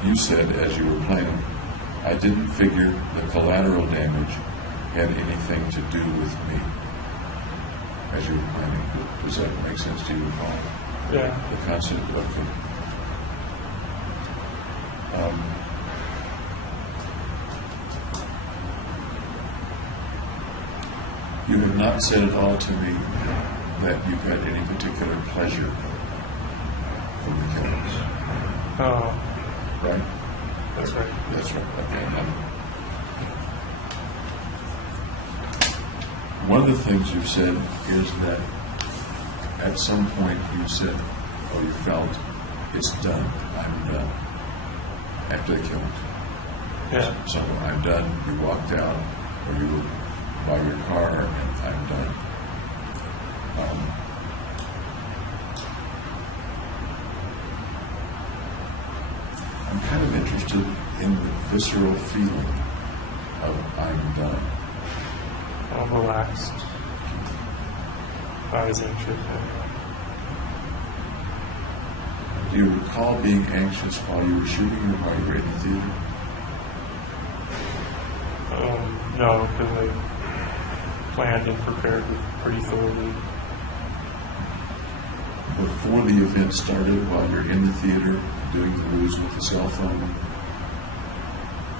you said as you were planning, I didn't figure the collateral damage had anything to do with me as you were planning. Does that make sense to you, Paul? Yeah. The concept, okay. You have not said at all to me that you got any particular pleasure from the killings. Oh, Right? that's right. That's right. Okay. One of the things you said is that at some point you said, or you felt, it's done. I'm done. After the killings. Yeah. So I'm done. You walked out, or you were by your car, and I'm done. I'm kind of interested in the visceral feeling of I'm done. I'm relaxed. I was anxious. Do you recall being anxious while you were shooting or while you were in the theater? No, because I planned and prepared pretty thoroughly. Before the event started, while you're in the theater doing the ruse with the cell phone?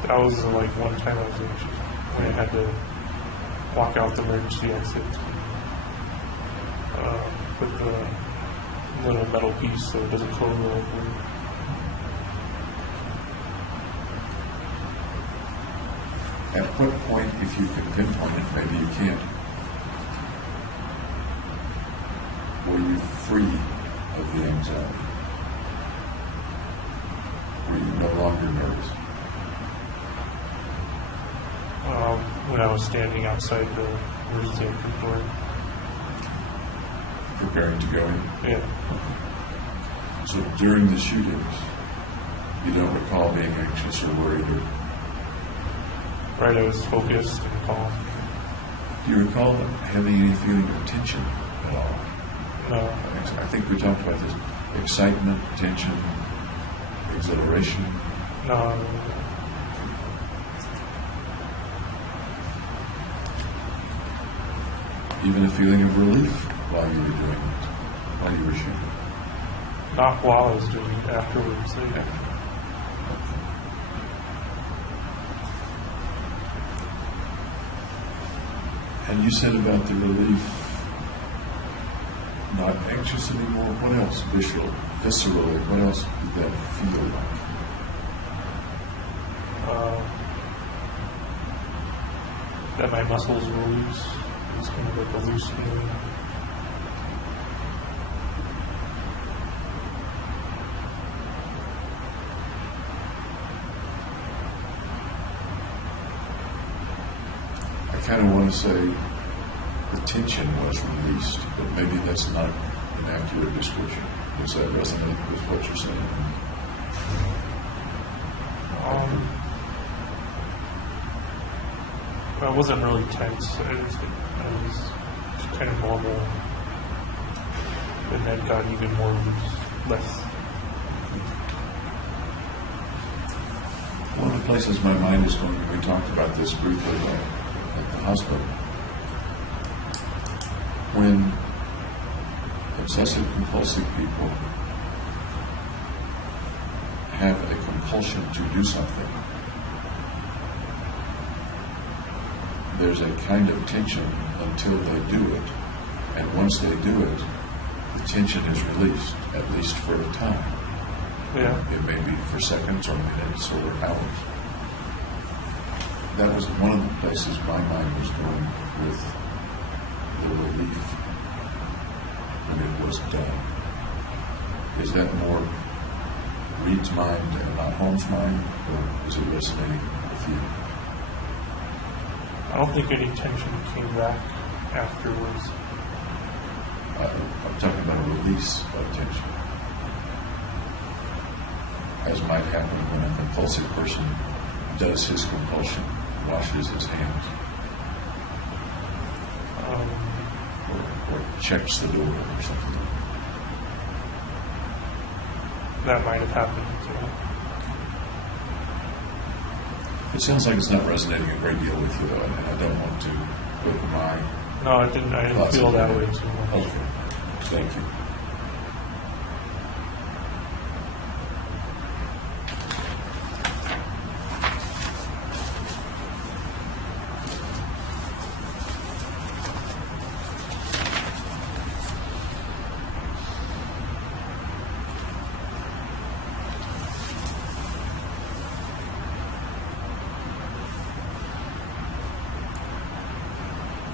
That was like one time I was anxious when I had to walk out the emergency exit. Put the little metal piece so it doesn't close over. At what point, if you can pinpoint it, maybe you can't, were you free of the anxiety? Were you no longer nervous? When I was standing outside the emergency exit door. Preparing to go in? Yeah. So during the shootings, you don't recall being anxious or worried? Or Right, I was focused and calm. do you recall having any feeling of tension at all? No. I think we talked about this. Excitement, tension, exhilaration. No. Even a feeling of relief while you were doing it, while you were shooting. Not while I was doing it, afterwards. And you said about the relief, not anxious anymore. What else? Viscerally, what else did that feel like? That my muscles were loose. It was kind of like a loose feeling. I kind of want to say the tension was released, but maybe that's not an accurate description. Does that resonate with what you're saying? I wasn't really tense. I was kind of normal. And then got even more loose, less. One of the places my mind is going, and we talked about this briefly at the hospital, when obsessive compulsive people have a compulsion to do something, there's a kind of tension until they do it, and once they do it, the tension is released, at least for a time. Yeah. It may be for seconds or minutes or hours. That was one of the places my mind was going with the relief when it was done. Is that more Reed's mind and not Holmes' mind, or is it resonating with you? I don't think any tension came back afterwards. I'm talking about a release of tension. as might happen when a compulsive person does his compulsion, washes his hands, or checks the door or something. That might have happened. It sounds like it's not resonating a great deal with you, though, and I don't want to put my... No, I didn't feel that way too much. Okay, thank you.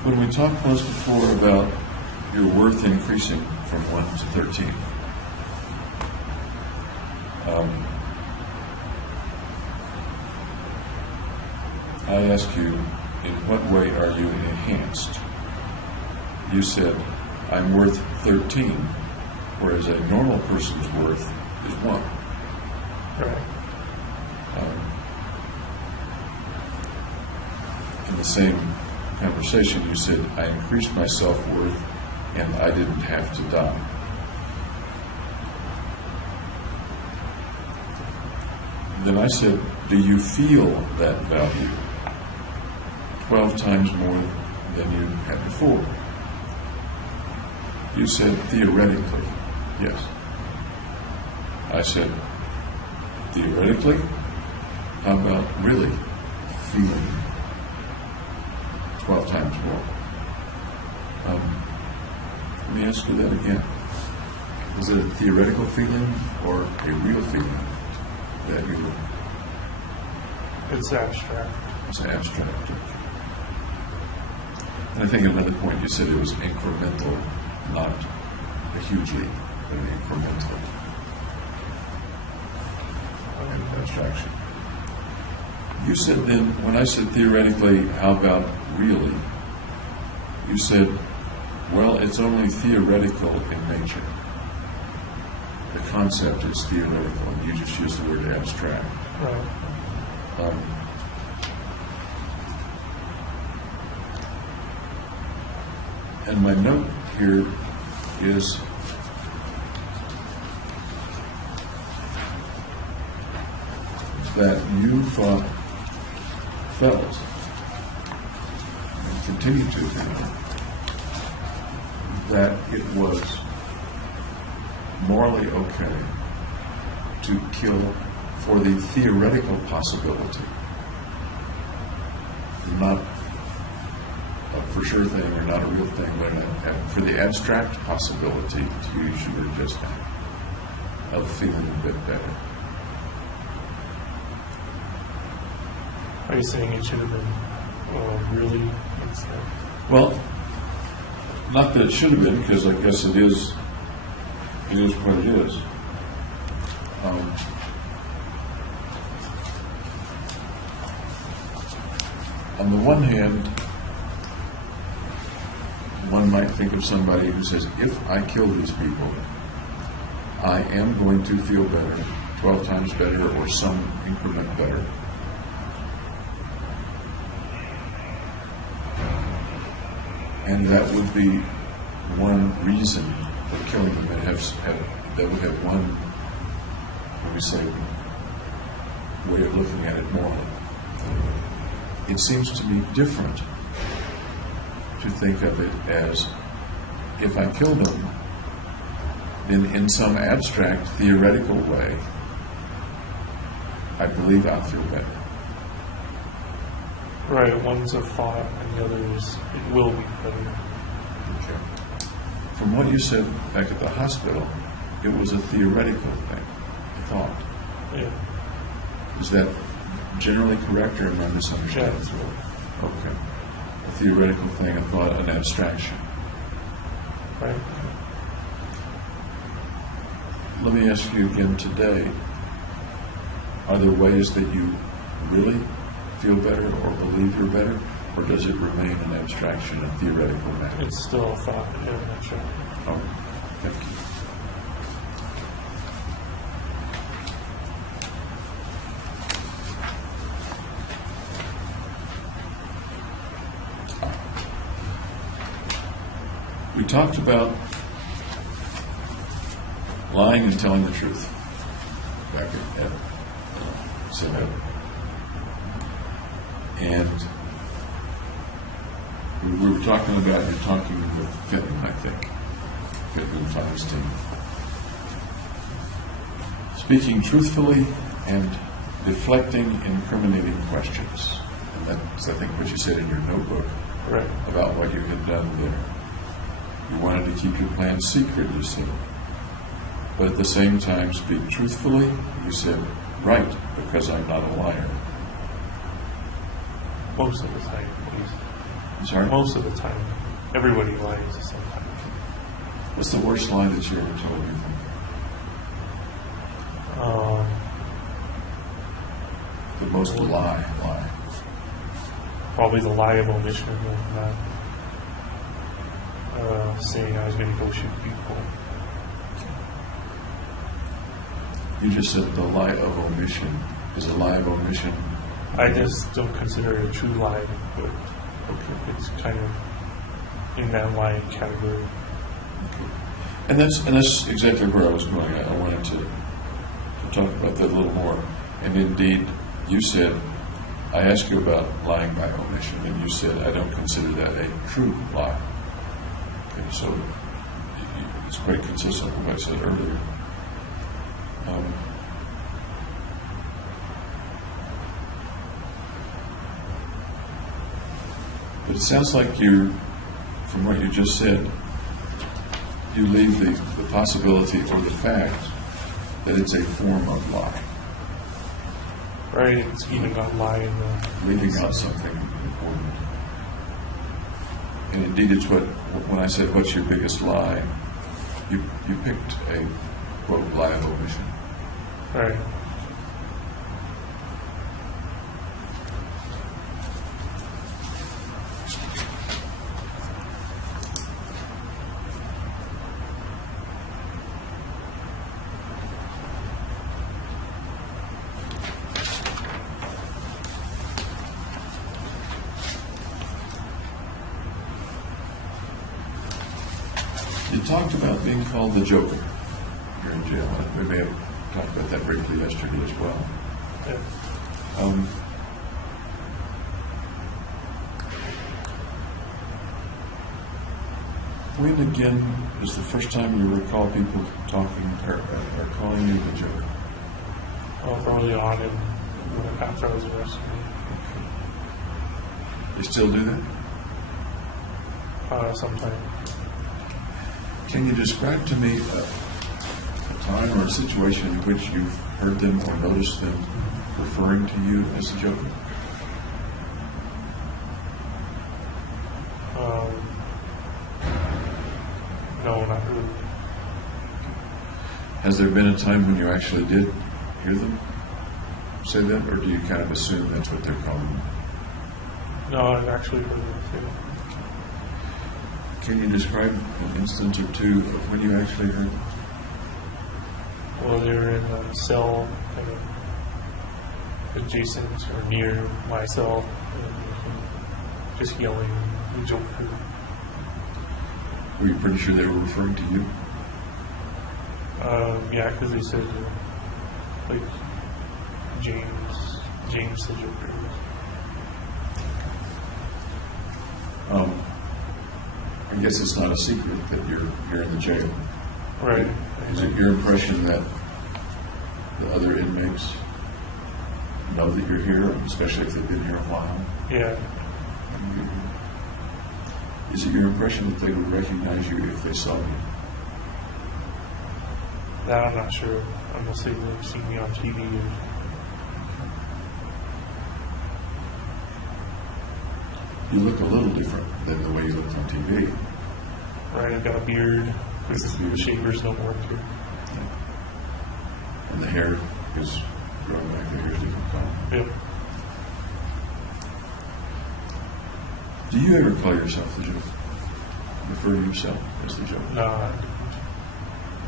When we talked once before about your worth increasing from 1 to 13, I asked you, in what way are you enhanced? You said, I'm worth 13, whereas a normal person's worth is 1. Right. In the same conversation, you said, I increased my self-worth and I didn't have to die. Then I said, do you feel that value 12 times more than you had before? You said, theoretically, yes. I said, theoretically? How about really feeling 12 times more? Let me ask you that again. Was it a theoretical feeling or a real feeling that you were? It's abstract. It's abstract. And I think at another point you said it was incremental, not a huge leap, but an incremental abstraction. You said then, when I said theoretically, how about really? You said, well, it's only theoretical in nature. The concept is theoretical, and you just used the word abstract. Right. And my note here is that you felt, and continue to feel, that it was morally okay to kill for the theoretical possibility, not a for sure thing or not a real thing, but for the abstract possibility, to use your word just now, of feeling a bit better. Are you saying it should have been really instead? Well, not that it should have been, because I guess it is what it is. On the one hand, one might think of somebody who says, if I kill these people, I am going to feel better, 12 times better, or some increment better. And that would be one reason for killing them. That would have one, let me say, way of looking at it morally. It seems to me different to think of it as, if I kill them, then in some abstract, theoretical way, I believe I'll feel better. Right, one's a thought and the other is, it will be better. Okay. From what you said back at the hospital, it was a theoretical thing, a thought. Yeah. Is that generally correct, or am I Yeah, misunderstanding? that's right. Okay. A theoretical thing, a thought, an abstraction. Right. Let me ask you again today, are there ways that you really feel better or believe you're better, or does it remain an abstraction, a theoretical matter? It's still a thought, yeah, that's right. Oh, thank you. We talked about lying and telling the truth back at Senate. And we were talking about, you're talking with Fitman, I think, Fitman Feinstein. Speaking truthfully and deflecting incriminating questions. And that's, I think, what you said in your notebook Right. about what you had done there. You wanted to keep your plan secret, you said. But at the same time, speak truthfully, you said, right, because I'm not a liar. Most of the time, please. I'm sorry? Most of the time. Everybody lies sometimes. What's the worst lie that you ever told me? The most lie. Probably the lie of omission of that. Saying I was going to go shoot people. You just said the lie of omission. Is a lie of omission? I just don't consider it a true lie, but it's kind of in that lying category. Okay. And that's exactly where I was going. I wanted to talk about that a little more. And indeed, you said, I asked you about lying by omission, and you said, I don't consider that a true lie. Okay, so it's quite consistent with what I said earlier. But it sounds like from what you just said, you leave the possibility or the fact that it's a form of lie. Right, it's even got lie in the... Leaving out something important. And indeed, it's when I said, what's your biggest lie, you picked a, quote, lie of omission. Right. You talked about being called the Joker here in jail. We may have talked about that briefly yesterday as well. Yeah. When again is the first time you recall people talking or calling you the Joker? Early on after I was arrested. They still do that? Sometimes. Can you describe to me a time or a situation in which you've heard them or noticed them referring to you as a Joker? No, not really. Has there been a time when you actually did hear them say that, or do you kind of assume that's what they're calling you? No, I've actually heard them say that. Can you describe an instance or two of when you actually heard them? Well, they were in a cell kind of adjacent or near my cell, and just yelling, "The Joker." Were you pretty sure they were referring to you? Yeah, because they said, like, James the Joker. I guess it's not a secret that you're in the jail. Right. Is it your impression that the other inmates know that you're here, especially if they've been here a while? Yeah. Is it your impression that they would recognize you if they saw you? That I'm not sure, unless they've seen me on TV. You look a little different than the way you looked on TV. Right, I've got a beard, because the shavers don't work here. And the hair is growing back, the hair is different color. Yep. Do you ever call yourself the Joker? Refer to yourself as the Joker? No,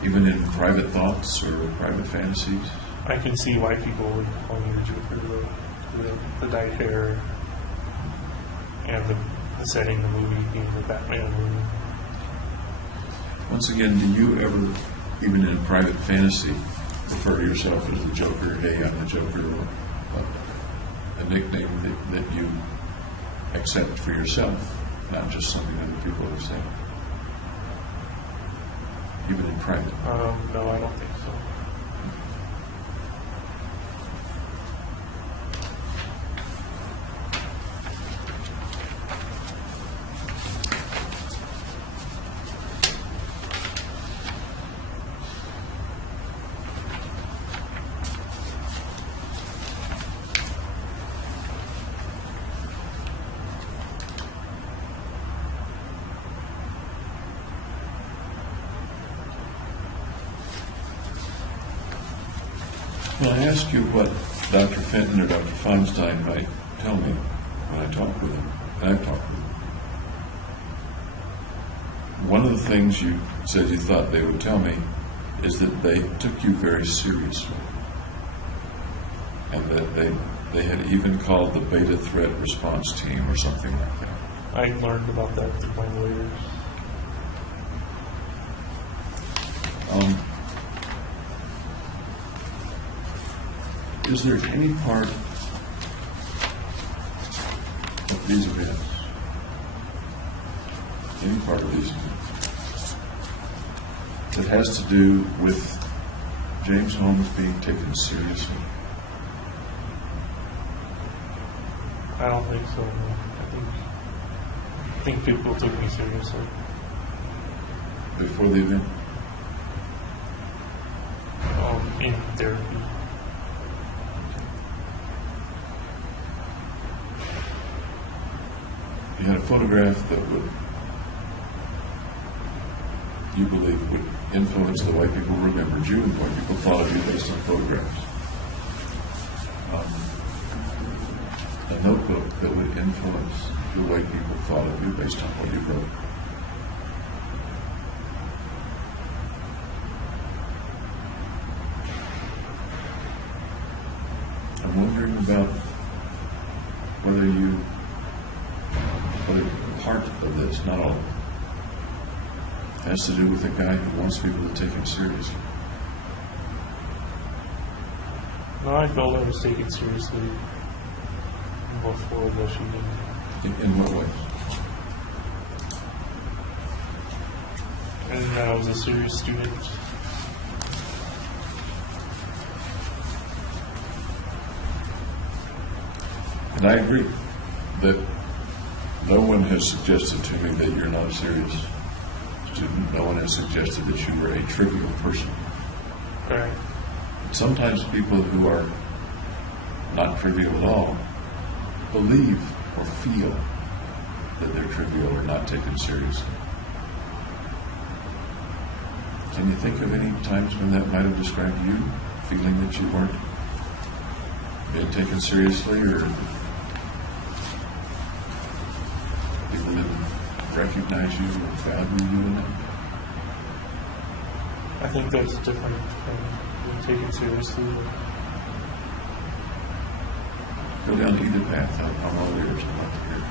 Even in private thoughts or private fantasies? I can see why people would call me the Joker, though. The dyed hair, and the setting, the movie being the Batman movie. Once again, do you ever, even in private fantasy, refer to yourself as the Joker? Hey, I'm the Joker. A nickname that you accept for yourself, not just something other people have said, even in private. No, I don't think so. Well, I ask you what Dr. Fenton or Dr. Feinstein might tell me when I talk with them, and I've talked with them. One of the things you said you thought they would tell me is that they took you very seriously, and that they had even called the beta threat response team or something like that. I learned about that through my lawyers. Is there any part of these events, that has to do with James Holmes being taken seriously? I don't think so. No. I think people took me seriously. Before the event? In therapy. You had a photograph that you believe would influence the way people remembered you and what people thought of you based on photographs. A notebook that would influence the way people thought of you based on what you wrote. I'm wondering about whether part of this, not all of it, has to do with a guy who wants people to take him seriously. No, I felt I was taken seriously before the shooting. In what ways? And I was a serious student. And I agree that no one has suggested to me that you're not a serious student. No one has suggested that you were a trivial person. Right. Sometimes people who are not trivial at all believe or feel that they're trivial or not taken seriously. Can you think of any times when that might have described you, feeling that you weren't being taken seriously, or people didn't recognize you or value you enough? I think that's different from being taken seriously. Go down either path. I'm all ears. I'd like to hear.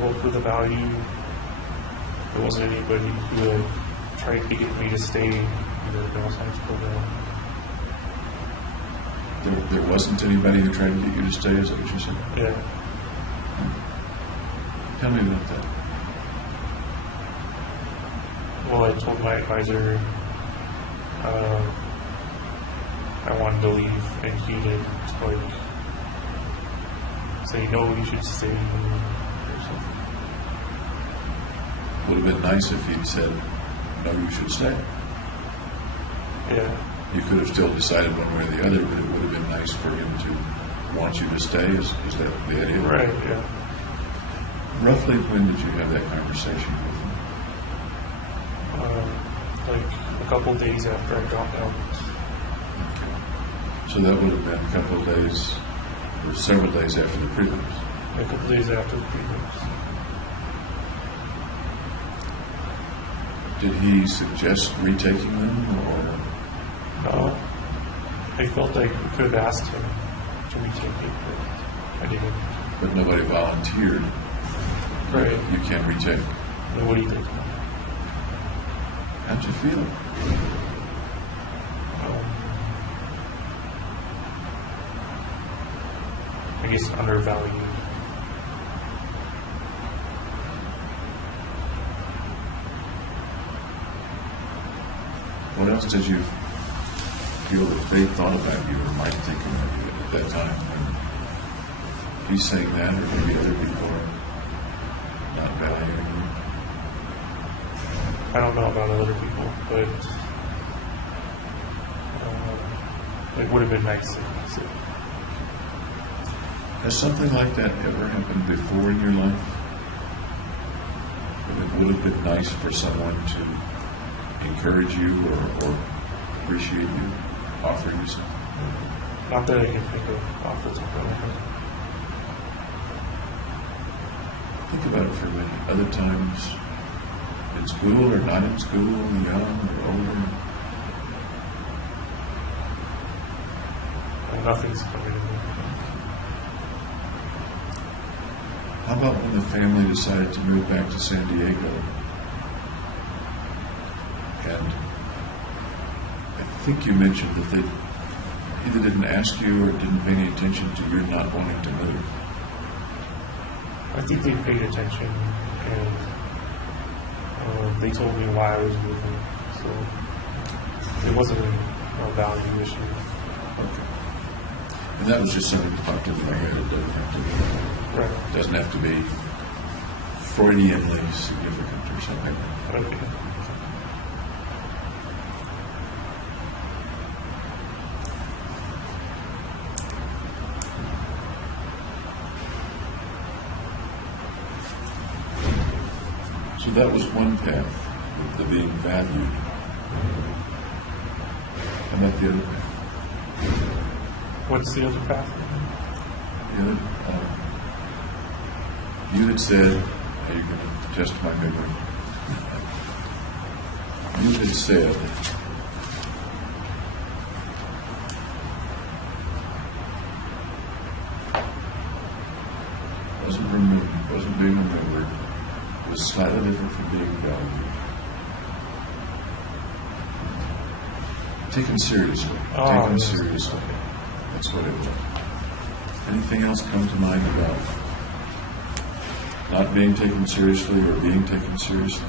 Well, for the value, there wasn't anybody who had tried to get me to stay in the girls' science program. There wasn't anybody who tried to get you to stay, is that what you said? Yeah. Tell me about that. Well, I told my advisor I wanted to leave, and he did like say, no, you should stay, or something. Would have been nice if he'd said, no, you should stay. Yeah. You could have still decided one way or the other, but it would have been nice for him to want you to stay. Is that the idea? Right, yeah. Roughly when did you have that conversation with him? Like a couple of days after I dropped out. Okay. So that would have been a couple of days, or several days after the prelims. A couple of days after the prelims. Did he suggest retaking them, or? No. I felt like we could have asked him to retake it, but I didn't. But nobody volunteered. Right. You can't retake. Nobody did. How'd you feel? I guess undervalued. What else did you feel that they thought about you or might think about you at that time? When he's saying that, or maybe other people are not valuing you? I don't know about other people, but it would have been nice if so. Has something like that ever happened before in your life? That it would have been nice for someone to encourage you or appreciate you, offer you something? Not that I can think of off the top of my head. Think about it for a minute. Other times, in school or not in school, young or older. And nothing's coming to me. How about when the family decided to move back to San Diego? And I think you mentioned that they either didn't ask you or didn't pay any attention to your not wanting to move. I think they paid attention, and they told me why I was moving, so it wasn't a value issue. Okay. And that was just something that popped into my head. It doesn't have to be. Right. Doesn't have to be Freudianly significant or something. Okay. So that was one path, the being valued. How about the other path? What's the other path? The other, you had said, are you going to test my memory? You had said, wasn't being remembered, was slightly different from being valued. Taken seriously. Taken Yes. seriously. That's what it was. Anything else come to mind about not being taken seriously or being taken seriously?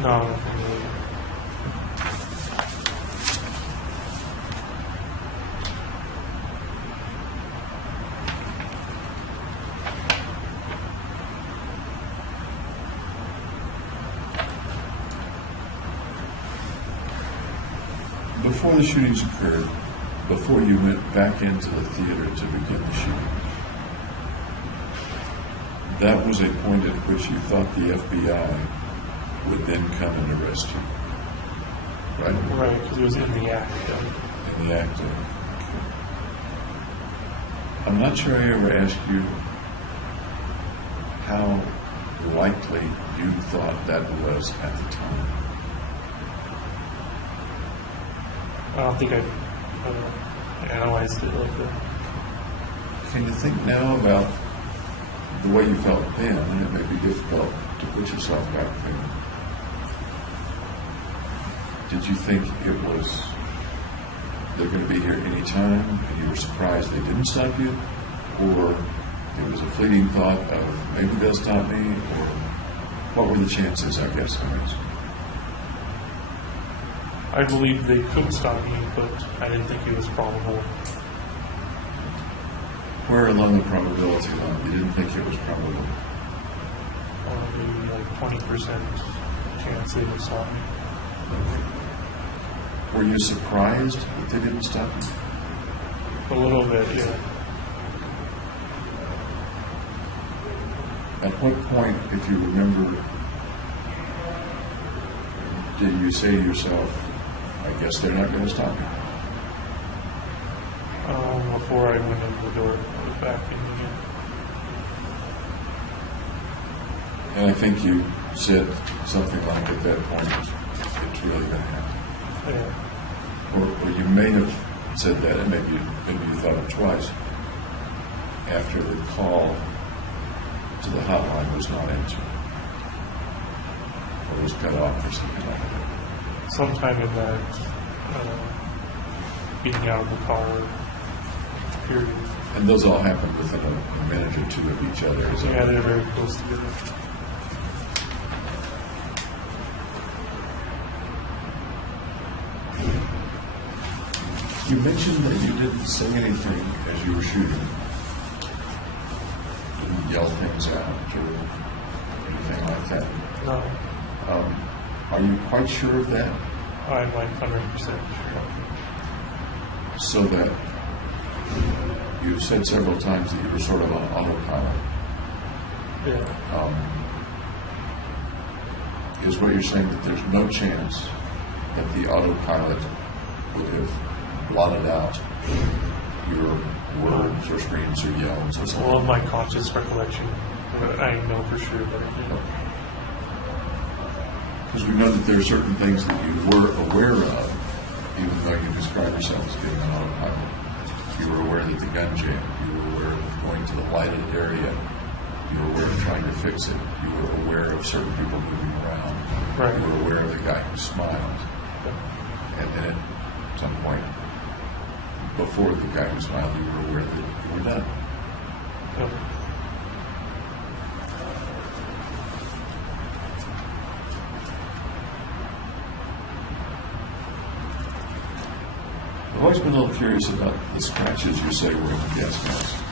No, nothing really. Before the shootings occurred, before you went back into the theater to begin the shooting, that was a point at which you thought the FBI would then come and arrest you, right? Right, because it was in the act. In the act of. I'm not sure I ever asked you how likely you thought that was at the time. I don't think I analyzed it like that. Can you think now about the way you felt then? And it may be difficult to put yourself back then. Did you think it was they're going to be here any time and you were surprised they didn't stop you? Or it was a fleeting thought of maybe they'll stop me? Or what were the chances, I guess, I'm asking? I believed they could stop me, but I didn't think it was probable. Where along the probability line you didn't think it was probable? Maybe like 20% chance they would stop me. Were you surprised that they didn't stop you? A little bit, yeah. At what point, if you remember, did you say to yourself, I guess they're not going to stop me? Before I went in the door, I was back in again. And I think you said something like at that point, it's really going to happen. Yeah. Or you may have said that, and maybe you thought it twice, after the call to the hotline was not answered. or was cut off or something like that? Sometime in that getting out of the car period. And those all happened within a minute or two of each other, is that Yeah, right? they're very close together. You mentioned that you didn't say anything as you were shooting. Didn't yell things out or anything like that. No, Are you quite sure of that? I'm like 100% sure. So that you've said several times that you were sort of on autopilot. Yeah. Is what you're saying that there's no chance that the autopilot would have blotted out your words or screams or yells or something? Well, in my conscious recollection, I know for sure that I did. Because we know that there are certain things that you were aware of, even though you describe yourself as being on autopilot. You were aware that the gun jammed. You were aware of going to the lighted area. You were aware of trying to fix it. You were aware of certain people moving around. Right. You were aware of the guy who smiled. And then at some point, before the guy who smiled, you were aware that you were done. Yep. I've always been a little curious about the scratches you say were in the gas mask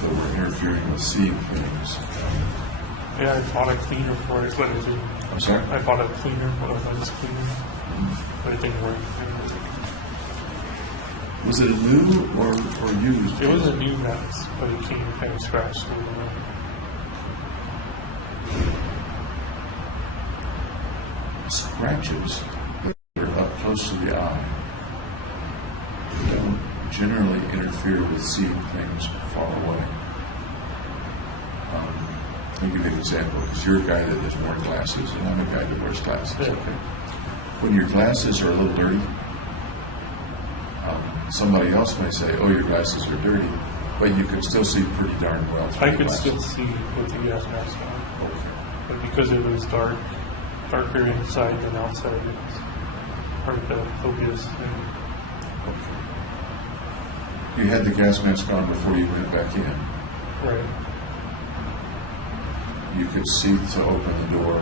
that were interfering with seeing things. Yeah, I bought a cleaner for it, but it didn't. I'm sorry? I bought a cleaner, one of those cleaner, but it didn't work. Was it a new or used? It was a new mask, but it came kind of scratched a little bit. Scratches that are up close to the eye don't generally interfere with seeing things far away. Let me give you an example. Because you're a guy that has worn glasses, and I'm a guy that wears glasses. Yeah. Okay. When your glasses are a little dirty, somebody else may say, "Oh, your glasses are dirty," but you can still see pretty darn well through I the could glasses. still see with the gas mask on, Okay. but because it was darker inside than outside, it was hard to focus. And Okay. You had the gas mask on before you went back in. right, You could see to open the door,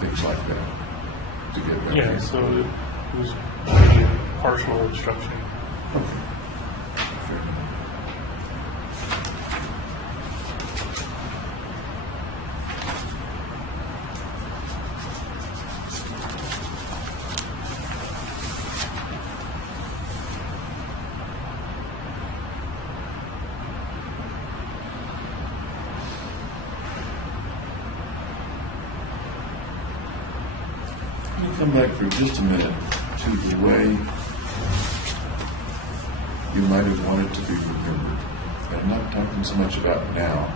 things like that, to get back yeah. in. So it was maybe a partial obstruction. Okay. Fair enough. Let me come back for just a minute to the way you might have wanted to be remembered. And I'm not talking so much about now,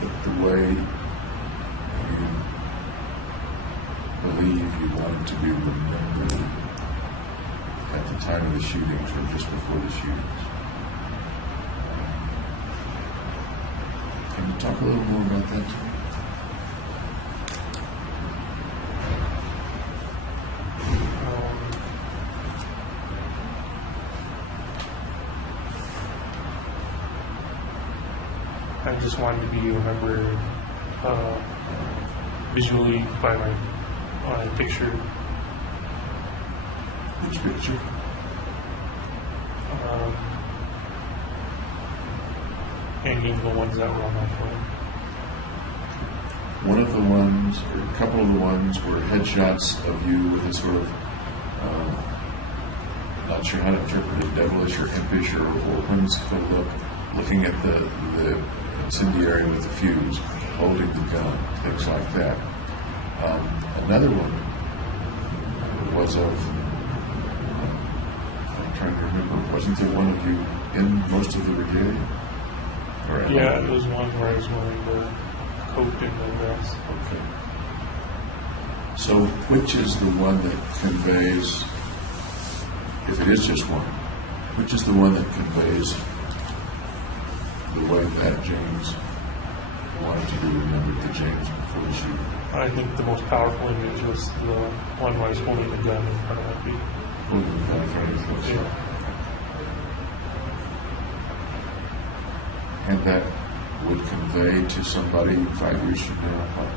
but the way you believe you wanted to be remembered at the time of the shootings or just before the shootings. Can you talk a little more about that to me? I just wanted to be remembered visually by my picture. Which picture? Hanging the ones that were on my phone. One of the ones, or a couple of the ones, were headshots of you with a sort of, not sure how to interpret it, devilish or impish or whimsical look, looking at the incendiary with the fuse, holding the gun, things like that. Another one was of, I'm trying to remember, wasn't there one of you in most of the brigade? Or Yeah, it was one where I was wearing the coat and the dress. Okay. So which is the one that conveys, if it is just one, which is the one that conveys the way that James wanted to be remembered, the James before the shooting? I think the most powerful image was the one where he's holding the gun in front of my feet. Holding the gun in front of your face. Yeah. And that would convey to somebody 5 years from now what?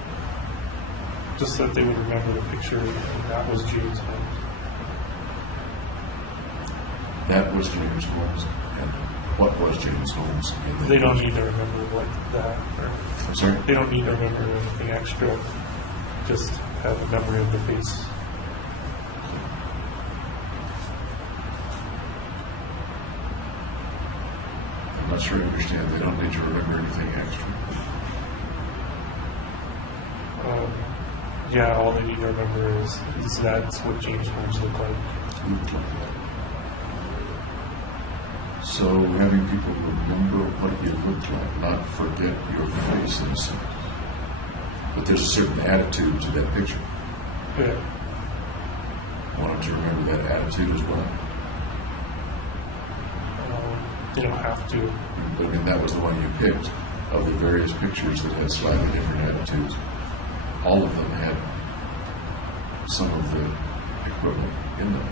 Just that they would remember the picture, and that was James Holmes. That was James Holmes. And what was James Holmes? They don't need to remember like that. Or, I'm sorry? they don't need to remember anything extra. Just have a memory of the face. I'm not sure I understand. They don't need to remember anything extra. Yeah, all they need to remember is that's what James Holmes looked like. So having people remember what you look like, not forget your face in a sense. But there's a certain attitude to that picture. Yeah. I want them to remember that attitude as well. They don't have to. But I mean, that was the one you picked of the various pictures that had slightly different attitudes. All of them had some of the equipment in them.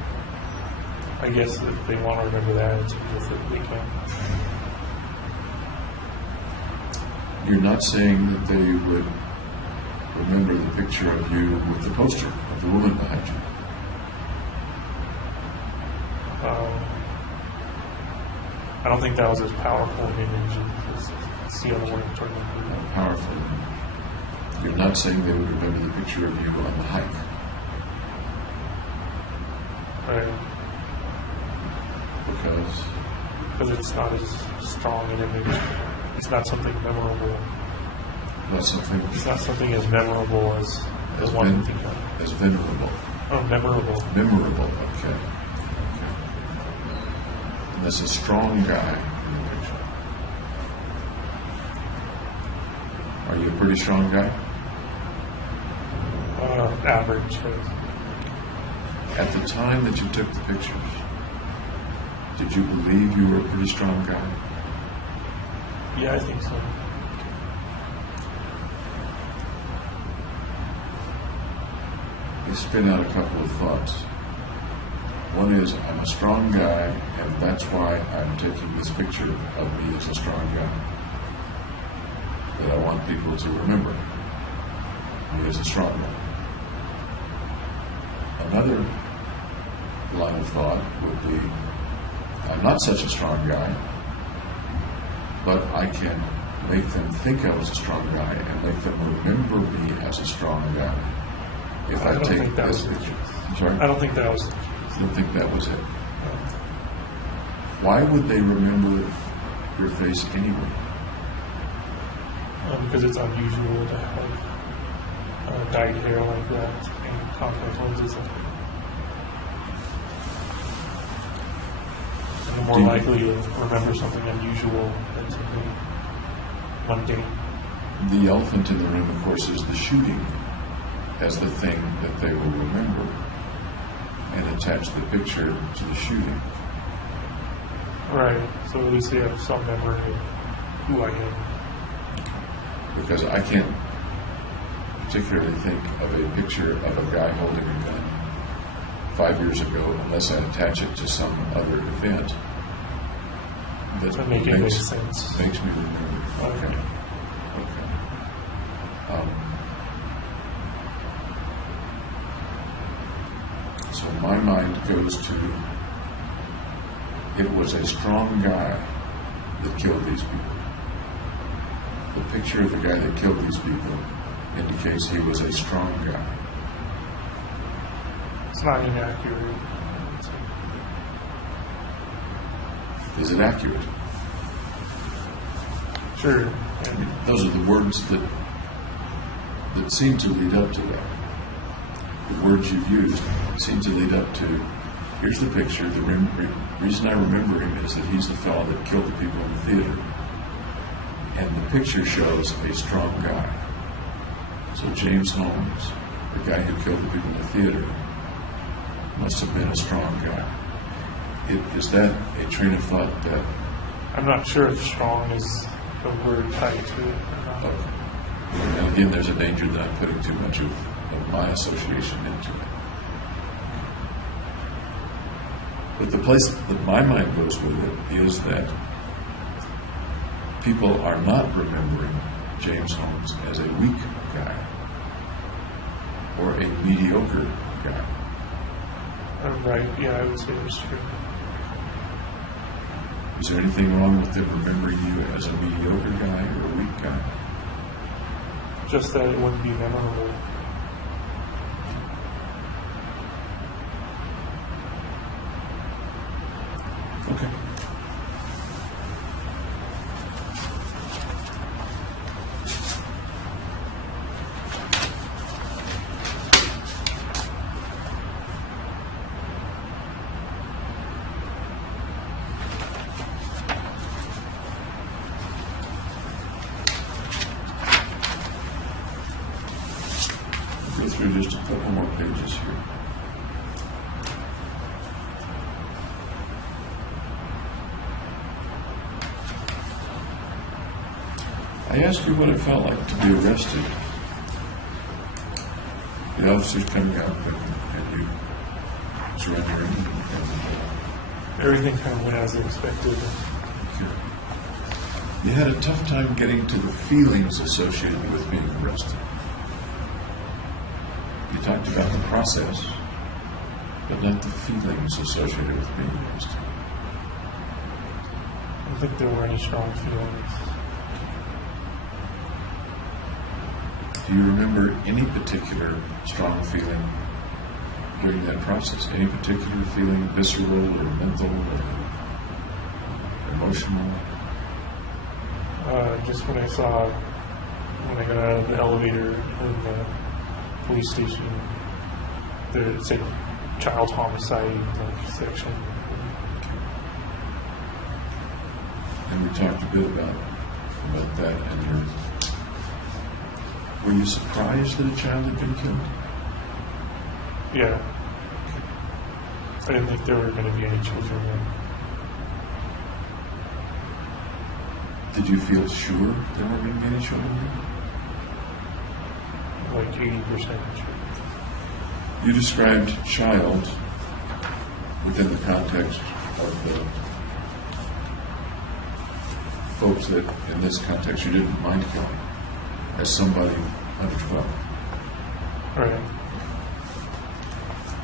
I guess if they want to remember the attitude with it, they can. You're not saying that they would remember the picture of you with the poster of the woman behind you. I don't think that was as powerful an image as the other one I'm talking about. Powerful. You're not saying they would remember the picture of you on the hike. Right. Because It's not as strong an image. It's not something memorable. that's something It's not something as memorable as the one you think of. as venerable. Oh, memorable. Memorable, okay. And there's a strong guy in the picture. Are you a pretty strong guy? Average. At the time that you took the pictures, did you believe you were a pretty strong guy? Yeah, I think so. You spin out a couple of thoughts. One is, I'm a strong guy, and that's why I'm taking this picture of me as a strong guy. That I want people to remember me as a strong guy. Another line of thought would be, I'm not such a strong guy, but I can make them think I was a strong guy and make them remember me as a strong guy. If I don't take think that this was the picture. truth. I'm sorry? I don't think that was the I truth. don't think that was it. Why would they remember your face anyway? Because it's unusual to have dyed hair like that and contact lenses. And you're more likely to remember something unusual than something mundane. The elephant in the room, of course, is the shooting as the thing that they will remember and attach the picture to the shooting. Right. So at least they have some memory of who I am. Because I can't particularly think of a picture of a guy holding a gun 5 years ago unless I attach it to some other event To make it make sense. makes me remember. Okay. So my mind goes to, it was a strong guy that killed these people. The picture of the guy that killed these people indicates he was a strong guy. It's not inaccurate. Is it accurate? Sure. And those are the words that seem to lead up to that. The words you've used seem to lead up to, here's the picture. The reason I remember him is that he's the fellow that killed the people in the theater. And the picture shows a strong guy. So James Holmes, the guy who killed the people in the theater, must have been a strong guy. Is that a train of thought that... I'm not sure if strong is the word tied to it or not. Okay. And again, there's a danger that I'm putting too much of my association into it. But the place that my mind goes with it is that people are not remembering James Holmes as a weak guy or a mediocre guy. Right, yeah, I would say that's true. Is there anything wrong with them remembering you as a mediocre guy or a weak guy? Just that it wouldn't be memorable. Okay. Go through just a couple more pages here. I asked you what it felt like to be arrested. The officers coming out and you surrendering. Everything kind of went as expected. You had a tough time getting to the feelings associated with being arrested. You talked about the process, but not the feelings associated with being arrested. I don't think there were any strong feelings. Do you remember any particular strong feeling during that process? Any particular feeling, visceral or mental or emotional? Just when I got out of the elevator in the police station, there said child homicide section. And we talked a bit about that and were you surprised that a child had been killed? Yeah. I didn't think there were going to be any children there. Did you feel sure there weren't going to be any children there? Like 80% sure. You described child within the context of the folks that, in this context, you didn't mind killing as somebody under 12. Right.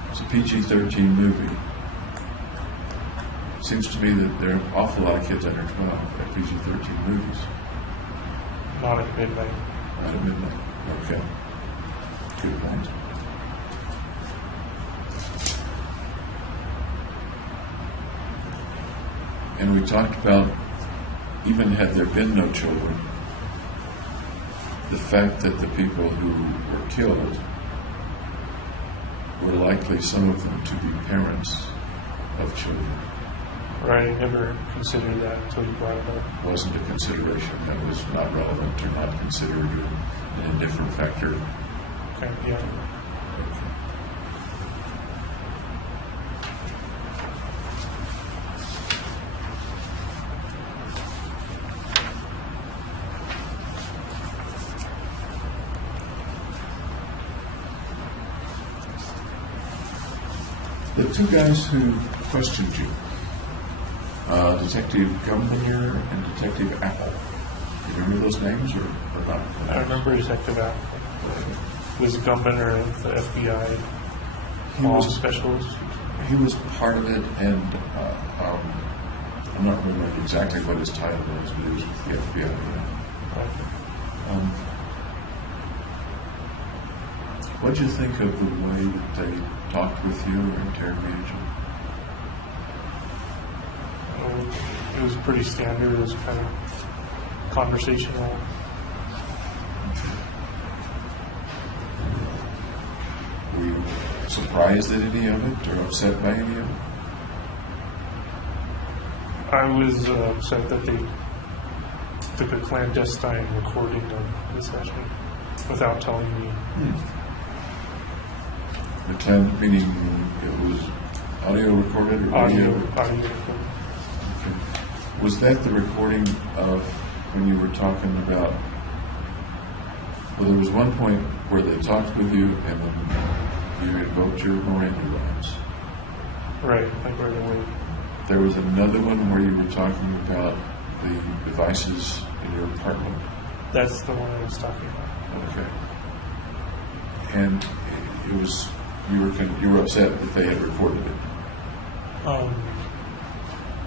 It's a PG-13 movie. Seems to me that there are an awful lot of kids under 12 at PG-13 movies. Not at midnight. Not at midnight. Okay. Good point. And we talked about, even had there been no children, the fact that the people who were killed were likely, some of them, to be parents of children. Right, I never considered that until you brought it up. Wasn't a consideration. That was not relevant or not considered an indifferent factor. Okay, yeah. Okay. The two guys who questioned you, Detective Gumbinger and Detective Apple, do you remember those names or not? I remember Detective Apple. Was Gumbinger the FBI law specialist? He was part of it, and I'm not remembering exactly what his title was, but he was with the FBI. Right. What did you think of the way that they talked with you or interrogated you? It was pretty standard. It was kind of conversational. Were you surprised at any of it or upset by any of it? I was upset that they took a clandestine recording of the session without telling me. The time, meaning it was audio recorded or Audio video? recording. Okay. Was that the recording of when you were talking about Well, there was one point where they talked with you and then you invoked your Miranda rights. Right, like right away. There was another one where you were talking about the devices in your apartment. That's the one I was talking about. Okay. And it was, you were upset that they had recorded it. Well,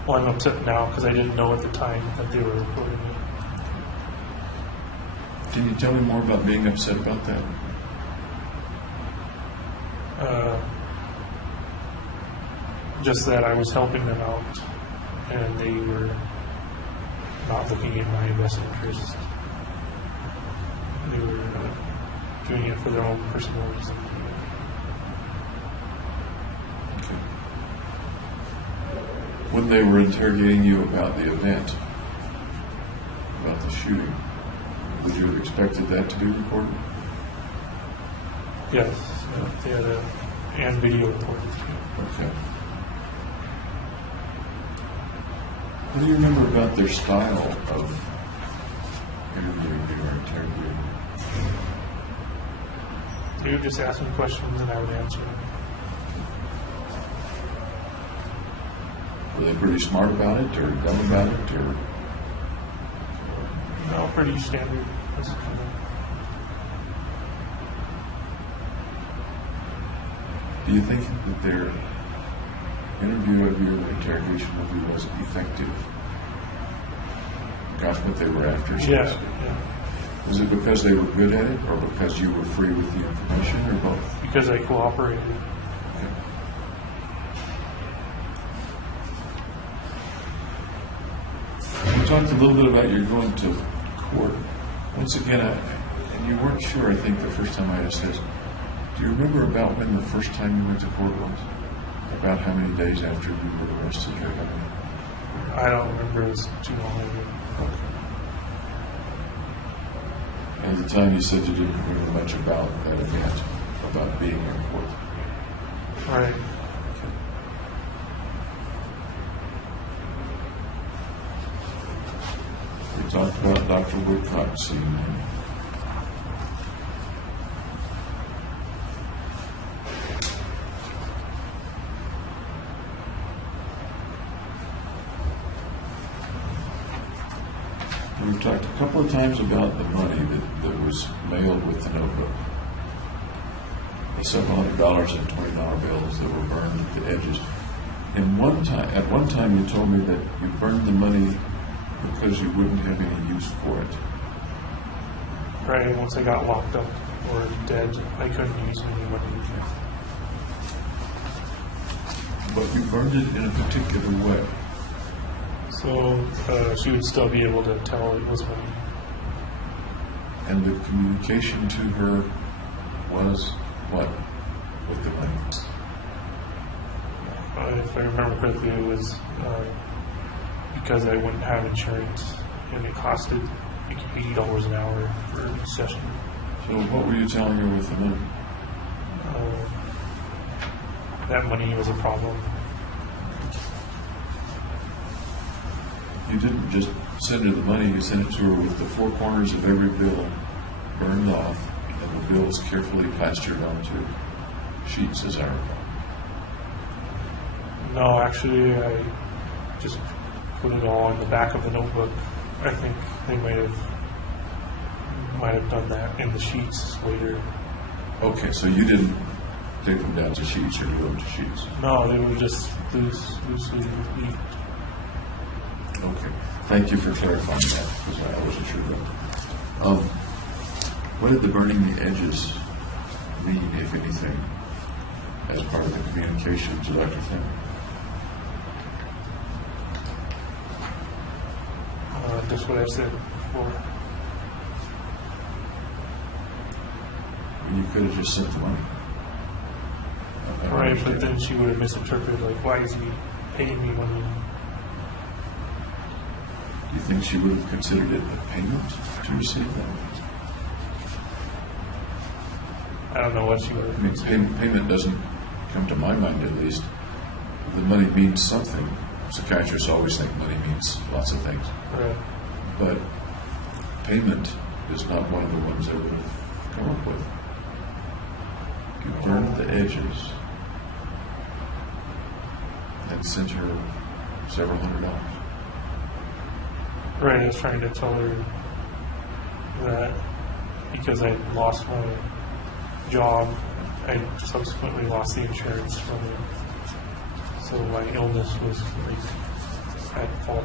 I'm upset now because I didn't know at the time that they were recording it. Can you tell me more about being upset about that? Just that I was helping them out and they were not looking in my best interest. They were doing it for their own personal reasons. Okay. When they were interrogating you about the event, about the shooting, would you have expected that to be recorded? Yes, they had and video recorded too. Okay. What do you remember about their style of interviewing you or interrogating you? They would just ask me questions and I would answer them. Were they pretty smart about it or dumb about it or? No, pretty standard. Do you think that their interview of you or interrogation of you was effective? Got what they were after? So to Yeah, speak? yeah. Was it because they were good at it or because you were free with the information or both? Because I cooperated. Okay. You talked a little bit about you going to court. Once again, and you weren't sure, I think, the first time I asked this. Do you remember about when the first time you went to court was? About how many days after you were arrested or how many? I don't remember, it was too long ago. And at the time you said you didn't remember much about that event, about being in court. Right. We talked about Dr. Woodcock seeing him. We've talked a couple of times about the money that was mailed with the notebook. The several $100 and $20 bills that were burned at the edges. And at one time you told me that you burned the money because you wouldn't have any use for it. Right, once I got locked up or dead, I couldn't use any money. But you burned it in a particular way. So she would still be able to tell it was money. And the communication to her was what with the money? If I remember correctly, it was because I wouldn't have insurance and it costed like $80 an hour for each session. So what were you telling her with the money? That money was a problem. You didn't just send her the money, you sent it to her with the four corners of every bill burned off and the bills carefully plastered onto sheets, as I recall. No, actually, I just put it all in the back of the notebook. I think they might have done that in the sheets later. Okay, so you didn't take them down to sheets or glue them to sheets. No, they were just loosely leafed. Okay, thank you for clarifying that, because I wasn't sure about that. What did the burning the edges mean, if anything, as part of the communication to Dr. Finn? Just what I said before. You could have just sent the money. I don't Right, but understand. then she would have misinterpreted, like, why is he paying me money? Do you think she would have considered it a payment to receive that? I don't know what she would I have mean, considered. payment doesn't come to my mind, at least. The money means something. Psychiatrists always think money means lots of things. Right. But payment is not one of the ones I would have come up with? You burned the edges and sent her several $100s. Right, I was trying to tell her that because I lost my job, I subsequently lost the insurance from it. So my illness was like at fault.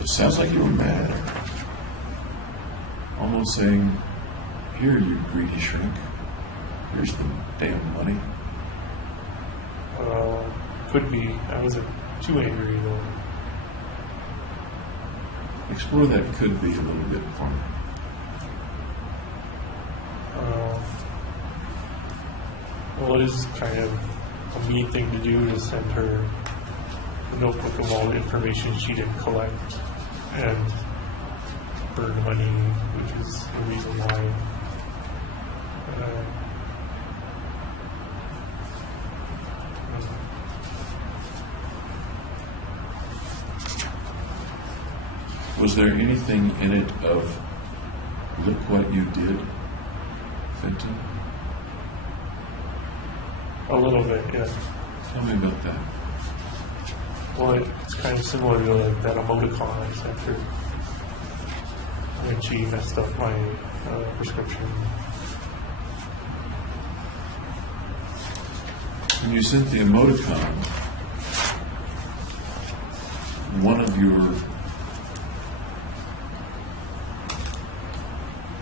It sounds like you were mad at her. Almost saying, here, you greedy shrink. Here's the damn money. Could be. I wasn't too angry though. Explore that could be a little bit for me. Well, it is kind of a mean thing to do to send her a notebook of all the information she didn't collect and burn money, which is the reason why. Was there anything in it of, look what you did, Fenton? A little bit, yeah. Tell me about that. Well, it's kind of similar to like that emoticon I sent her when she messed up my prescription. When you sent the emoticon, one of your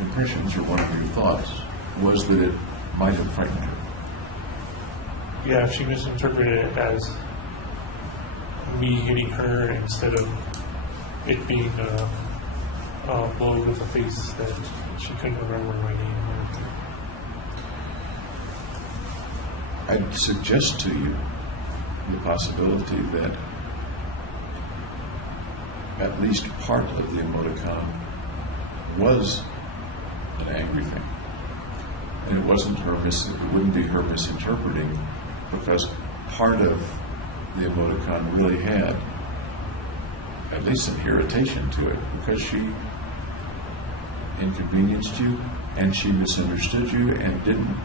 impressions or one of your thoughts was that it might have frightened her. Yeah, she misinterpreted it as me hitting her instead of it being a blow with a face that she couldn't remember my name or anything. I'd suggest to you the possibility that at least part of the emoticon was an angry thing. And it wasn't her it wouldn't be her misinterpreting, because part of the emoticon really had at least some irritation to it, because she inconvenienced you and she misunderstood you and didn't,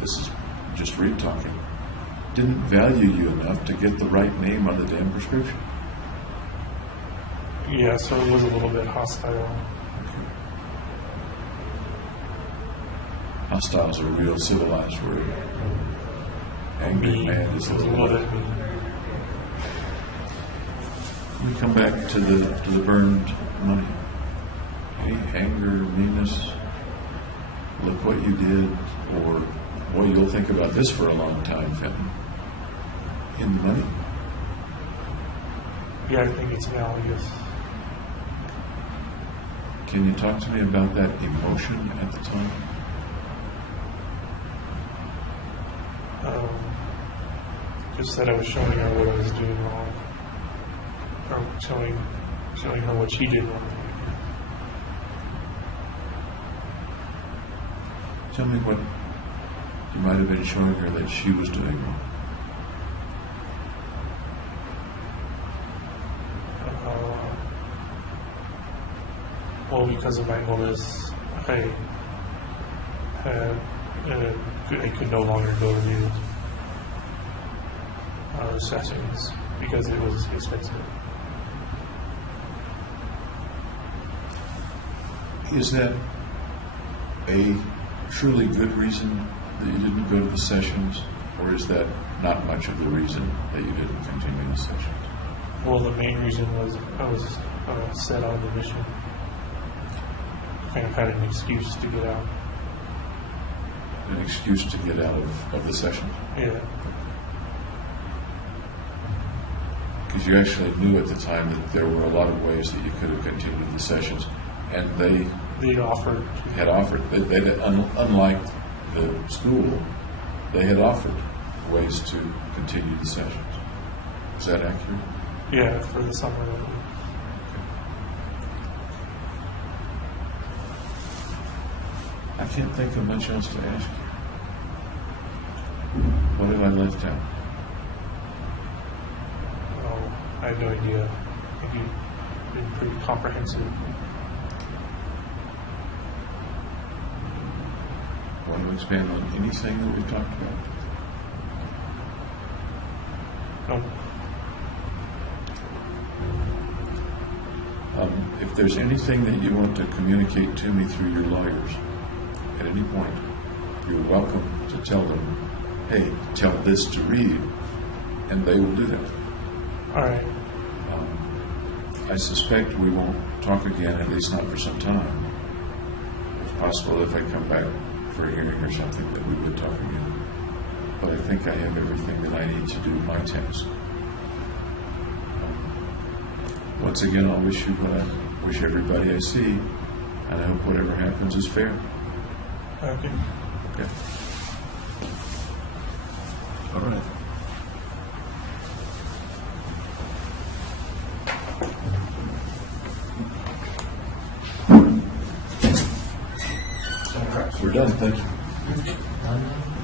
this is just Reed talking, didn't value you enough to get the right name on the damn prescription. Yeah, so it was a little bit hostile. Hostile is a real civilized word. Angry, mad is It was a little bit mean. We come back to the burned money. Any anger, meanness, look what you did, or boy, you'll think about this for a long time, Fenton. In the money? Yeah, I think it's valueless. Can you talk to me about that emotion at the time? Just that I was showing her what I was doing wrong, or showing her what she did wrong. Tell me what you might have been showing her that she was doing wrong. Well, because of my illness, I could no longer go to the sessions because it was expensive. Is that a truly good reason that you didn't go to the sessions, or is that not much of the reason that you didn't continue the sessions? Well, the main reason was I was set on the mission. Kind of had an excuse to get out. An excuse to get out of the sessions? Yeah. Because you actually knew at the time that there were a lot of ways that you could have continued the sessions, and they offered. had offered. Unlike the school, they had offered ways to continue the sessions. Is that accurate? Yeah, for the summer. I can't think of much else to ask you. What have I left out? Well, I have no idea. I think you've been pretty comprehensive. want to expand on anything that we've talked about? No. If there's anything that you want to communicate to me through your lawyers at any point, you're welcome to tell them, hey, tell this to Reed, and they will do that. All right. I suspect we won't talk again, at least not for some time. It's possible if I come back for a hearing or something that we would talk again. But I think I have everything that I need to do my task. Once again, I'll wish you what I wish everybody I see, and I hope whatever happens is fair. Okay. Okay. All right. We're done, thank you.